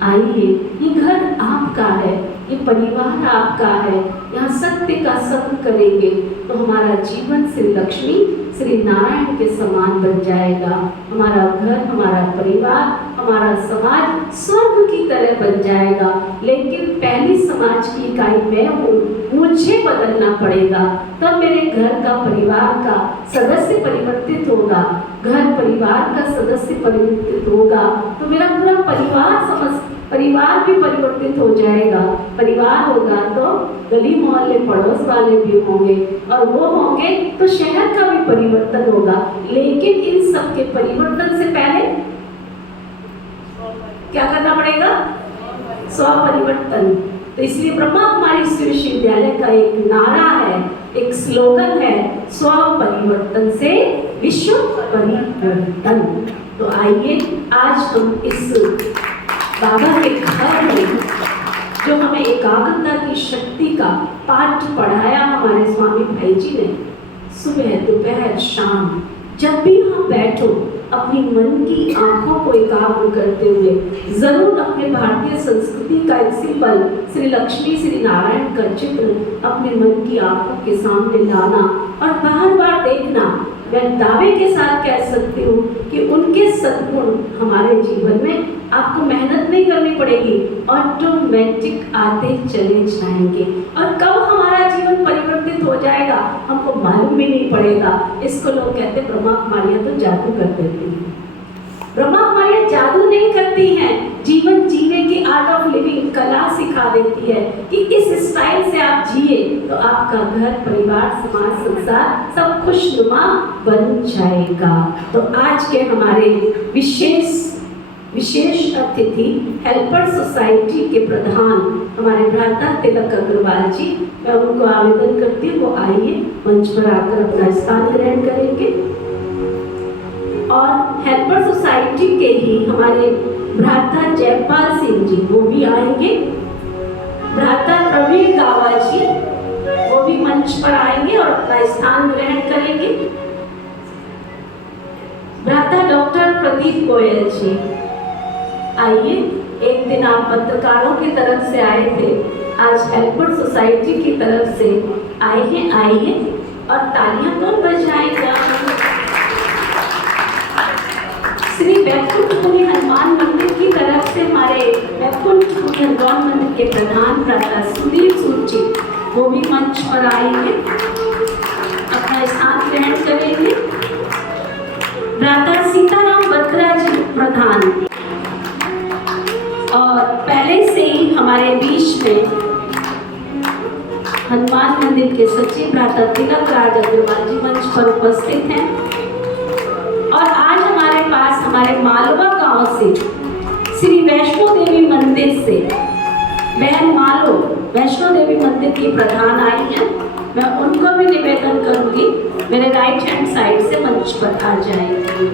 आइए। ये घर आपका है, ये परिवार आपका है। यहाँ सत्य का संग करेंगे तो हमारा जीवन श्री लक्ष्मी श्री नारायण के समान बन जाएगा। हमारा घर, हमारा परिवार, हमारा समाज स्वर्ग की तरह बन जाएगा। लेकिन पहली समाज की इकाई मैं हूँ, मुझे बदलना पड़ेगा। तब मेरे घर का, परिवार का सदस्य परिवर्तित होगा। घर परिवार का सदस्य परिवर्तित होगा तो मेरा पूरा परिवार भी परिवर्तित हो जाएगा। परिवार होगा तो गली मोहल्ले पड़ोस वाले भी होंगे और वो होंगे तो शहर का भी परिवर्तन होगा। लेकिन इन सब के परिवर्तन से पहले क्या करना पड़ेगा? स्वपरिवर्तन। तो इसलिए ब्रह्मा कुमारी विश्वविद्यालय का एक नारा है, एक स्लोगन है, स्व परिवर्तन से विश्व परिवर्तन। तो आइए आज हम इस बाबा के घर में जो हमें एकाग्रता की शक्ति का पाठ पढ़ाया हमारे स्वामी भाई जी ने, सुबह दोपहर शाम जब भी हम बैठो अपनी मन की आंखों को एकाग्र करते हुए जरूर अपने भारतीय संस्कृति का एक सिंबल श्री लक्ष्मी श्री नारायण का चित्र अपने मन की आंखों के सामने लाना और बार बार देखना। मैं दावे के साथ कह सकती हूँ कि उनके सद्गुण हमारे जीवन में आपको मेहनत नहीं करनी पड़ेगी, ऑटोमेटिक आते चले जाएंगे। और कब हमारा जीवन परिवर्तित हो जाएगा हमको मालूम भी नहीं पड़ेगा। इसको लोग कहते हैं ब्रह्मा कुमारियाँ तो जादू कर देती हैं। ब्रह्मा कुमारियाँ जादू नहीं करती हैं, जीवन जीने की आर्ट ऑफ लिविंग कला सिखा देती है कि इस स्टाइल से आप जिए तो आपका घर, परिवार, समाज, संसार सब खुशनुमा बन जाएगा। तो आज के हमारे विशेष अतिथि हेल्पर सोसाइटी के प्रधान हमारे भ्राता तिलक अग्रवाल जी, मैं उनको आवेदन करती हूँ वो आइए मंच पर आकर अपना स्थान ग्रहण करेंगे। और हेल्पर सोसाइटी के ही हमारे भ्राता जयपाल सिंह जी वो भी आएंगे। भ्राता प्रवीण गावा जी वो भी मंच पर आएंगे और अपना स्थान ग्रहण करेंगे। भ्राता डॉक्टर प्रदीप गोयल जी आइए। एक दिन आप पत्रकारों की तरफ से आए थे, आज हेल्पर सोसाइटी की तरफ से आइए और तालियां कौन बजाएगा? श्री वैकुंठपुरी हनुमान मंदिर की तरफ से हमारे वैकुंठपुरी हनुमान मंदिर के प्रधान भ्राता सुधीर सूद जी वो भी मंच पर आएंगे, अपना स्थान ग्रहण करेंगे। भ्राता सीताराम बत्रा जी प्रधान, और पहले से ही हमारे बीच में हनुमान मंदिर के सचिव भ्राता तिलक राज अग्रवाल जी मंच पर उपस्थित हैं। और आज हमारे पास हमारे मालवा गांव से श्री वैष्णो देवी मंदिर से बहन मालो वैष्णो देवी मंदिर की प्रधान आई हैं मैं उनको भी निवेदन करूंगी मेरे राइट हैंड साइड से मंच पर आ जाएंगे।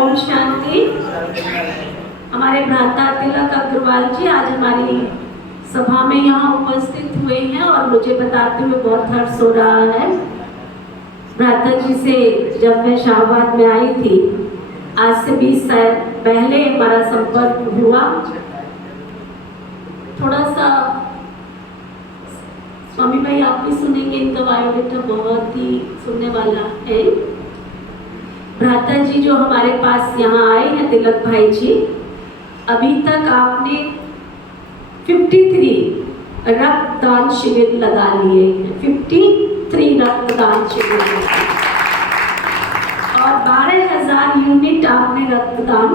ओम शांति। हमारे भ्राता तिलक अग्रवाल जी आज हमारी सभा में यहाँ उपस्थित हुए हैं और मुझे बताते हुए बहुत हर्ष हो रहा है। भ्राता जी से जब मैं शाहबाद में आई थी, आज से 20 साल पहले हमारा संपर्क हुआ। थोड़ा सा स्वामी भाई आप भी सुनेंगे, इनका बायोडेटा बहुत ही सुनने वाला है। भ्राता जी जो हमारे पास यहाँ आए हैं, तिलक भाई जी, अभी तक आपने 53 रक्तदान शिविर लगा लिए हैं, 53 रक्तदान शिविर और 12,000 यूनिट आपने रक्तदान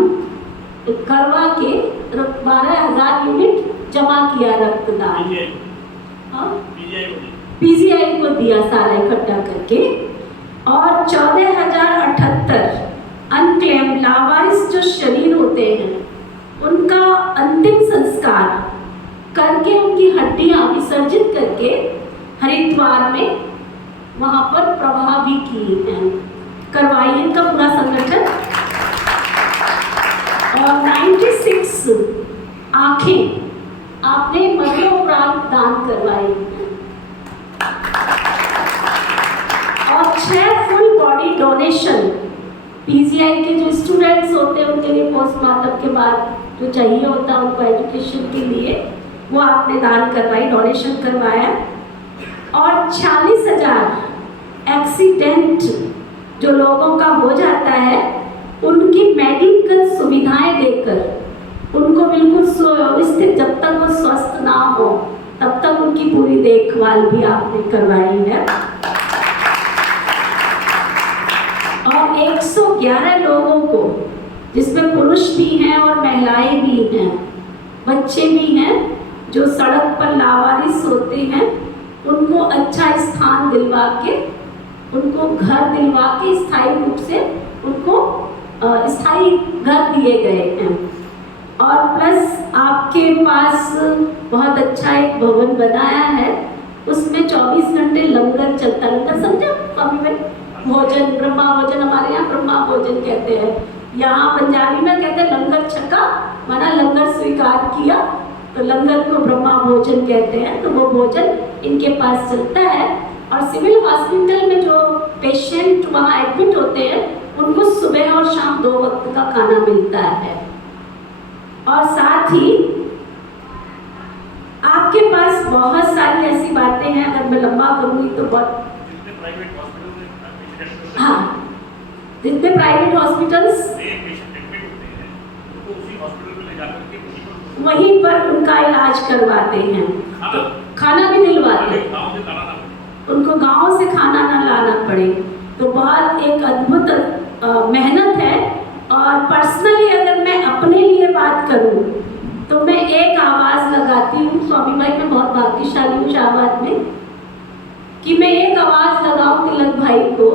करवा के 12,000 यूनिट जमा किया रक्तदान। पीजीआई को दिया सारा इकट्ठा करके, और 14,078 अनक्लेम लावारिस जो शरीर होते हैं उनका अंतिम संस्कार करके उनकी हड्डियां विसर्जित करके हरिद्वार में वहां पर प्रवाह भी की हैं, करवाई इनका पूरा संगठन। और 96 आंखें आपने मरणोपरांत दान करवाई हैं और 6 फुल बॉडी डोनेशन पीजीआई के जो स्टूडेंट्स होते हैं उनके लिए पोस्टमार्टम के बाद जो चाहिए होता है उनको एजुकेशन के लिए, वो आपने दान करवाई, डोनेशन करवाया। और 46,000 एक्सीडेंट जो लोगों का हो जाता है उनकी मेडिकल सुविधाएं देकर उनको बिल्कुल सुव्यवस्थित, जब तक वो स्वस्थ ना हो तब तक उनकी पूरी देखभाल भी आपने करवाई है। और 111 लोगों को, जिसमें पुरुष भी हैं और महिलाएं भी हैं, बच्चे भी हैं, जो सड़क पर लावारिस होते हैं, उनको अच्छा स्थान दिलवा के, उनको घर दिलवा के स्थायी रूप से उनको स्थायी घर दिए गए हैं। और प्लस आपके पास बहुत अच्छा एक भवन बनाया है, उसमें 24 घंटे लंगर चलता। लंगर समझो स्वामी भाई? भोजन, ब्रह्मा भोजन, हमारे यहाँ ब्रह्मा भोजन कहते हैं, यहाँ पंजाबी में कहते हैं लंगर छका, माना लंगर स्वीकार किया, तो लंगर को ब्रह्मा भोजन कहते हैं। तो वो भोजन इनके पास चलता है। और सिविल हॉस्पिटल में जो पेशेंट वहाँ एडमिट होते हैं उनको सुबह और शाम 2 वक्त का खाना मिलता है। और साथ ही आपके पास बहुत सारी ऐसी बातें हैं, अगर मैं लंबा करूँगी तो बहुत, हाँ, जितने प्राइवेट हॉस्पिटल्स वहीं पर उनका इलाज करवाते हैं, खाना भी दिलवाते हैं, उनको गांव से खाना ना लाना पड़े। तो बहुत एक अद्भुत मेहनत है। और पर्सनली अगर मैं अपने लिए बात करूं तो मैं एक आवाज़ लगाती हूँ, स्वामी भाई मैं बहुत भाग्यशाली हूँ शाहबाद में, कि मैं एक आवाज़ लगाऊं तिलक भाई को।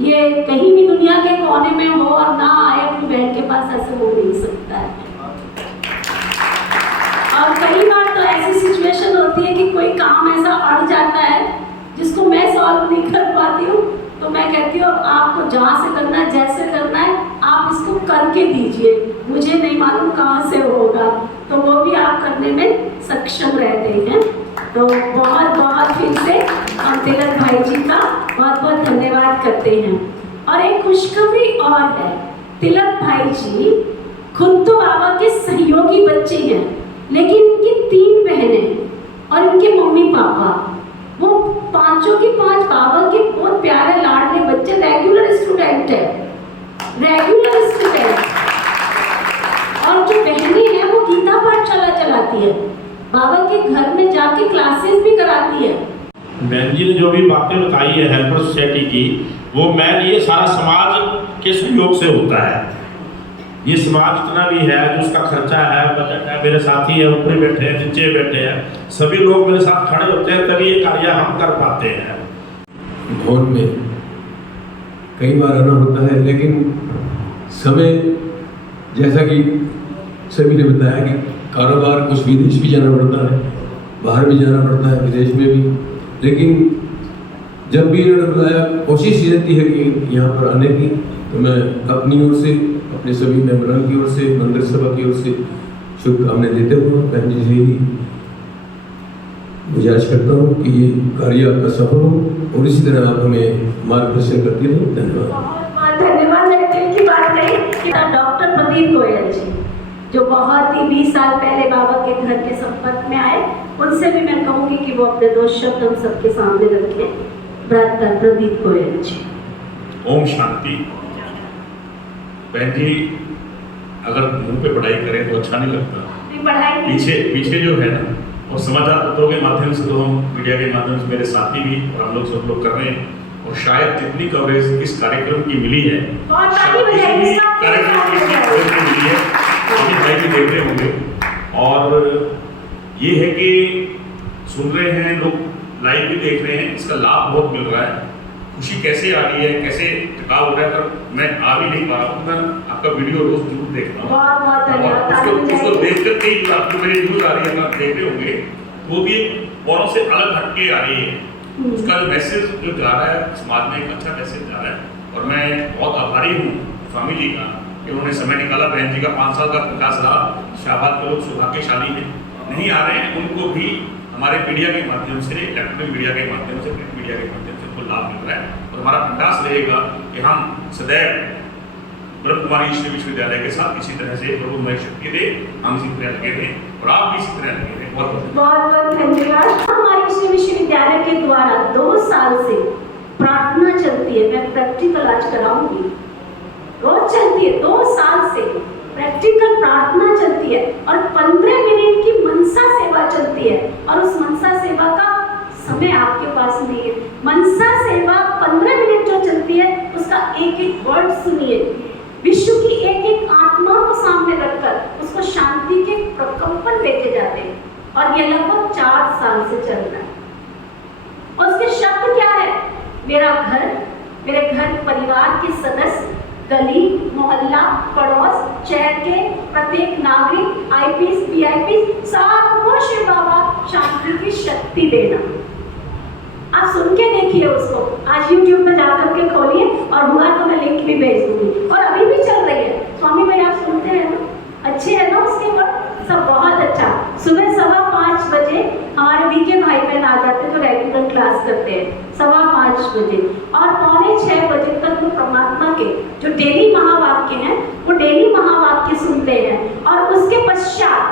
ये कहीं भी दुनिया के कोने में हो और ना आए अपनी बहन के पास, ऐसे हो नहीं सकता है। और कई बार तो ऐसी सिचुएशन होती है कि कोई काम ऐसा अड़ जाता है जिसको मैं सॉल्व नहीं कर पाती हूँ, तो मैं कहती हूँ आपको जहाँ से करना है, जैसे करना है, आप इसको करके दीजिए, मुझे नहीं मालूम कहाँ से होगा, तो वो भी आप करने में सक्षम रहते हैं। तो बहुत बहुत फिर से हम तिलक भाई जी का बहुत बहुत धन्यवाद करते हैं। और एक खुशखबरी और है, तिलक भाई जी खुद तो बाबा के सहयोगी बच्चे हैं, लेकिन इनकी 3 बहनें और इनके मम्मी पापा, वो पांचों की 5 बाबा के बहुत प्यारे लाडले बच्चे, रेगुलर स्टूडेंट है, रेगुलर स्टूडेंट। और जो बहनें हैं वो गीता पाठशाला चलाती है, बाबा के घर में जाके क्लासेस भी कराती है। बहन जी ने जो भी बातें बताई है हेल्पर सोसाइटी की, वो मैन ये सारा समाज के सहयोग से होता है। ये समाज जितना भी है, जो उसका खर्चा है, बजट है, मेरे साथी है, ऊपर बैठे हैं, नीचे बैठे हैं, सभी लोग मेरे साथ खड़े होते हैं, तभी ये कार्य हम कर पाते हैं। भवन में कई बार आना होता है, लेकिन समय जैसा कि सभी ने बताया कि कारोबार कुछ विदेश भी जाना पड़ता है, बाहर भी जाना पड़ता है, विदेश में भी। लेकिन जब भी इन्होंने बुलाया, कोशिश ये रहती है कि यहाँ पर आने की, तो मैं अपनी ओर से, अपने सभी मेंबरों की ओर से, मंदिर सभा की ओर से शुभकामनाएं देते हुए बहन जी से ही गुजारिश करता हूँ कि ये कार्य आपका सफल हो और इसी तरह आप हमें मार्गदर्शन करती रहो। धन्यवाद। बहुत बहुत धन्यवाद। मैंने दिल की बात कही कि डॉक्टर प्रदीप गोयल जी, जो बहुत ही 20 साल पहले बाबा के घर के संपर्क में आए, उनसे भी मैं कहूँगी कि वो अपने 2 शब्द हम सबके सामने रखें। ब्रदर प्रदीप गोयल जी। ओम शांति। बहन जी, अगर मुंह पे पढ़ाई करें तो अच्छा नहीं लगता। पढ़ाई पीछे जो है ना, और समाचार पत्रों के माध्यम से, तो हम मीडिया के माध्यम से, मेरे साथी भी और हम लोग सब लोग कर रहे हैं, और शायद जितनी कवरेज इस कार्यक्रम की मिली है, कार्यक्रम की मिली है, भाई भी देख रहे होंगे। और ये है कि सुन रहे हैं लोग, लाइव भी देख रहे हैं, इसका लाभ बहुत मिल रहा है। खुशी कैसे आ रही है, कैसे टिकाव हो रहा है, पर मैं आ भी नहीं पा रहा हूँ। मैं आपका वीडियो रोज जरूर देख रहा हूँ, उसको देख कर के जो आपको मेरी न्यूज आ रही है, आप देख रहे होंगे, वो भी औरों से अलग हटके आ रही है। उसका जो मैसेज जो जा रहा है समाज में, एक अच्छा मैसेज जा रहा है। और मैं बहुत आभारी हूँ स्वामी जी का कि उन्होंने समय निकाला। बहन जी का 5 साल का विकास रहा। शाहबाद के लोग सौभाग्यशाली हैं, नहीं आ रहे हैं, उनको भी हमारे मीडिया के माध्यम से, इलेक्ट्रॉनिक मीडिया के माध्यम से, प्रिंट मीडिया के माध्यम से उनको लाभ मिल रहा है। और हमारा प्रयास रहेगा कि हम सदैव ब्रह्म कुमारी ईश्वरी विश्वविद्यालय के साथ इसी तरह से प्रभु मय शक्ति दे, हम इसी तरह लगे रहें और आप भी इसी तरह लगे रहें। बहुत बहुत धन्यवाद। हमारी ईश्वरी विश्वविद्यालय के द्वारा 2 साल से प्रार्थना चलती है। मैं प्रैक्टिकल आज कराऊंगी, रोज चलती है। 2 साल से प्रैक्टिकल प्रार्थना चलती है और 15 मिनट की मनसा सेवा चलती है। और उस मनसा सेवा का समय आपके पास नहीं है। मनसा सेवा 15 मिनट जो चलती है, उसका एक-एक वर्ड सुनिए। विश्व की एक-एक आत्मा को सामने रखकर उसको शांति के प्रकंपन देके जाते हैं। और ये लगभग 4 साल से चल रहा है। और उसके शब्द क्या है? मेरा घर, मेरे घर परिवार के सदस्य, गली, मोहल्ला, पड़ोस, शहर के प्रत्येक नागरिक, आईपीएस, वीआईपीएस, सबको शिव बाबा शांति की शक्ति देना। आप सुन के देखिए उसको, आज YouTube में जाकर के खोलिए, और हुआ तो मैं लिंक भी भेज दूंगी। और अभी भी चल रही है। स्वामी भाई आप सुनते हैं ना, अच्छे है ना उसके वर्ड सब, बहुत अच्छा। सुबह 5:15 बजे हमारे बीके भाई बहन आ जाते हैं, तो रेगुलर क्लास करते हैं 5:15 बजे, और 5:45 बजे तक वो परमात्मा के जो डेली महावाक्य हैं, वो डेली महावाक्य सुनते हैं। और उसके पश्चात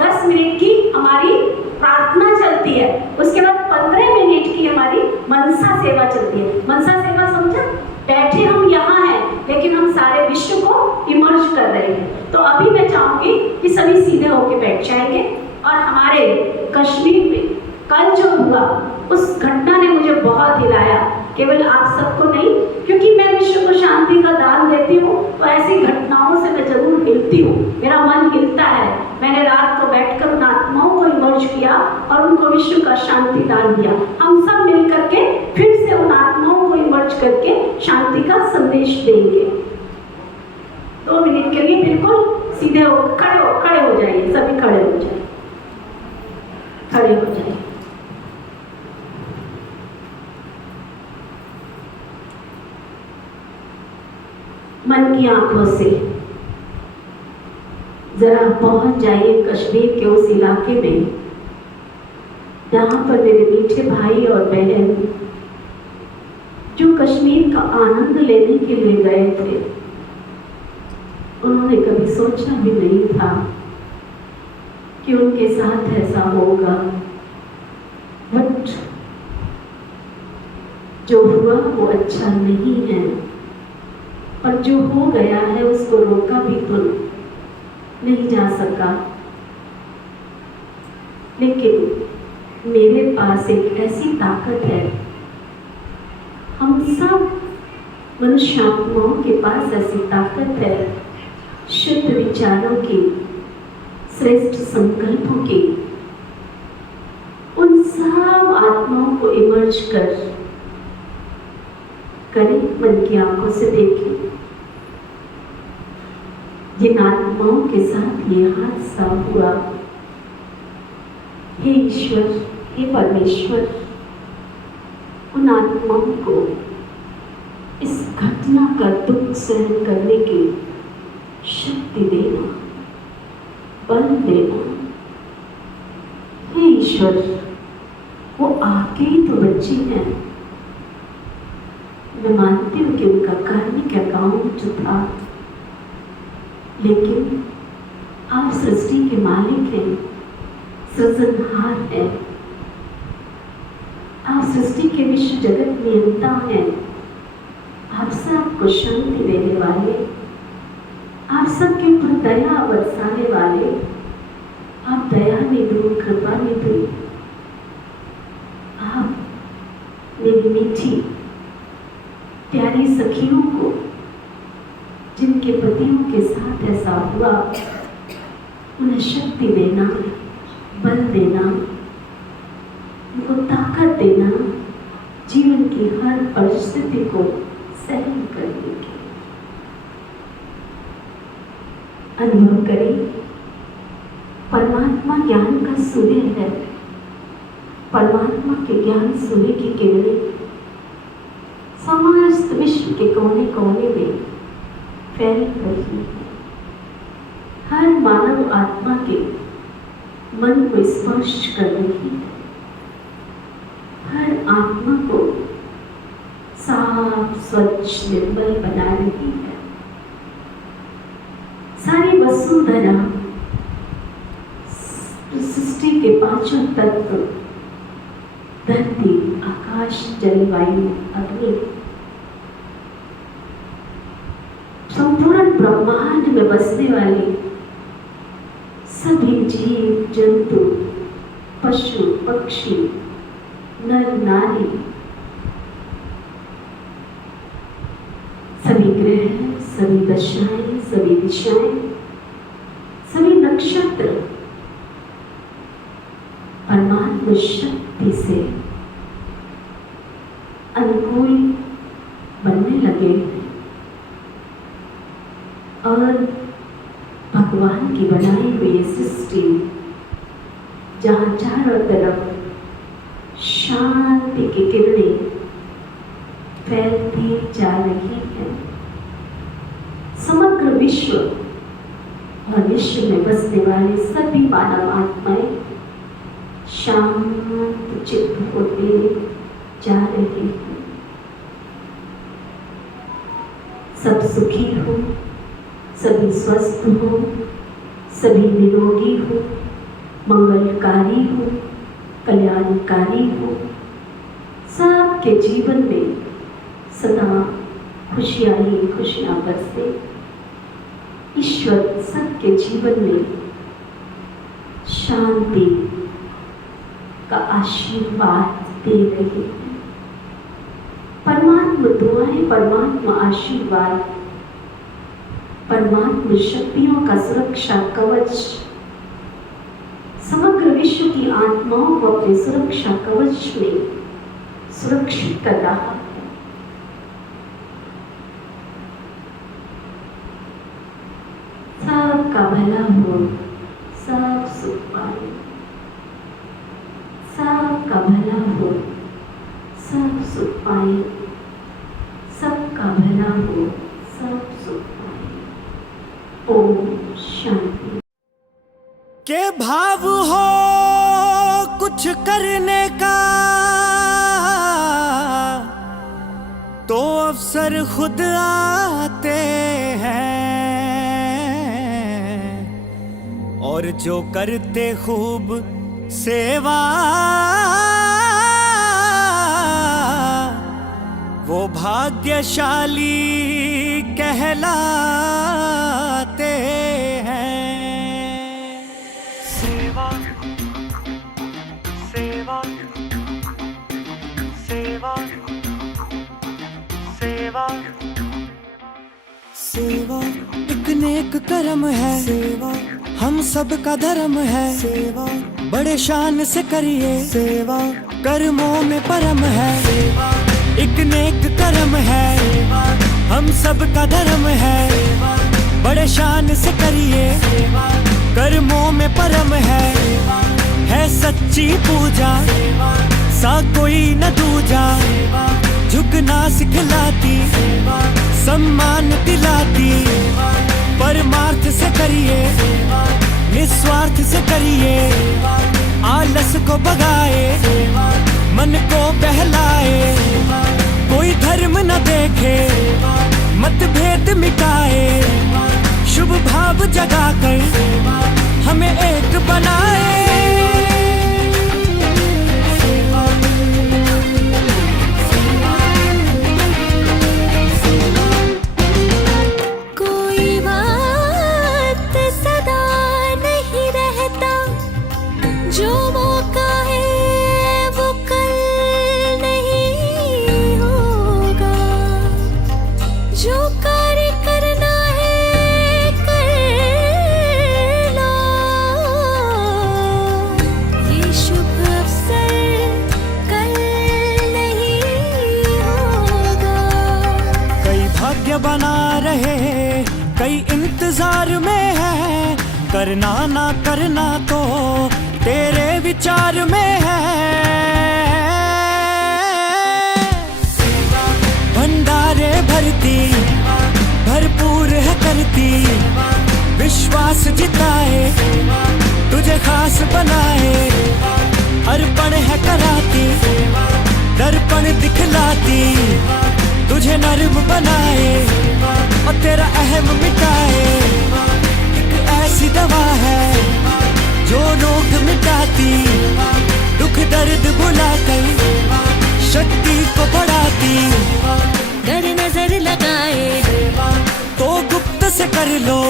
10 मिनट की हमारी प्रार्थना चलती है। उसके बाद 15 मिनट की हमारी मनसा सेवा चलती है। मनसा सेवा समझा? बैठे हम यहाँ हैं, लेकिन हम सारे विश्व को इमर्ज कर रहे हैं। तो अभी मैं चाहूंगी कि सभी सीधे होके बैठ जाएंगे। और हमारे कश्मीर में कल जो हुआ, उस घटना ने मुझे बहुत हिलाया, केवल आप सबको नहीं, क्योंकि मैं विश्व को शांति का दान देती हूँ, तो ऐसी घटनाओं से मैं जरूर हिलती हूँ, मेरा मन हिलता है। मैंने रात को बैठकर उन आत्माओं को इमर्ज किया और उनको विश्व का शांति दान दिया। हम सब मिल करके फिर से उन आत्माओं को इमर्ज करके शांति का संदेश देंगे। 2 मिनट के लिए बिल्कुल सीधे हो, खड़े हो जाइए, सभी खड़े हो जाइए, खड़े हो जाइए। मन की आंखों से जरा पहुंच जाइए कश्मीर के उस इलाके में जहां पर मेरे मीठे भाई और बहन जो कश्मीर का आनंद लेने के लिए गए थे, उन्होंने कभी सोचा भी नहीं था कि उनके साथ ऐसा होगा। बट जो हुआ वो अच्छा नहीं है, और जो हो गया है उसको रोका भी तो नहीं जा सका। लेकिन मेरे पास एक ऐसी ताकत है, हम सब मनुष्यात्माओं के पास ऐसी ताकत है, शुद्ध विचारों की, श्रेष्ठ संकल्पों की। उन सब आत्माओं को इमर्ज करें, मन की आंखों से देखें। जिन आत्माओं के साथ ये हादसा हुआ, हे ईश्वर, हे परमेश्वर, उन आत्माओं को इस घटना का दुख सहन करने की शक्ति देना, बल देना। हे ईश्वर, वो आके ही तो बच्ची हैं। मैं मानती हूँ कि उनका कार्मिक अकाउंट था, लेकिन आप सृष्टि के मालिक हैं, सृजनहार हैं, आप सृष्टि के विश्व जगत नियंता हैं। आप सबको शांति देने वाले, आप सबके ऊपर दया बरसाने वाले, आप दया निधि, कृपा निधि। आप मेरी मीठी प्यारी सखियों को, जिनके पतियों के साथ ऐसा हुआ, उन्हें शक्ति देना, बल देना, उनको ताकत देना, जीवन की हर परिस्थिति को सहन करने की। अनुभव करें, परमात्मा ज्ञान का सूर्य है। परमात्मा के ज्ञान सूर्य की किरणें समस्त विश्व के कोने कोने में फैल रही है। हर मानव आत्मा के मन को स्पर्श कर रही है, हर आत्मा को साफ, स्वच्छ, निर्मल बना रही है। सारी वसुंधरा, सृष्टि के पांचों तत्व, धरती, आकाश, जल, वायु, अग्नि, संपूर्ण ब्रह्मांड में बसने वाले सभी जीव जंतु, पशु पक्षी, नर नारी, सभी ग्रह, सभी दशाएं, सभी दिशाएं, सभी नक्षत्र परमात्मा शक्ति से अनुकूल बनने लगे और भगवान की बनाई हुई सृष्टि, जहाँ चारों तरफ शांति की किरणें फैलती जा रही है। समग्र विश्व और विश्व में बसने वाले सभी मानव आत्माएं शांत चित्त होते जा रहे हैं। सब सुखी हो, सभी स्वस्थ हो, सभी निरोगी हो, मंगलकारी हो, कल्याणकारी हो, सबके जीवन में सदा खुशियाँ ही खुशियाँ बरसे। ईश्वर सबके जीवन में शांति का आशीर्वाद दे रहे हैं। परमात्मा दुआएं, परमात्मा आशीर्वाद, परमात्मा शक्तियों का सुरक्षा कवच समग्र विश्व की आत्माओं को अपने सुरक्षा कवच में सुरक्षित कर रहा है। सबका भला हो, सब सुख पाए, सबका भला हो, सब सुख पाए, सबका भला हो, सब सुख पाए। ओम शांति। के भाव हो कुछ करने का तो अवसर खुद आते हैं, और जो करते खूब सेवा वो भाग्यशाली कहलाते हैं। सेवा सेवा सेवा सेवा सेवा एक नेक कर्म है, सेवा हम सब का धर्म है, सेवा बड़े शान से करिए, सेवा कर्मों में परम है, सेवा एक नेक कर्म है, सेवा हम सब का धर्म है, सेवा बड़े शान से करिए, सेवा कर्मों में परम है सच्चा सच्ची पूजा सा कोई न दूजा, झुकना सिखलाती सम्मान दिलाती, परमार्थ से करिए निस्वार्थ से करिए, आलस को भगाए मन को बहलाए, कोई धर्म न देखे मतभेद मिटाए, शुभ भाव जगाकर हमें एक बनाए। कोई बात सदा नहीं रहता, जो मौका है वो कल नहीं होगा, जो कार्य करना है कर लो, ये शुभ अवसर कल नहीं होगा। कई भाग्य बना रहे कई इंतजार में है, करना ना करना तो तेरे विचार में है। भंडारे भरती भरपूर है करती, विश्वास जिताए तुझे खास बनाए, अर्पण है कराती दर्पण दिखलाती, तुझे नर्म बनाए और तेरा अहम मिटाए। एक ऐसी दवा है जो रोग मिटाती, दुख दर्द भुलाकर शक्ति को बढ़ाती, कर नजर लगाए तो गुप्त से कर लो